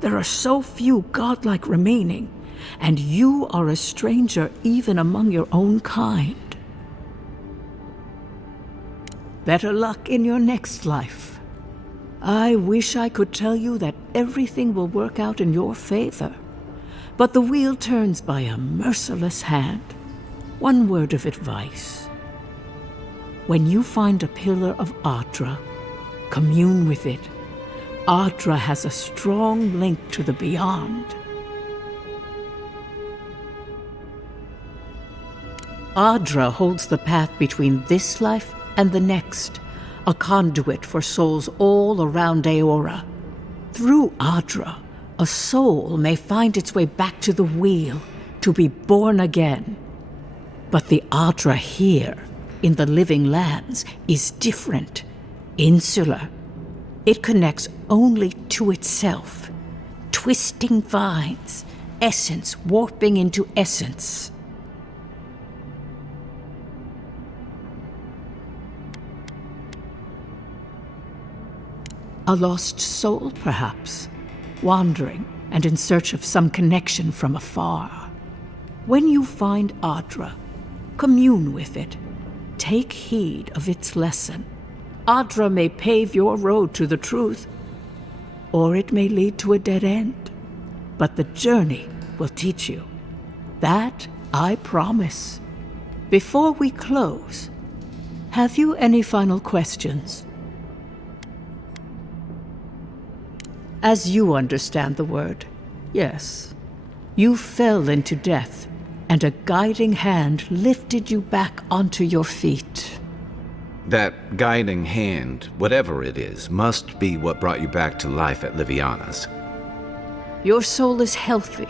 There are so few godlike remaining, and you are a stranger even among your own kind. Better luck in your next life. I wish I could tell you that everything will work out in your favor, but the wheel turns by a merciless hand. One word of advice. When you find a pillar of Adra, commune with it. Adra has a strong link to the beyond. Adra holds the path between this life and the next, a conduit for souls all around Eora. Through Adra, a soul may find its way back to the wheel, to be born again. But the Adra here, in the living lands, is different, insular. It connects only to itself. Twisting vines, essence warping into essence. A lost soul, perhaps, wandering and in search of some connection from afar. When you find Adra, commune with it. Take heed of its lesson. Adra may pave your road to the truth, or it may lead to a dead end. But the journey will teach you. That I promise. Before we close, have you any final questions? As you understand the word, yes. You fell into death, and a guiding hand lifted you back onto your feet. That guiding hand, whatever it is, must be what brought you back to life at Liviana's. Your soul is healthy,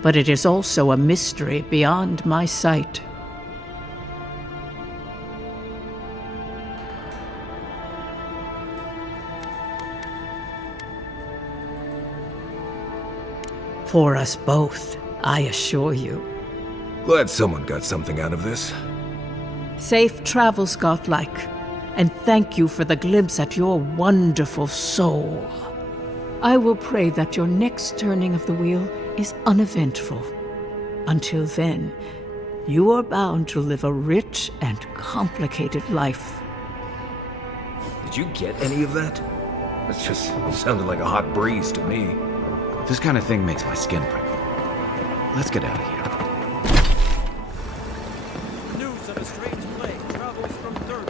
but it is also a mystery beyond my sight. For us both, I assure you. Glad someone got something out of this. Safe travels, godlike, and thank you for the glimpse at your wonderful soul. I will pray that your next turning of the wheel is uneventful. Until then, you are bound to live a rich and complicated life. Did you get any of that? That just sounded like a hot breeze to me. This kind of thing makes my skin prickle. Let's get out of here. News of a strange plague travels from Third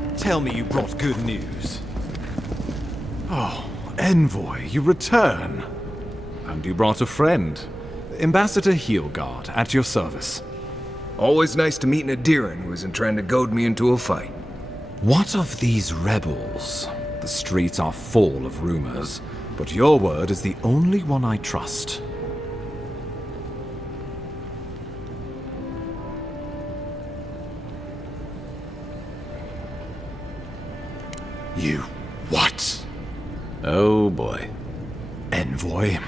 Ward. Tell me you brought good news. Oh, Envoy, you return. And you brought a friend. Ambassador Heelguard, at your service. Always nice to meet an Adiran who isn't trying to goad me into a fight. What of these rebels? The streets are full of rumors, but your word is the only one I trust. You what? Oh boy. Envoy,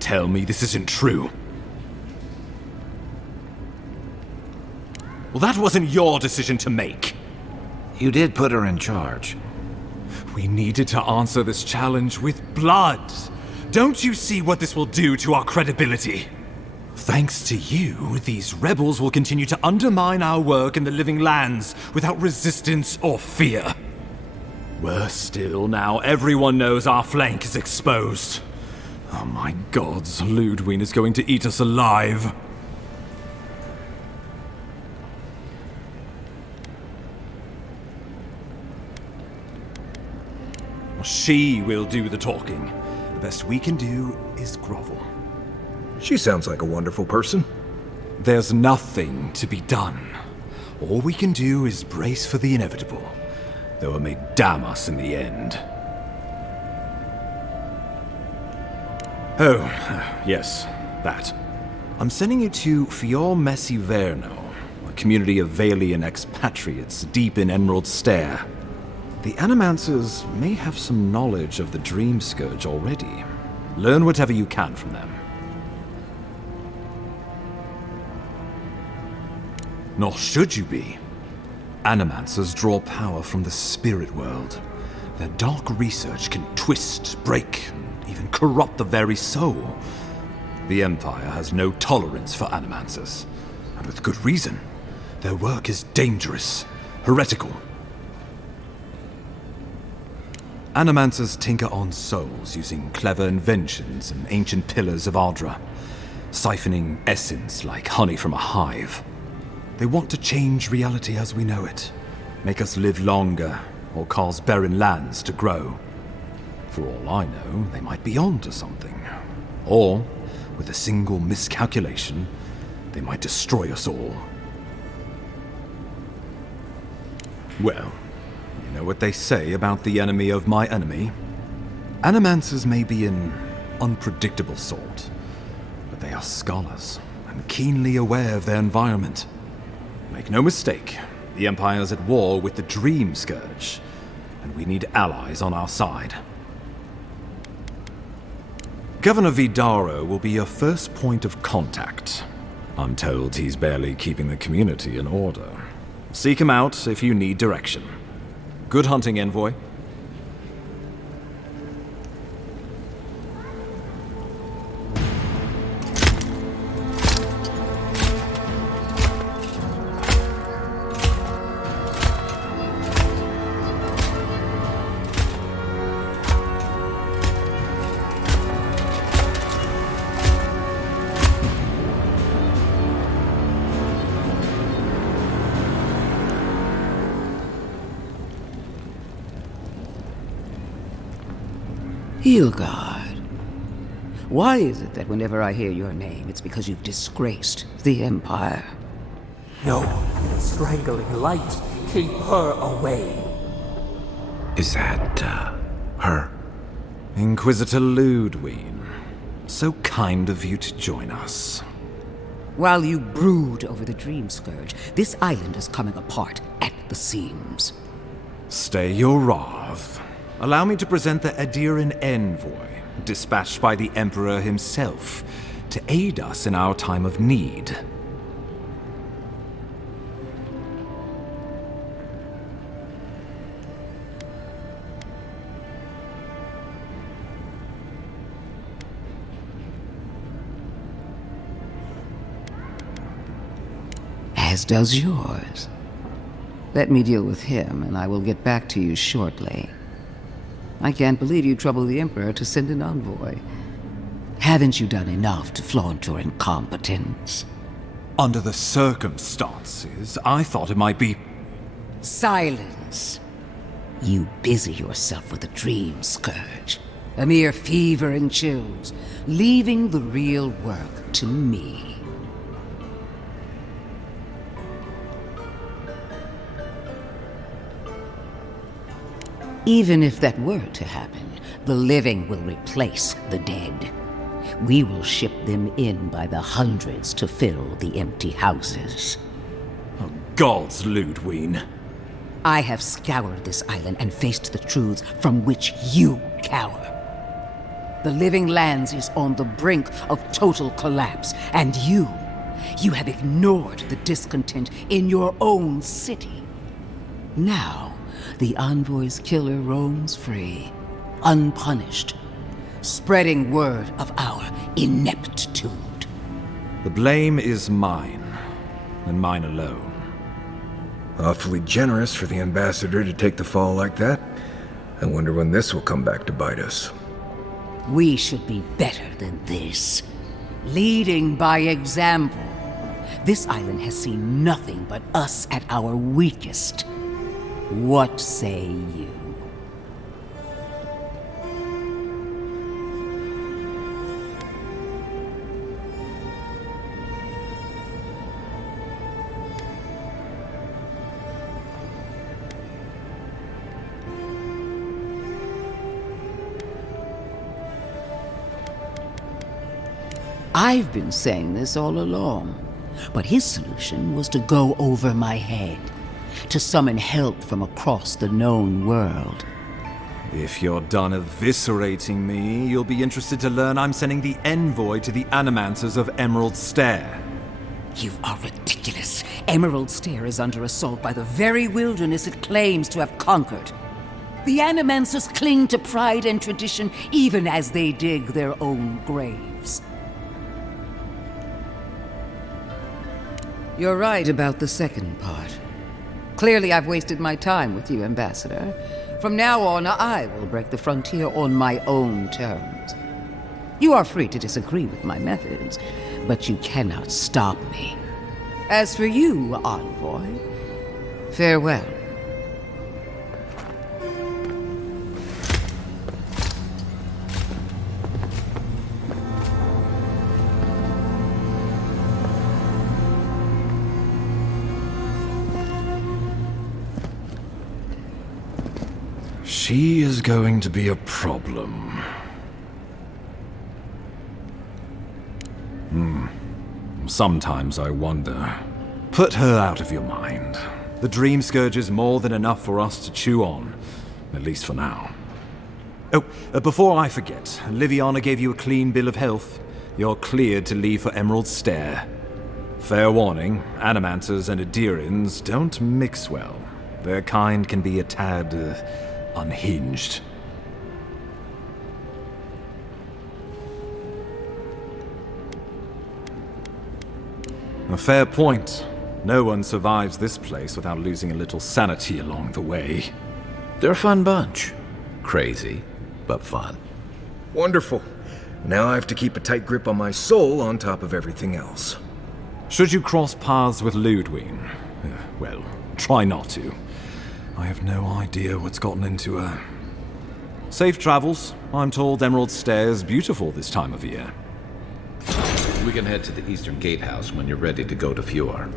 tell me this isn't true. Well, that wasn't your decision to make. You did put her in charge. We needed to answer this challenge with blood. Don't you see what this will do to our credibility? Thanks to you, these rebels will continue to undermine our work in the living lands without resistance or fear. Worse still, now everyone knows our flank is exposed. Oh my gods, Ludwig is going to eat us alive. She will do the talking. The best we can do is grovel. She sounds like a wonderful person. There's nothing to be done. All we can do is brace for the inevitable, though it may damn us in the end. Oh, yes, that. I'm sending you to Fior Messi Verno, a community of Valian expatriates deep in Emerald Stair. The Animancers may have some knowledge of the Dream Scourge already. Learn whatever you can from them. Nor should you be. Animancers draw power from the spirit world. Their dark research can twist, break, and even corrupt the very soul. The Empire has no tolerance for Animancers, and with good reason. Their work is dangerous, heretical. Animancers tinker on souls using clever inventions and ancient pillars of Ardra, siphoning essence like honey from a hive. They want to change reality as we know it, make us live longer, or cause barren lands to grow. For all I know, they might be on to something. Or, with a single miscalculation, they might destroy us all. Well, you know what they say about the enemy of my enemy? Animancers may be an unpredictable sort, but they are scholars and keenly aware of their environment. Make no mistake, the Empire's at war with the Dream Scourge, and we need allies on our side. Governor Vidaro will be your first point of contact. I'm told he's barely keeping the community in order. Seek him out if you need direction. Good hunting, Envoy. Hilgard, why is it that whenever I hear your name, it's because you've disgraced the Empire? No, strangling light, keep her away. Is that, her? Inquisitor Ludwig, so kind of you to join us. While you brood over the Dream Scourge, this island is coming apart at the seams. Stay your wrath. Allow me to present the Adiran Envoy, dispatched by the Emperor himself, to aid us in our time of need. As does yours. Let me deal with him, and I will get back to you shortly. I can't believe you troubled the Emperor to send an envoy. Haven't you done enough to flaunt your incompetence? Under the circumstances, I thought it might be... Silence! You busy yourself with the Dream Scourge. A mere fever and chills, leaving the real work to me. Even if that were to happen, the living will replace the dead. We will ship them in by the hundreds to fill the empty houses. Oh, gods, Ludwig. I have scoured this island and faced the truths from which you cower. The Living Lands is on the brink of total collapse, and you have ignored the discontent in your own city. Now, the Envoy's killer roams free, unpunished, spreading word of our ineptitude. The blame is mine, and mine alone. Awfully generous for the ambassador to take the fall like that. I wonder when this will come back to bite us. We should be better than this. Leading by example. This island has seen nothing but us at our weakest. What say you? I've been saying this all along. But his solution was to go over my head, to summon help from across the known world. If you're done eviscerating me, you'll be interested to learn I'm sending the envoy to the Animancers of Emerald Stair. You are ridiculous. Emerald Stair is under assault by the very wilderness it claims to have conquered. The Animancers cling to pride and tradition even as they dig their own graves. You're right about the second part. Clearly I've wasted my time with you, Ambassador. From now on, I will break the frontier on my own terms. You are free to disagree with my methods, but you cannot stop me. As for you, Envoy, farewell. She is going to be a problem. Sometimes I wonder. Put her out of your mind. The Dream Scourge is more than enough for us to chew on. At least for now. Oh, before I forget, Liviana gave you a clean bill of health. You're cleared to leave for Emerald Stair. Fair warning, Animancers and Adirians don't mix well. Their kind can be a tad, unhinged. A fair point. No one survives this place without losing a little sanity along the way. They're a fun bunch. Crazy, but fun. Wonderful. Now I have to keep a tight grip on my soul on top of everything else. Should you cross paths with Ludwig? Well, try not to. I have no idea what's gotten into her. Safe travels. I'm told Emerald Stair's beautiful this time of year. We can head to the Eastern Gatehouse when you're ready to go to Fjord.